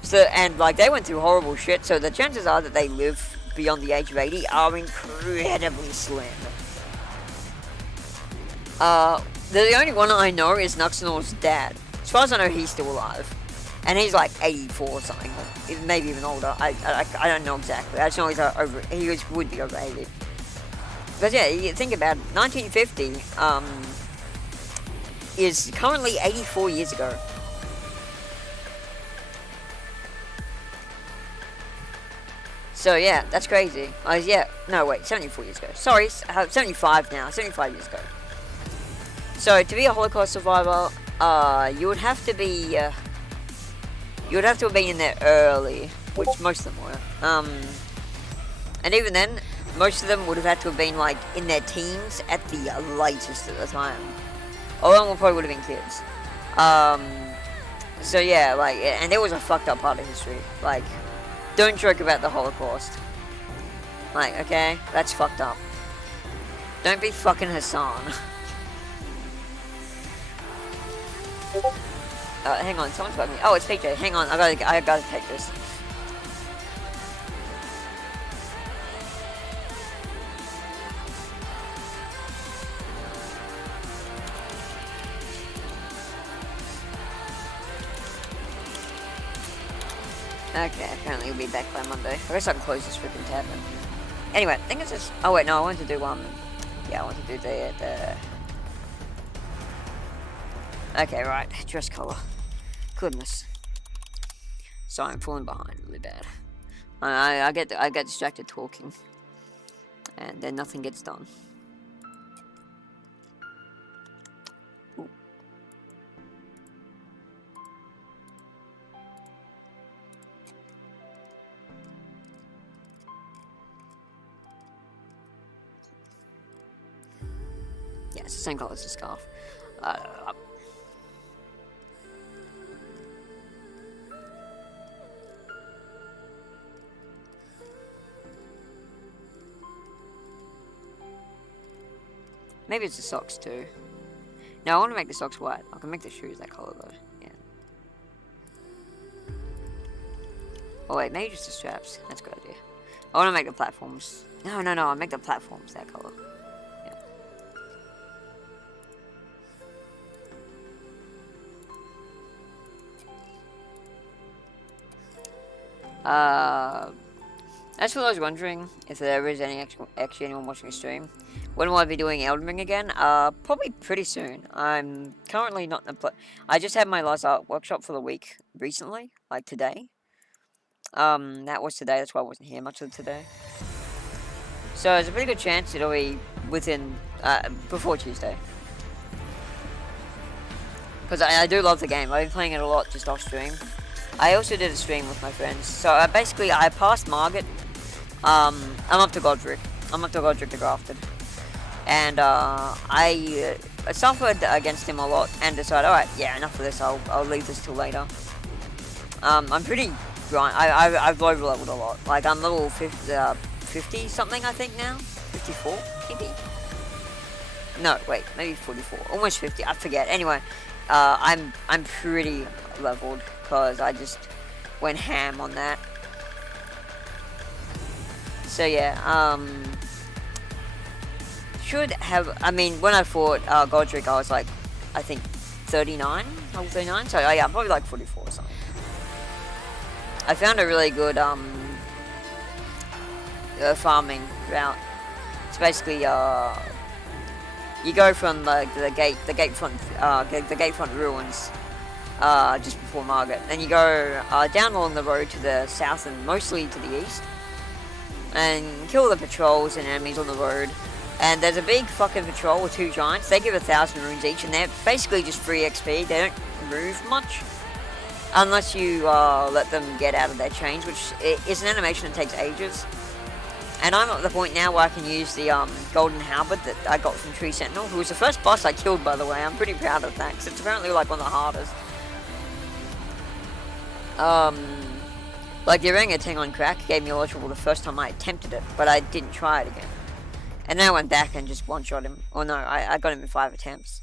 So, and, like, they went through horrible shit, so the chances are that they live beyond the age of 80 are incredibly slim. The only one I know is Nuxnor's dad. As far as I know, he's still alive. And he's, like, 84 or something, or maybe even older. I don't know exactly. I just know he would be over 80. But, yeah, you think about it, 1950, is currently 84 years ago. So, yeah, that's crazy. Yeah, no, wait, 74 years ago. Sorry, 75 now, 75 years ago. So, to be a Holocaust survivor, you would have to be, you would have to have been in there early, which most of them were. And even then, most of them would have had to have been, like, in their teens at the latest at the time. All of them probably would have been kids. So, yeah, like, and it was a fucked up part of history. Like, don't joke about the Holocaust. Like, okay? That's fucked up. Don't be fucking Hassan. Hang on, someone's bugging me. Oh, it's PJ. Hang on, I gotta take this. Okay, apparently he'll be back by Monday. I guess I can close this freaking tab then. Anyway, I think it's just... Oh wait, no, I wanted to do, yeah, I want to do the... Okay, right, dress colour. Goodness. Sorry, I'm falling behind really bad. I get distracted talking. And then nothing gets done. Yeah, it's the same colour as the scarf. Maybe it's the socks too. No, I want to make the socks white. I can make the shoes that color though. Yeah. Oh wait, maybe just the straps. That's a good idea. I want to make the platforms. No, I'll make the platforms that color. That's what I was wondering, if there is actually anyone watching a stream. When will I be doing Elden Ring again? Probably pretty soon. I'm currently not in the I just had my last art workshop for the week recently, like today. That was today, that's why I wasn't here much of today. So there's a pretty good chance it'll be within, before Tuesday. Because I do love the game, I've been playing it a lot just off stream. I also did a stream with my friends. So basically, I passed Margit. I'm up to Godric. I'm up to Godric the Grafted. And I suffered against him a lot and decided, alright, yeah, enough of this. I'll leave this till later. I'm pretty grind. I've low leveled a lot. Like I'm level 50 something I think now. 54 maybe. No, wait, maybe 44. Almost 50. I forget. Anyway, I'm pretty leveled. Because I just went ham on that. So yeah, should have, I mean, when I fought Godric, I was like, I think 39, level 39, so yeah, I'm probably like 44 or something. I found a really good farming route. It's basically, you go from like the gatefront ruins, just before Margit. Then you go down along the road to the south and mostly to the east. And kill the patrols and enemies on the road. And there's a big fucking patrol with 2 giants. They give 1,000 runes each and they're basically just free XP. They don't move much. Unless you let them get out of their chains, which is an animation that takes ages. And I'm at the point now where I can use the golden halberd that I got from Tree Sentinel, who was the first boss I killed, by the way. I'm pretty proud of that, because it's apparently like one of the hardest. Like the orangutan on crack gave me a lot of trouble the first time I attempted it, but I didn't try it again. And then I went back and just one-shot him. Oh no, I got him in 5 attempts.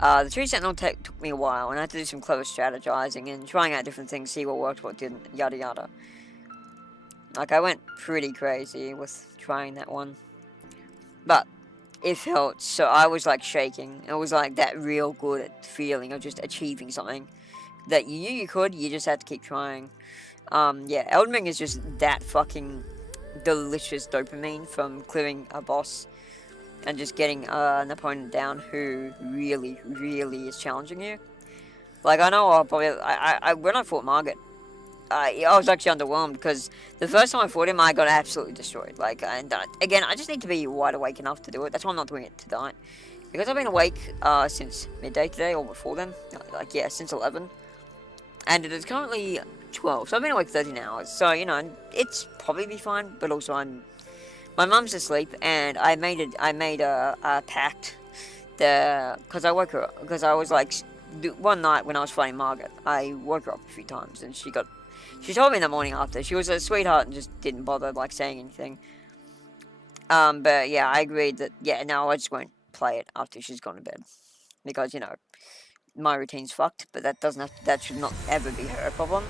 The Tree Sentinel took me a while, and I had to do some clever strategizing and trying out different things, see what worked, what didn't, yada yada. Like, I went pretty crazy with trying that one. But it felt so, I was like shaking. It was like that real good feeling of just achieving something that you knew you could, you just had to keep trying. Yeah, Elden Ring is just that fucking delicious dopamine from clearing a boss and just getting an opponent down who really, really is challenging you. Like, I know I'll probably, when I fought Margit, I was actually underwhelmed because the first time I fought him, I got absolutely destroyed. Like, and again, I just need to be wide awake enough to do it. That's why I'm not doing it tonight. Because I've been awake since midday today, or before then. Like, yeah, since 11. And it is currently 12, so I've been awake 13 hours. So, you know, it's probably be fine, but also my mum's asleep, and I made a pact because I woke her up, because I was like, one night when I was fighting Margit, I woke her up a few times, and she told me in the morning after. She was a sweetheart and just didn't bother, like, saying anything. But yeah, I agreed that, yeah, no, I just won't play it after she's gone to bed. Because, you know, my routine's fucked, but that should not ever be her problem.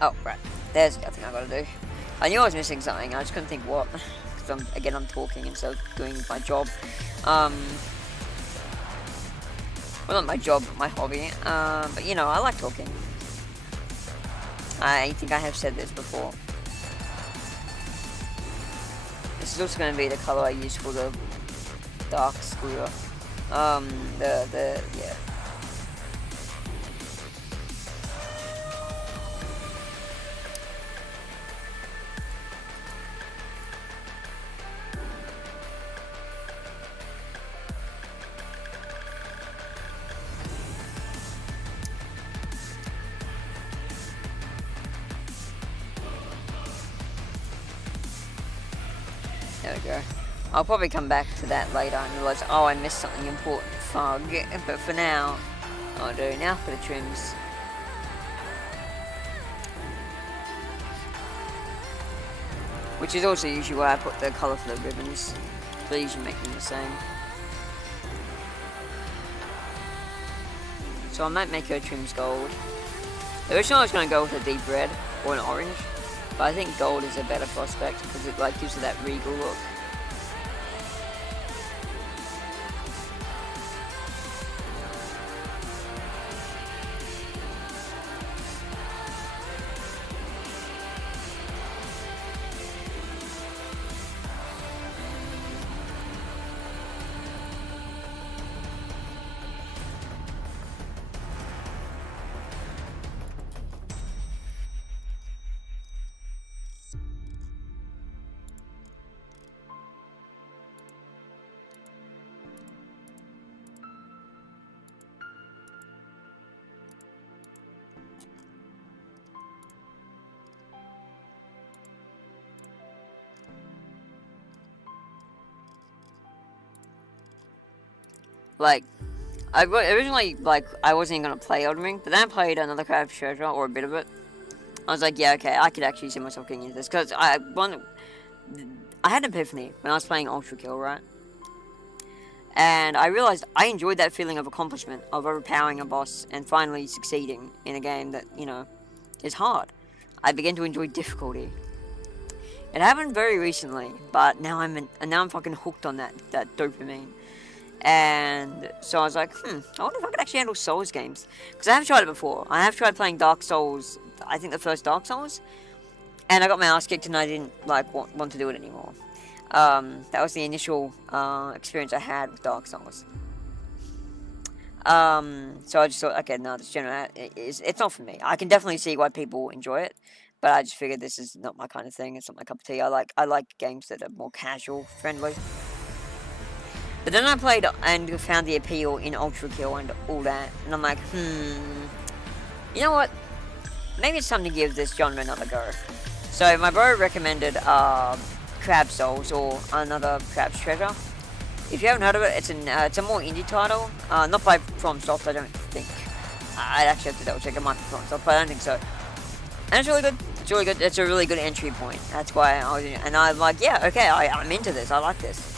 Oh, right. There's the other thing I gotta do. I knew I was missing something, I just couldn't think what. Because I'm talking instead of doing my job. Well, not my job, but my hobby. But you know, I like talking. I think I have said this before. This is also going to be the color I use for the dark screwer. Yeah. There we go. I'll probably come back to that later and realise, oh, I missed something important. Fug. But for now, I'll do now for the trims. Which is also usually where I put the colour for the ribbons. Please, you make them the same. So I might make her trims gold. Originally I was going to go with a deep red or an orange, but I think gold is a better prospect because it like gives her that regal look. Like, originally, like, I wasn't even going to play Elden Ring, but then I played another Crab Treasure, or a bit of it. I was like, yeah, okay, I could actually see myself getting into this, because I had an epiphany when I was playing Ultra Kill, right? And I realized I enjoyed that feeling of accomplishment, of overpowering a boss, and finally succeeding in a game that, you know, is hard. I began to enjoy difficulty. It happened very recently, but now I'm fucking hooked on that dopamine. And so I was like, I wonder if I could actually handle Souls games. Because I have tried it before. I have tried playing Dark Souls, I think the first Dark Souls. And I got my ass kicked and I didn't, like, want to do it anymore. That was the initial experience I had with Dark Souls. So I just thought, okay, no, this genre, it's not for me. I can definitely see why people enjoy it. But I just figured this is not my kind of thing. It's not my cup of tea. I like games that are more casual, friendly. But then I played and found the appeal in Ultra Kill and all that, and I'm like, you know what? Maybe it's time to give this genre another go. So my bro recommended Crab Souls, or another Crab's Treasure. If you haven't heard of it, it's a more indie title, not by FromSoft, I don't think. I'd actually have to double check. It might be FromSoft, but I don't think so. And it's really good. It's really good. It's a really good entry point. That's why I was, and I'm like, yeah, okay, I'm into this. I like this.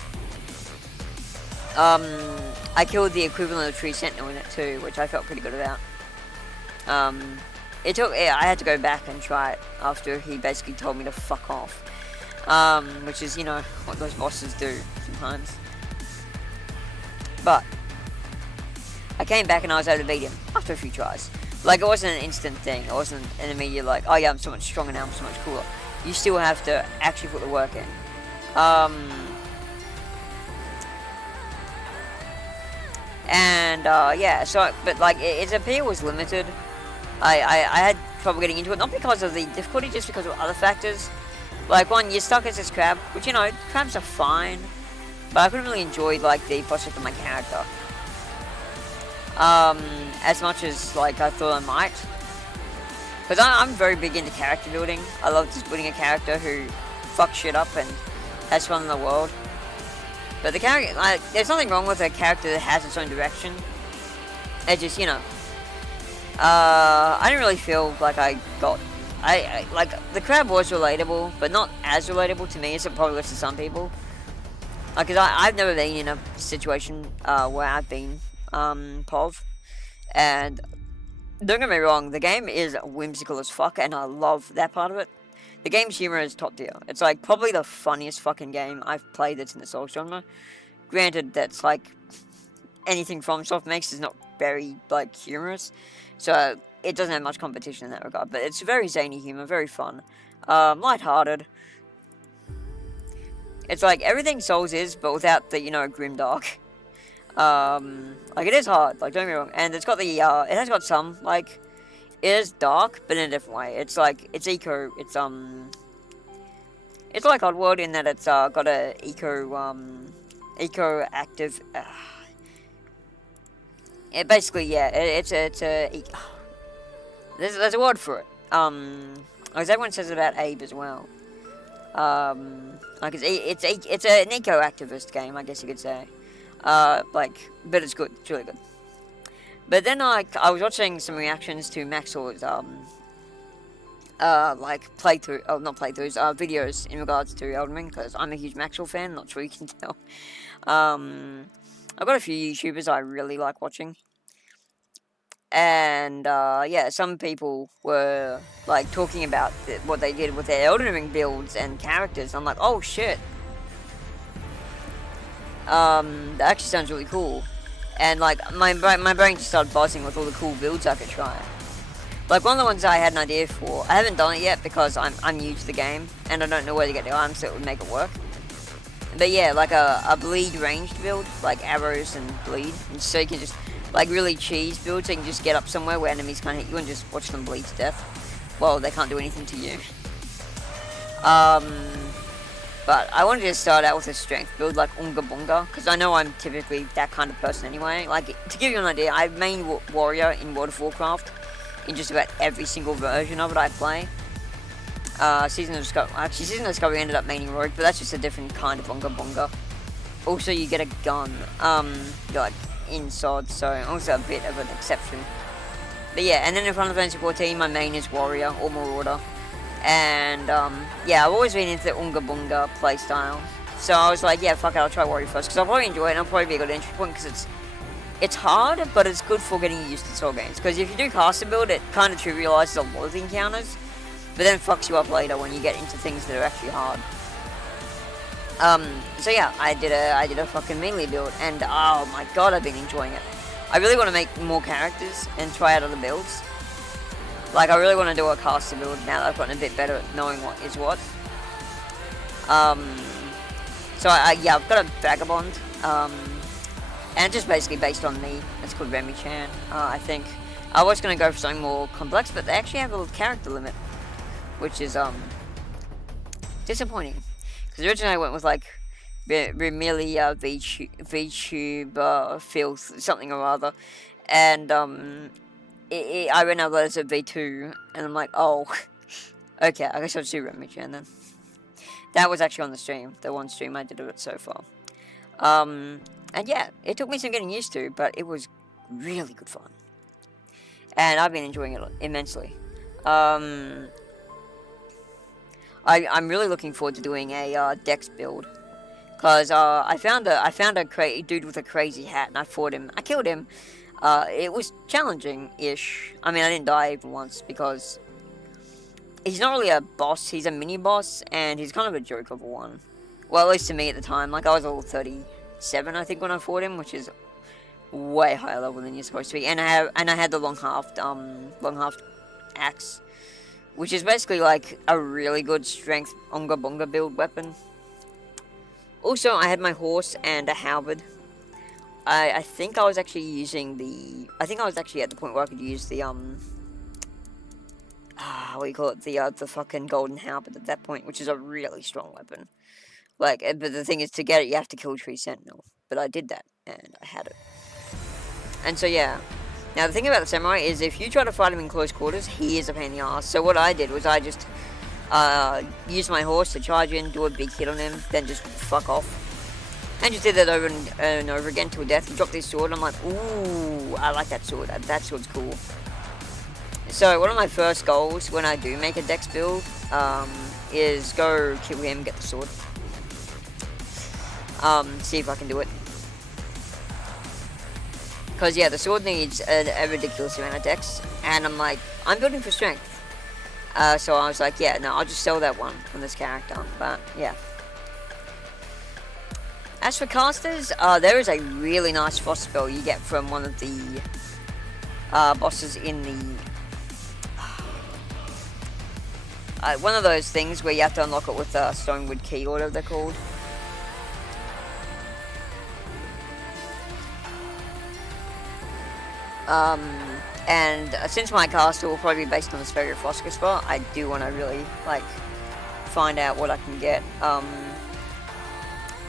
I killed the equivalent of Tree Sentinel in it too, which I felt pretty good about. I had to go back and try it after he basically told me to fuck off. Which is, you know, what those bosses do sometimes. But I came back and I was able to beat him after a few tries. Like, it wasn't an instant thing. It wasn't an immediate, like, oh yeah, I'm so much stronger now, I'm so much cooler. You still have to actually put the work in. Yeah, so, but like, its appeal was limited. I had trouble getting into it, not because of the difficulty, just because of other factors. Like, one, you're stuck as this crab, which, you know, crabs are fine, but I couldn't really enjoy, like, the prospect of my character. As much as, like, I thought I might. Because I'm very big into character building. I love just building a character who fucks shit up and has fun in the world. But the character, like, there's nothing wrong with a character that has its own direction. It just, you know, I didn't really feel like I got, like, the crab was relatable, but not as relatable to me as it probably was to some people. Because I've never been in a situation where I've been POV, and don't get me wrong, the game is whimsical as fuck, and I love that part of it. The game's humor is top tier. It's like probably the funniest fucking game I've played that's in the Souls genre. Granted, that's like anything FromSoft makes is not very like humorous, so it doesn't have much competition in that regard. But it's very zany humor, very fun, lighthearted. It's like everything Souls is, but without the, you know, grimdark. Like, it is hard, like, don't get me wrong, and it's got the, it has got some, like, it is dark, but in a different way. It's like, it's like Oddworld in that it's, got a eco-active, it basically, yeah, it's a, there's a word for it, as everyone says about Abe as well, like, it's an eco-activist game, I guess you could say. Like, but it's good. It's really good. But then I was watching some reactions to Maxwell's like not playthroughs, videos in regards to Elden Ring, because I'm a huge Maxwell fan, not sure you can tell. I've got a few YouTubers I really like watching. And, yeah, some people were, like, talking about what they did with their Elden Ring builds and characters. I'm like, oh, shit. That actually sounds really cool. And, like, my brain just started buzzing with all the cool builds I could try. Like, one of the ones I had an idea for, I haven't done it yet because I'm new to the game, and I don't know where to get the items that would make it work. But yeah, like a bleed ranged build, like arrows and bleed, and so you can just, like, really cheese build, so you can just get up somewhere where enemies can't hit you and just watch them bleed to death. Well, they can't do anything to you. But I wanted to start out with a strength build, like Unga Bunga, because I know I'm typically that kind of person anyway. Like, to give you an idea, I main warrior in World of Warcraft, in just about every single version of it I play. Season of Discovery ended up maining Rogue, but that's just a different kind of Unga Bunga. Also, you get a gun, like, in SOD, so also a bit of an exception. But yeah, and then in Final Fantasy 14, my main is Warrior or Marauder. And, yeah, I've always been into the Unga Bunga playstyle. So I was like, yeah, fuck it, I'll try Warrior first, because I'll probably enjoy it, and it'll probably be a good entry point, because it's hard, but it's good for getting used to Soul games. Because if you do caster build, it kind of trivializes a lot of the encounters, but then fucks you up later when you get into things that are actually hard. So yeah, I did a fucking melee build, and oh my god, I've been enjoying it. I really want to make more characters and try out other builds. Like, I really want to do a caster build now that I've gotten a bit better at knowing what is what. So yeah, I've got a Vagabond, and it's just basically based on me. It's called Remi-Chan, I think. I was going to go for something more complex, but they actually have a little character limit, which is, disappointing. Because originally I went with, like, Remilia, VTuber, Filth, something or other, and, I ran out of letters at V2, and I'm like, oh, okay, I guess I'll just do Remi-Chan then. That was actually on the stream, the one stream I did of it so far. And yeah, it took me some getting used to, but it was really good fun. And I've been enjoying it immensely. I'm really looking forward to doing a Dex build, cause I found a dude with a crazy hat, and I fought him. I killed him. It was challenging-ish. I mean, I didn't die even once because he's not really a boss. He's a mini boss, and he's kind of a joke of one. Well, at least to me at the time. Like, I was level 37, I think, when I fought him, which is way higher level than you're supposed to be. And I had the long half axe, which is basically like a really good strength Unga Bunga build weapon. Also, I had my horse and a halberd. I think I was actually using I think I was actually at the point where I could use the, what do you call it, the fucking golden halberd at that point, which is a really strong weapon. Like, but the thing is, to get it, you have to kill Tree Sentinel. But I did that, and I had it. And so, yeah. Now, the thing about the samurai is, if you try to fight him in close quarters, he is a pain in the ass. So what I did was I just, used my horse to charge in, do a big hit on him, then just fuck off. And just did that over and over again till death. He dropped his sword, and I'm like, ooh, I like that sword. That sword's cool. So, one of my first goals when I do make a Dex build, is go kill him, get the sword. See if I can do it. Because, yeah, the sword needs a ridiculous amount of Dex, and I'm like, I'm building for strength. So I was like, yeah, no, I'll just sell that one from this character, but, yeah. As for casters, there is a really nice frost spell you get from one of the bosses in the... one of those things where you have to unlock it with a Stonewood Key, or whatever they're called. And since my caster will probably be based on the Sphere of Frost spell, I do want to really, like, find out what I can get.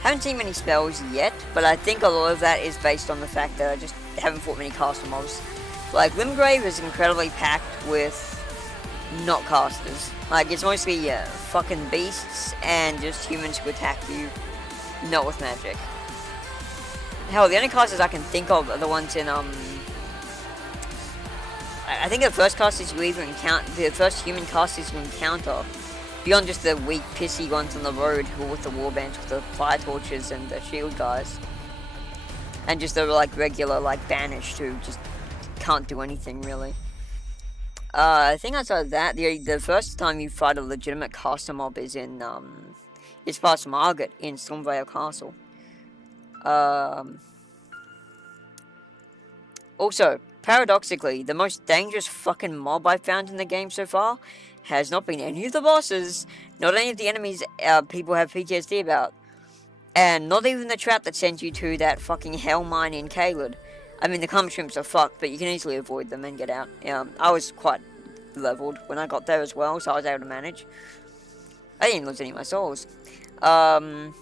Haven't seen many spells yet, but I think a lot of that is based on the fact that I just haven't fought many caster mobs. Like, Limgrave is incredibly packed with not casters. Like, it's mostly fucking beasts and just humans who attack you, not with magic. Hell, the only casters I can think of are the ones in, I think the first casters you either encounter, the first human casters you encounter, beyond just the weak, pissy ones on the road who with the warbands with the fire torches and the shield guys, and just the like regular like banished who just can't do anything really. I think outside of that, the first time you fight a legitimate caster mob is in it's past Margate in Stormvale Castle. Also, paradoxically, the most dangerous fucking mob I've found in the game so far has not been any of the bosses, not any of the enemies people have PTSD about, and not even the trap that sends you to that fucking hell mine in Caelid. I mean, the cum shrimps are fucked, but you can easily avoid them and get out. I was quite leveled when I got there as well, so I was able to manage. I didn't lose any of my souls. But,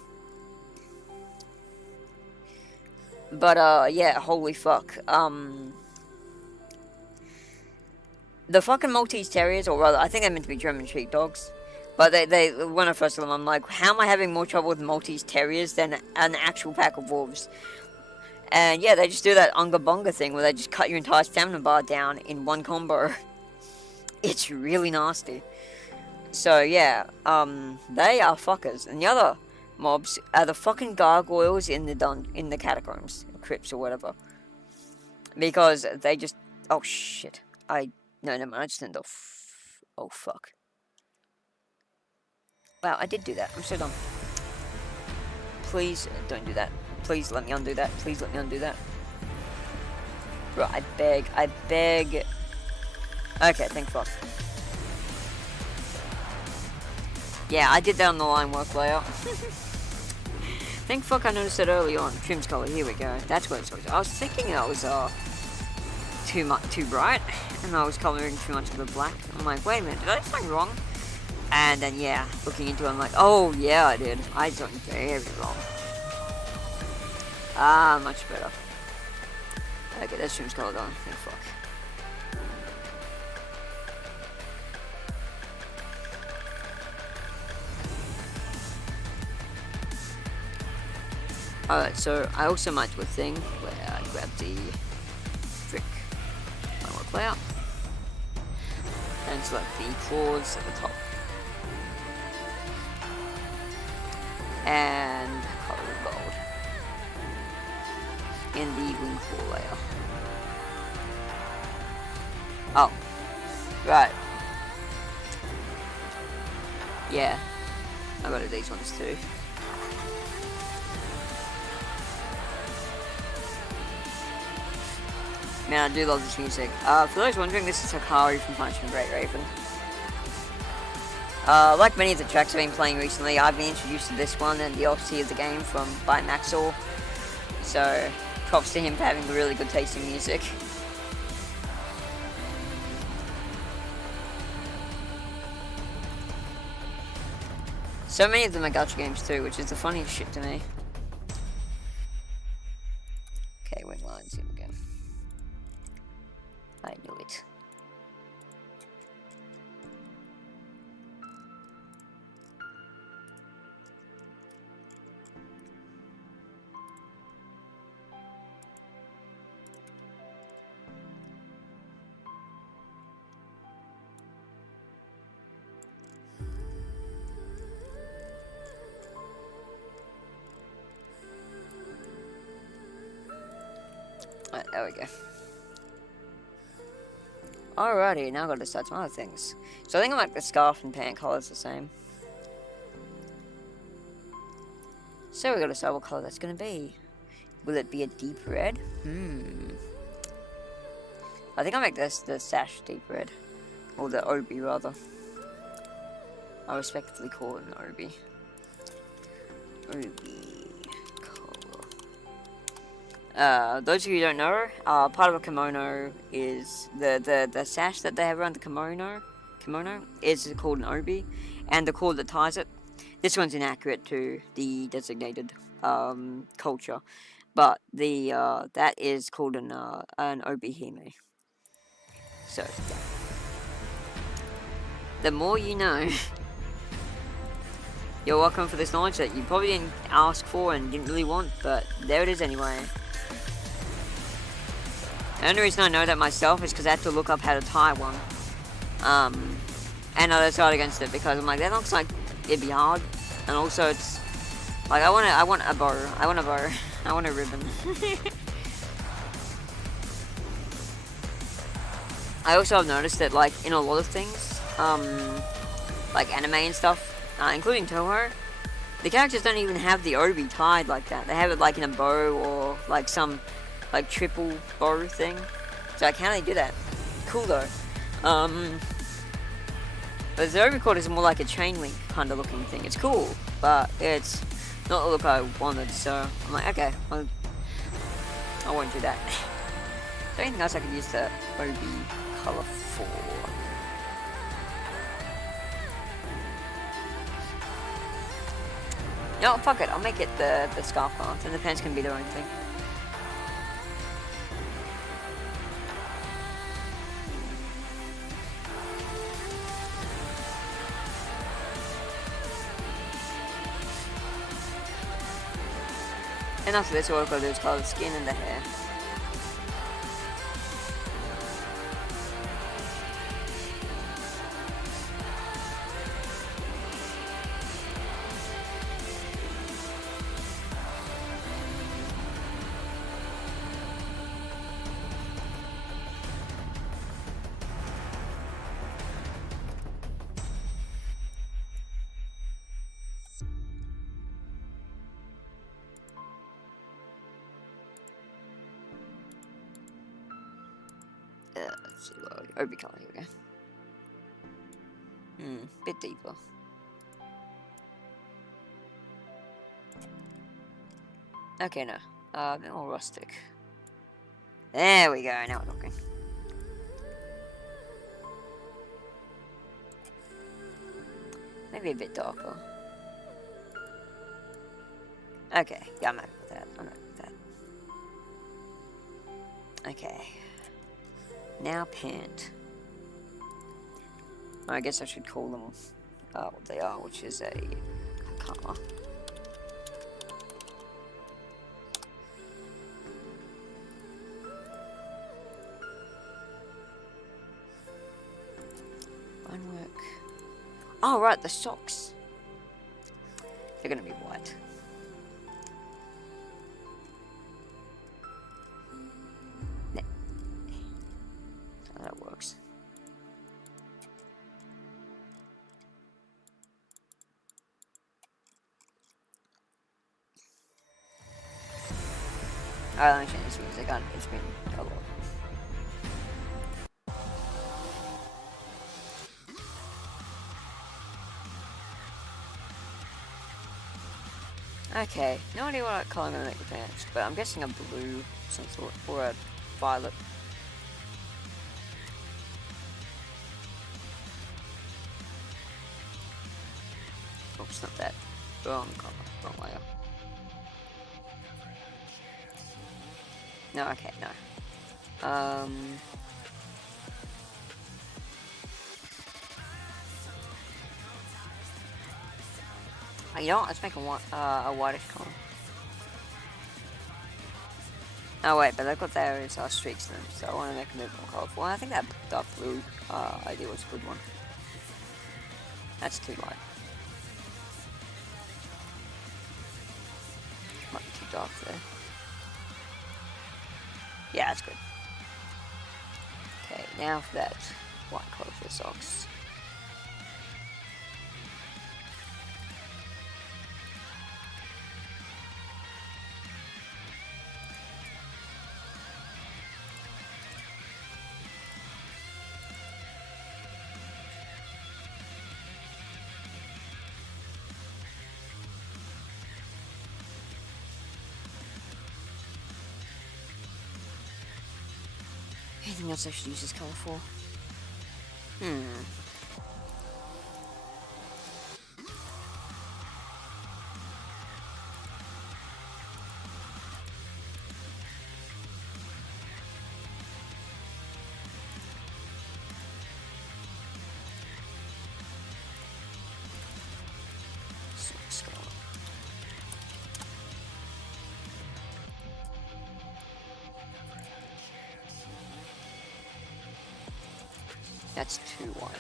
yeah, holy fuck. The fucking Maltese Terriers, or rather, I think they're meant to be German sheepdogs. But they when I first saw them, I'm like, how am I having more trouble with Maltese Terriers than an actual pack of wolves? And yeah, they just do that Unga Bunga thing where they just cut your entire stamina bar down in one combo. It's really nasty. So yeah, they are fuckers. And the other mobs are the fucking gargoyles in the catacombs, or crypts or whatever. Because they just, oh shit. No, never mind, I just turned off. Oh fuck. Wow, I did do that. I'm so dumb. Please don't do that. Please let me undo that. Please let me undo that. Right, I beg. Okay, thank fuck. Yeah, I did that on the line work layout. Thank fuck I noticed it early on. Trim's color, here we go. That's what it's supposed to. I was thinking that was too bright, and I was coloring too much of the black. I'm like, wait a minute, did I do something wrong? And then yeah, looking into it, I'm like, oh yeah, I did. I did something very wrong. Ah, much better. Okay, that stream's color gone. Thank fuck. Alright, so I also might do a thing where I grab the frick work layout and select the claws at the top. And color it gold in the wing claw layer. Oh, right. Yeah, I got these ones too. Man, I do love this music. For those wondering, this is Hikari from Punishment Great Raven. Like many of the tracks I've been playing recently, I've been introduced to this one and the OST of the game by Maxor. So, props to him for having really good taste in music. So many of them are gacha games too, which is the funniest shit to me. Okay, wing lines, here we go. I knew it. Alright, there we go. Alrighty, now I've got to decide some other things. So I think I like the scarf and pant colours the same. So we've got to decide what colour that's going to be. Will it be a deep red? I think I'll make this the sash deep red. Or the obi, rather. I respectively call it an obi. Those of you who don't know, part of a kimono is the sash that they have around the kimono is called an obi, and the cord that ties it. This one's inaccurate to the designated culture, but the that is called an obi-hime. So yeah. The more you know. You're welcome for this knowledge that you probably didn't ask for and didn't really want, but there it is anyway. The only reason I know that myself is because I had to look up how to tie one. And I decided against it because I'm like, that looks like it'd be hard. And also it's like I want a bow. I want a ribbon. I also have noticed that like in a lot of things, like anime and stuff, including Toho, the characters don't even have the obi tied like that. They have it like in a bow or like some like triple bow thing. So like how do they do that? Cool though. But the obi cord is more like a chain link kind of looking thing. It's cool, but it's not the look I wanted. So I'm like, okay, well, I won't do that. Is there anything else I could use the obi color for? No, fuck it. I'll make it the scarf pants, and the pants can be their own thing. And after this, what I've got to do is color the skin and the hair. Let's see, obi color, here we go. Bit deeper. Okay, no. A bit more rustic. There we go, now we're talking. Maybe a bit darker. Okay, yeah, I'm happy with that. Okay. Now pant. I guess I should call them what they are, which is a color. Work. Oh right, the socks. They're gonna be white. So that works. I don't change this music. It's been a lot. Okay, no idea what color I'm gonna make the pants, but I'm guessing a blue of some sort, or a violet. Oops, not that. Wrong color, wrong layer. No, okay, no. You know what, let's make a whitish color. Oh wait, but they've got those streaks in them, so I want to make them a bit more colourful. I think that dark blue idea was a good one. That's too light. Might be too dark there. Yeah, that's good. Okay, now for that white colour for the socks. Anything else I should use this colour for? That's too wide.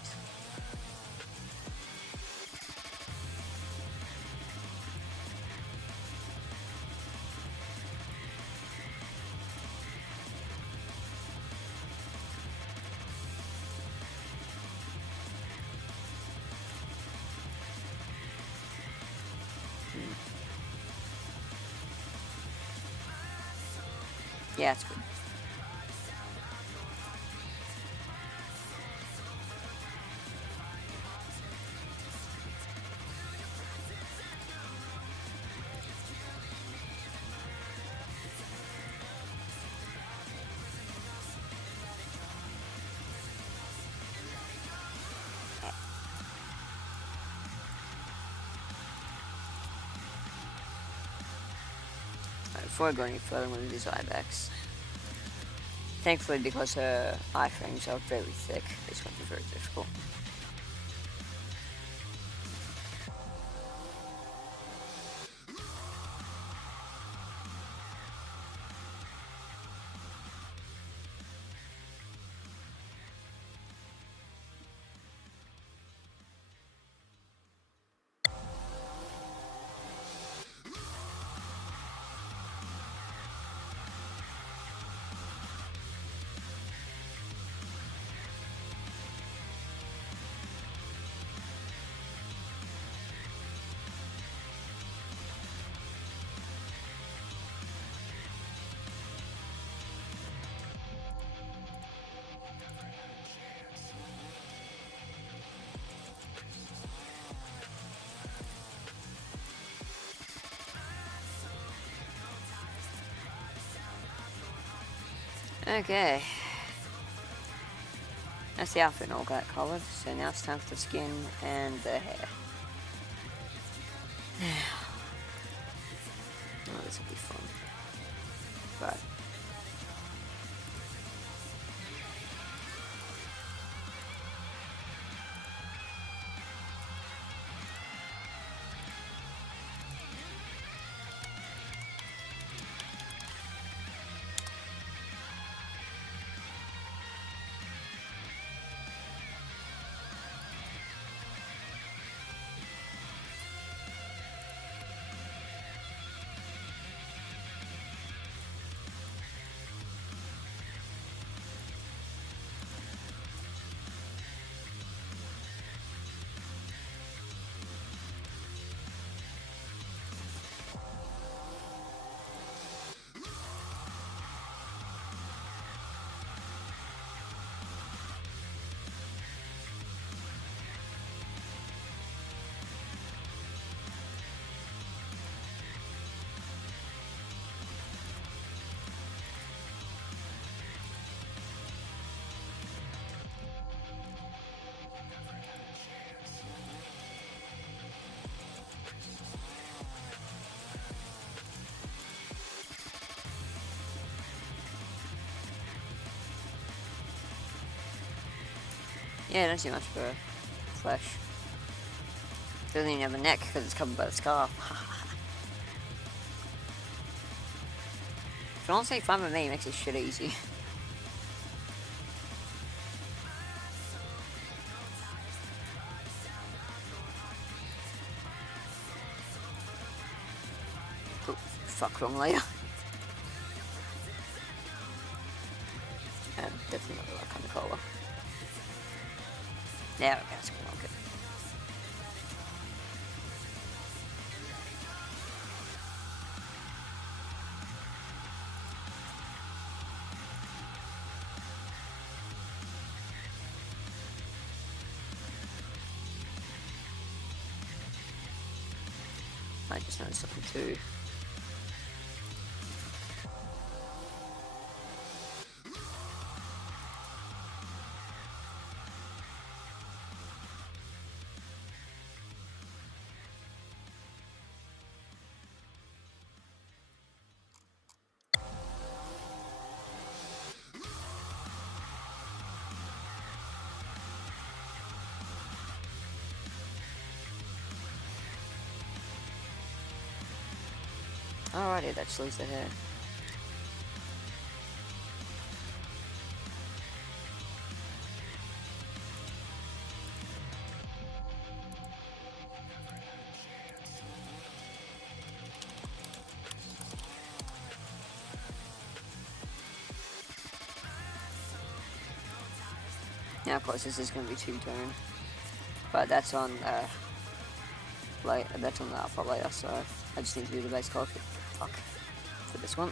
Yeah, it's good. Before I go any further, I'm going to do these Ibex. Thankfully, because her iframes are very thick, it's going to be very difficult. Okay. That's the outfit all got covered, so now it's time for the skin and the hair. Oh, this will be fun. Right. Yeah, don't see much for flesh. Doesn't even have a neck because it's covered by the scarf. If you want to say fun with me, it makes this shit easy. Oh, fuck, wrong layer. Definitely not the right kind of colour. There we go, it's gonna look good. I just noticed something too. Alrighty, that slows the hair. Now, of course, this is going to be two-tone, but that's on that's on the upper layer, so I just need to do the base color for this one.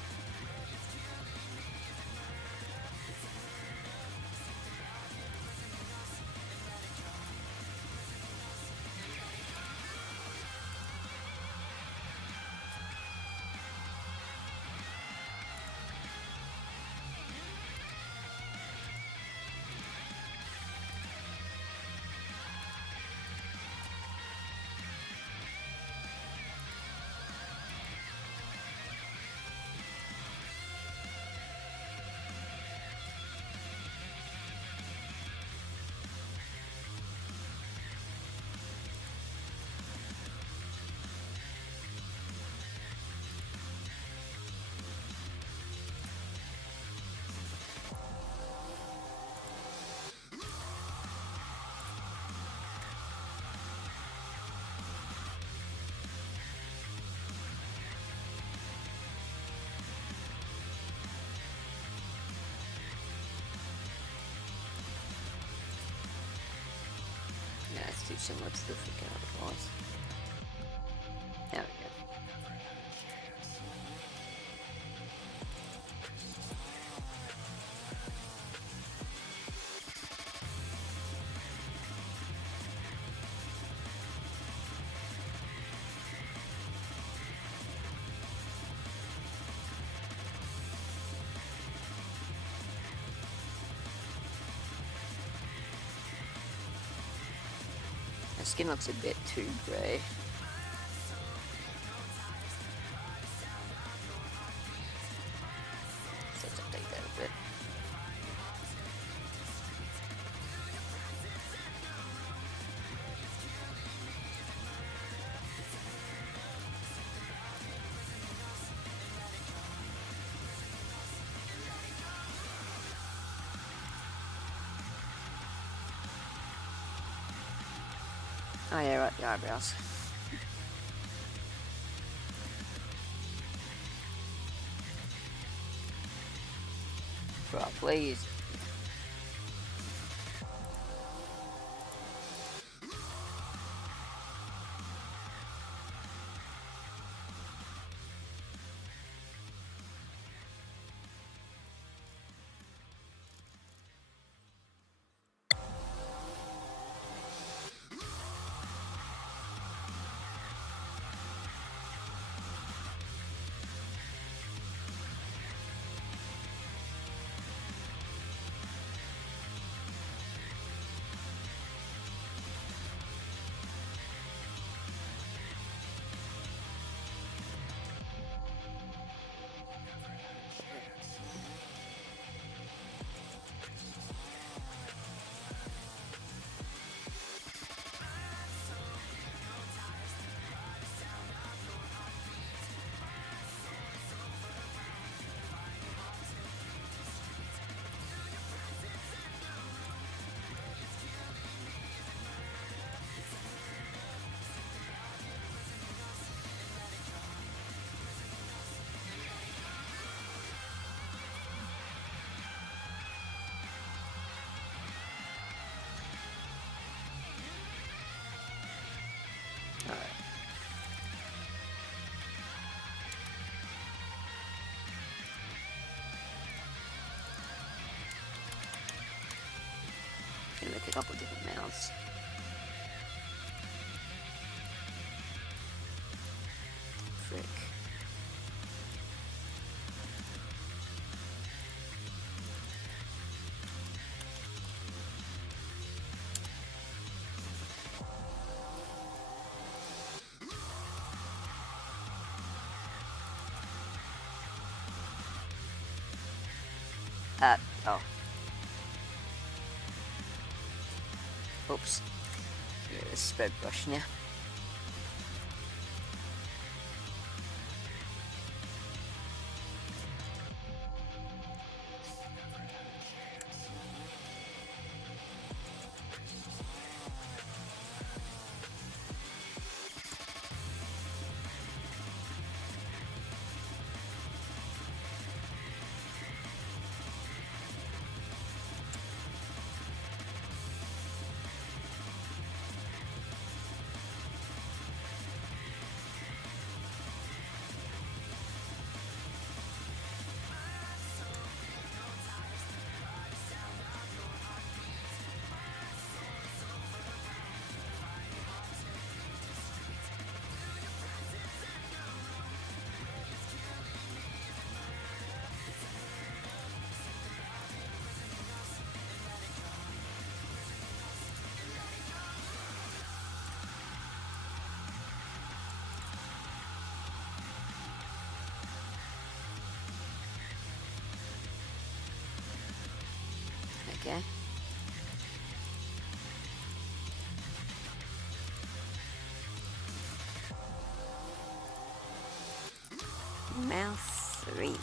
Yeah, it's too similar to the freaking other ones. There we go. The skin looks a bit too grey. So let's update that a bit. Oh yeah, right, the eyebrows. Bro, please. Alright. Gonna make a couple different mouths. Frick. Oh. Oops. Get a spread brush now. Okay. Mouse 3.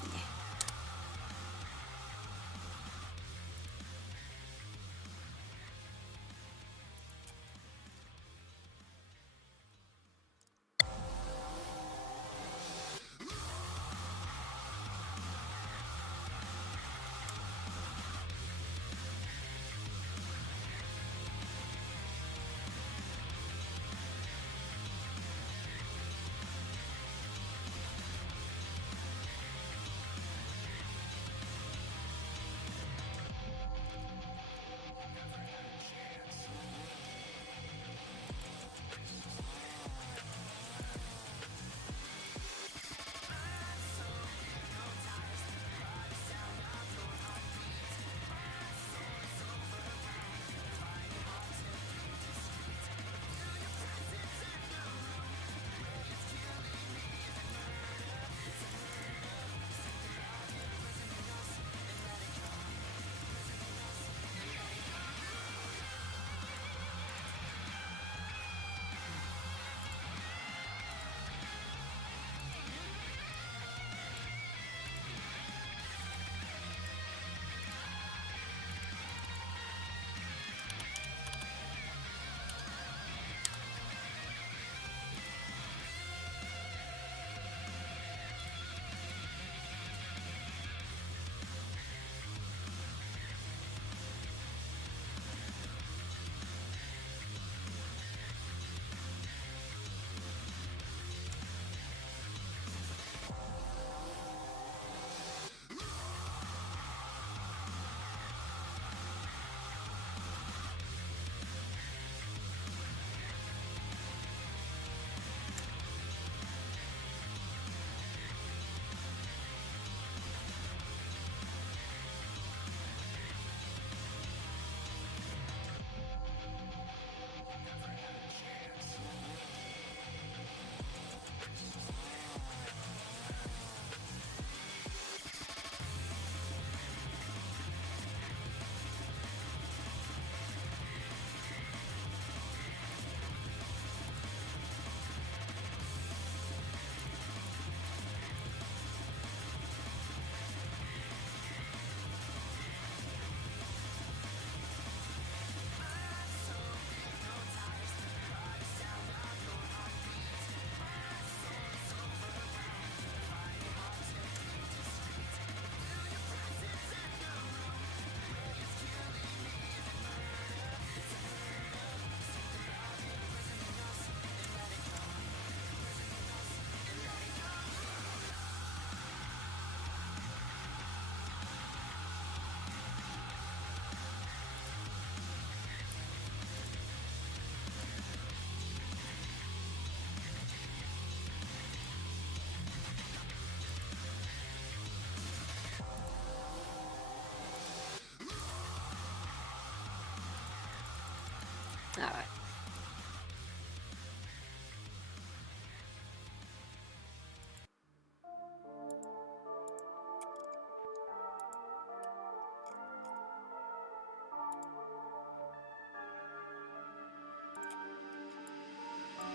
Alright.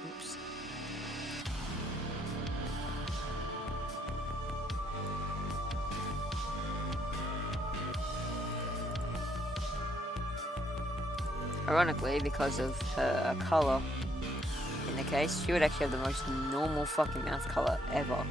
Oops. Ironically, because of her color in the case, she would actually have the most normal fucking mouth color ever.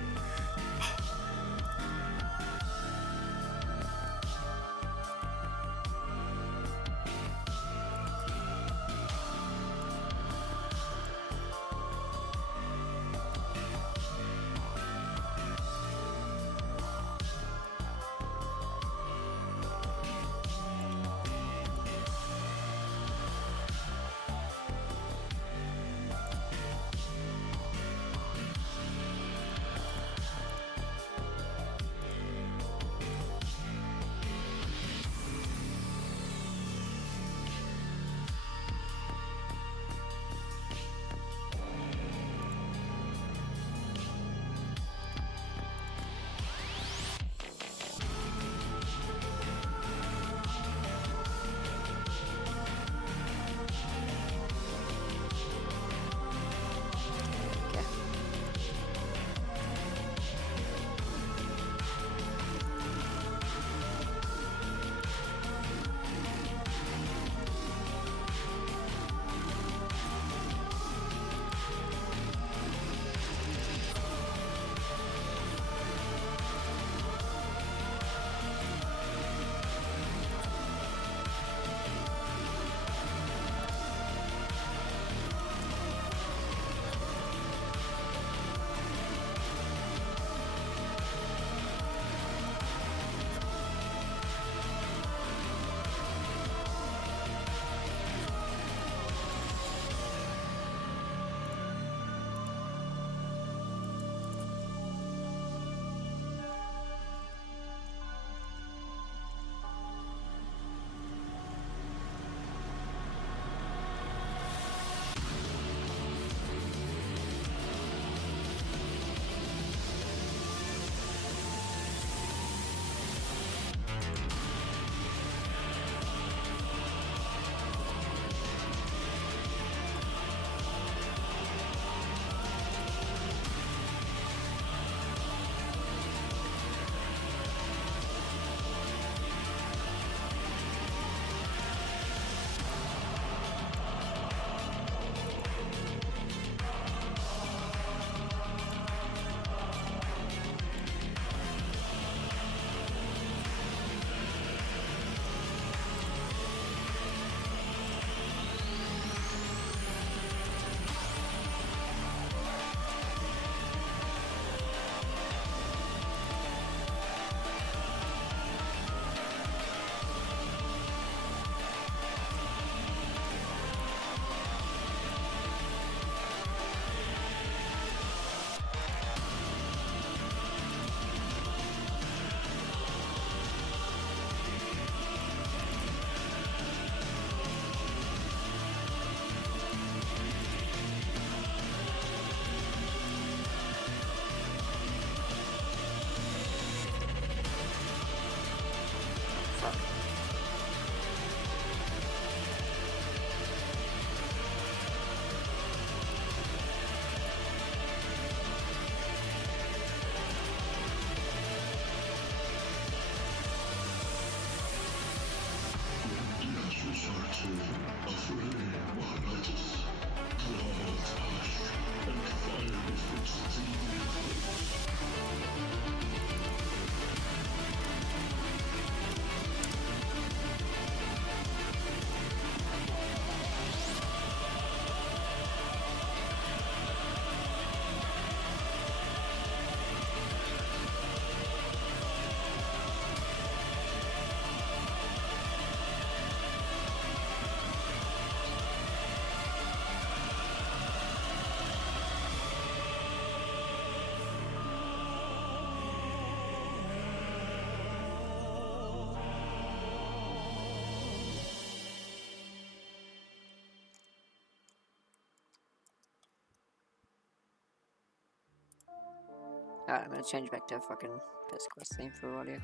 Alright, I'm gonna change back to fucking best quest theme for audio.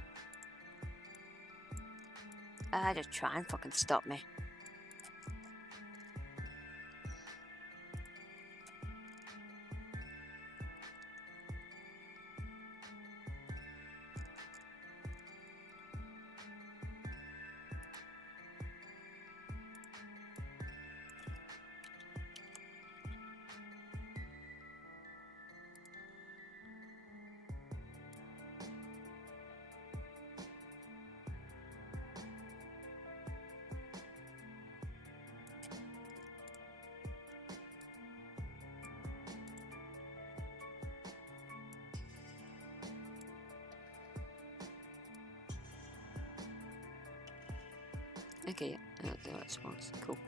Just try and fucking stop me. Okay, yeah, that's once. Cool.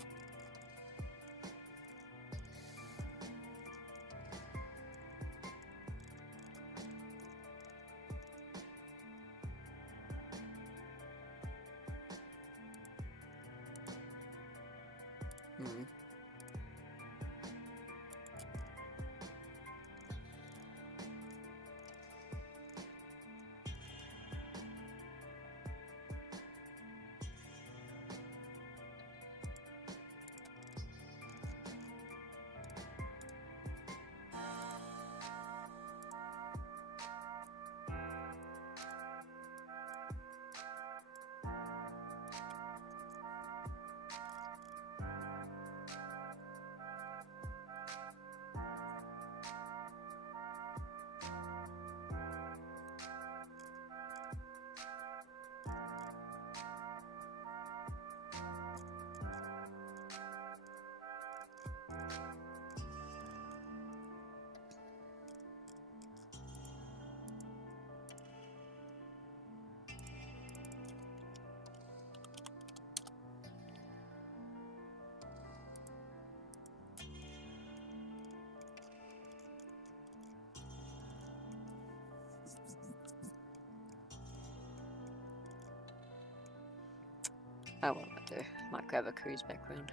Oh, what am I do? Might grab a cruise background.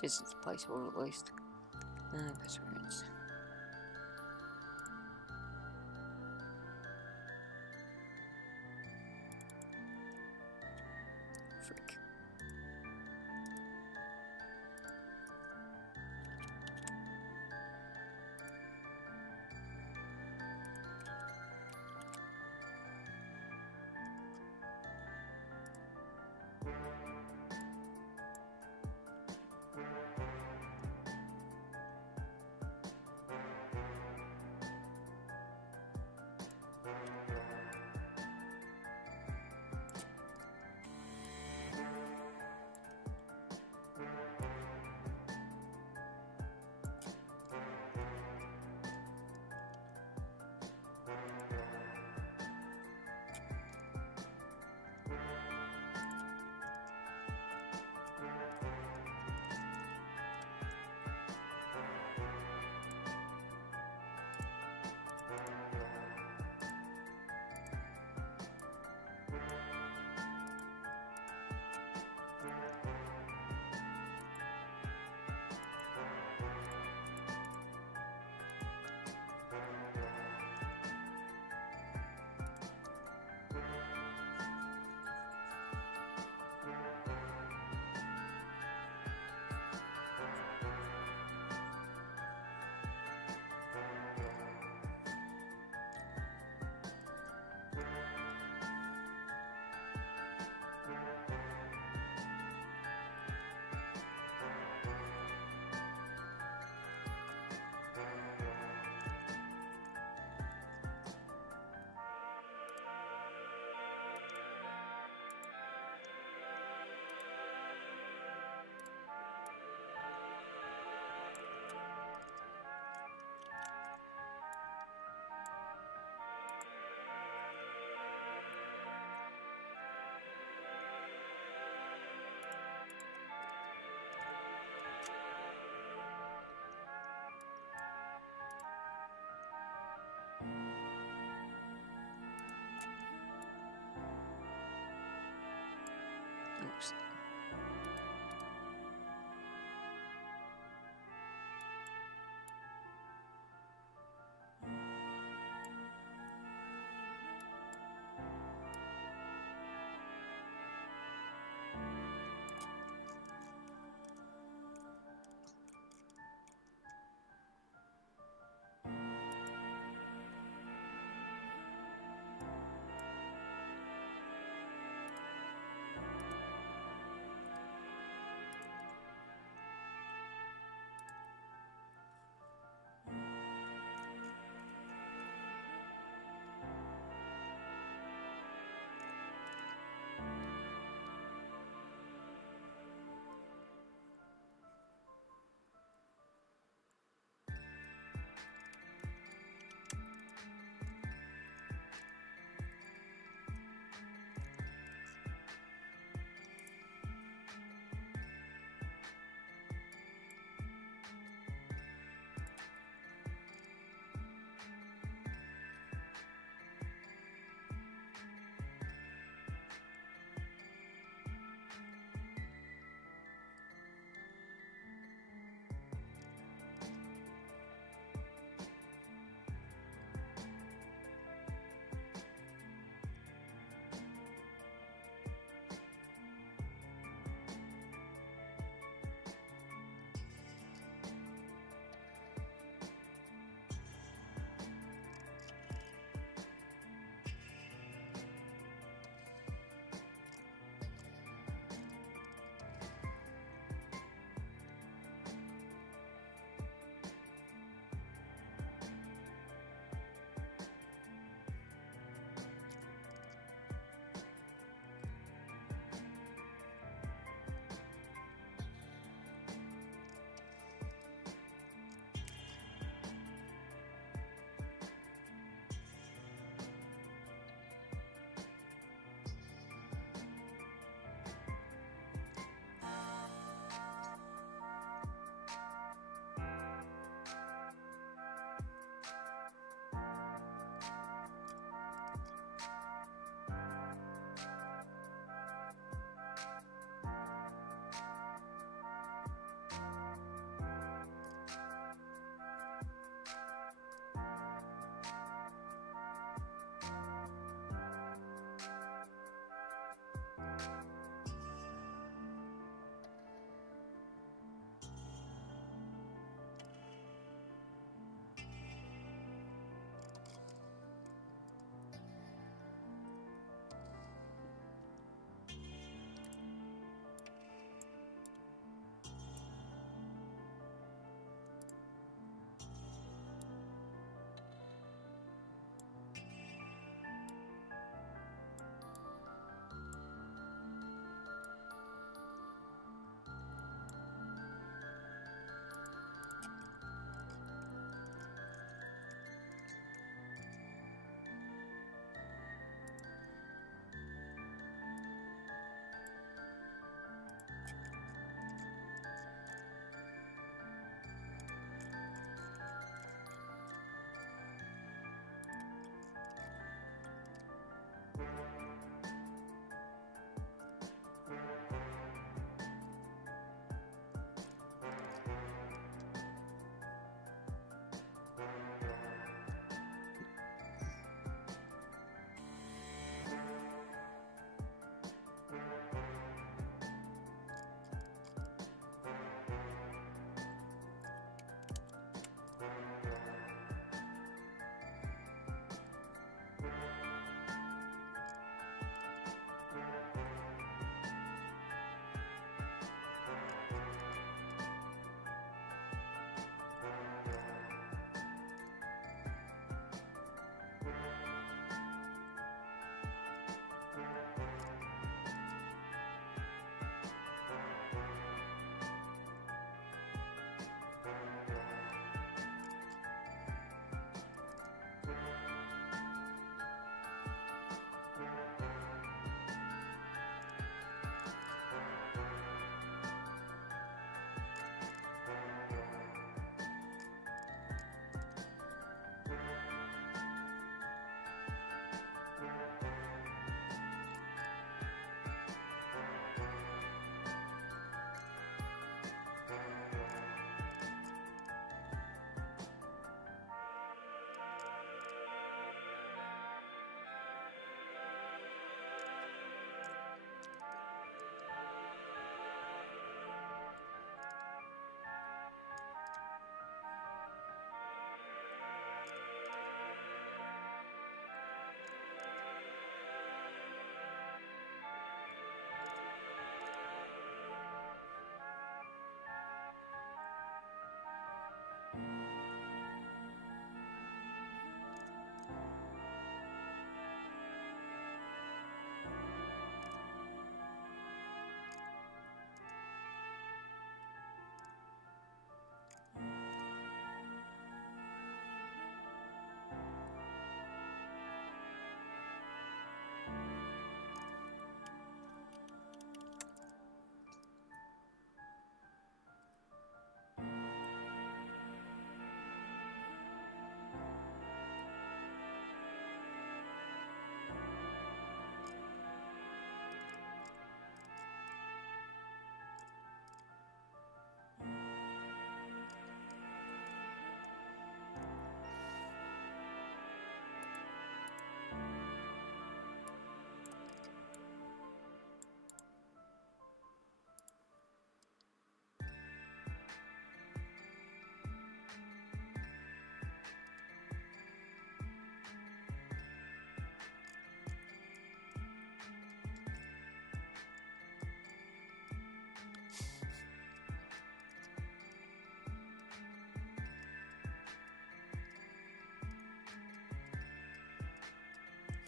Just as a placeholder at least. Passwords. Frick. Oops.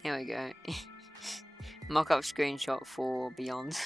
There we go. Mock-up screenshot for Beyond.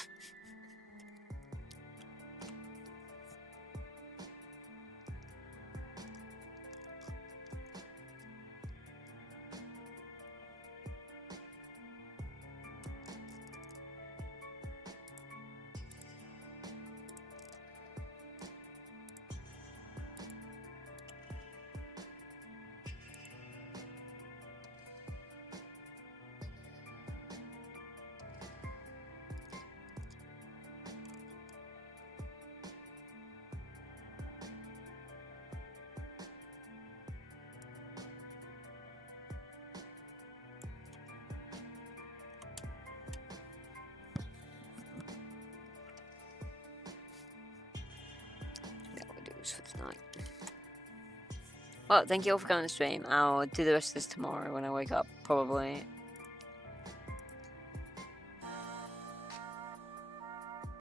For tonight. Well, thank you all for coming to stream. I'll do the rest of this tomorrow when I wake up, probably.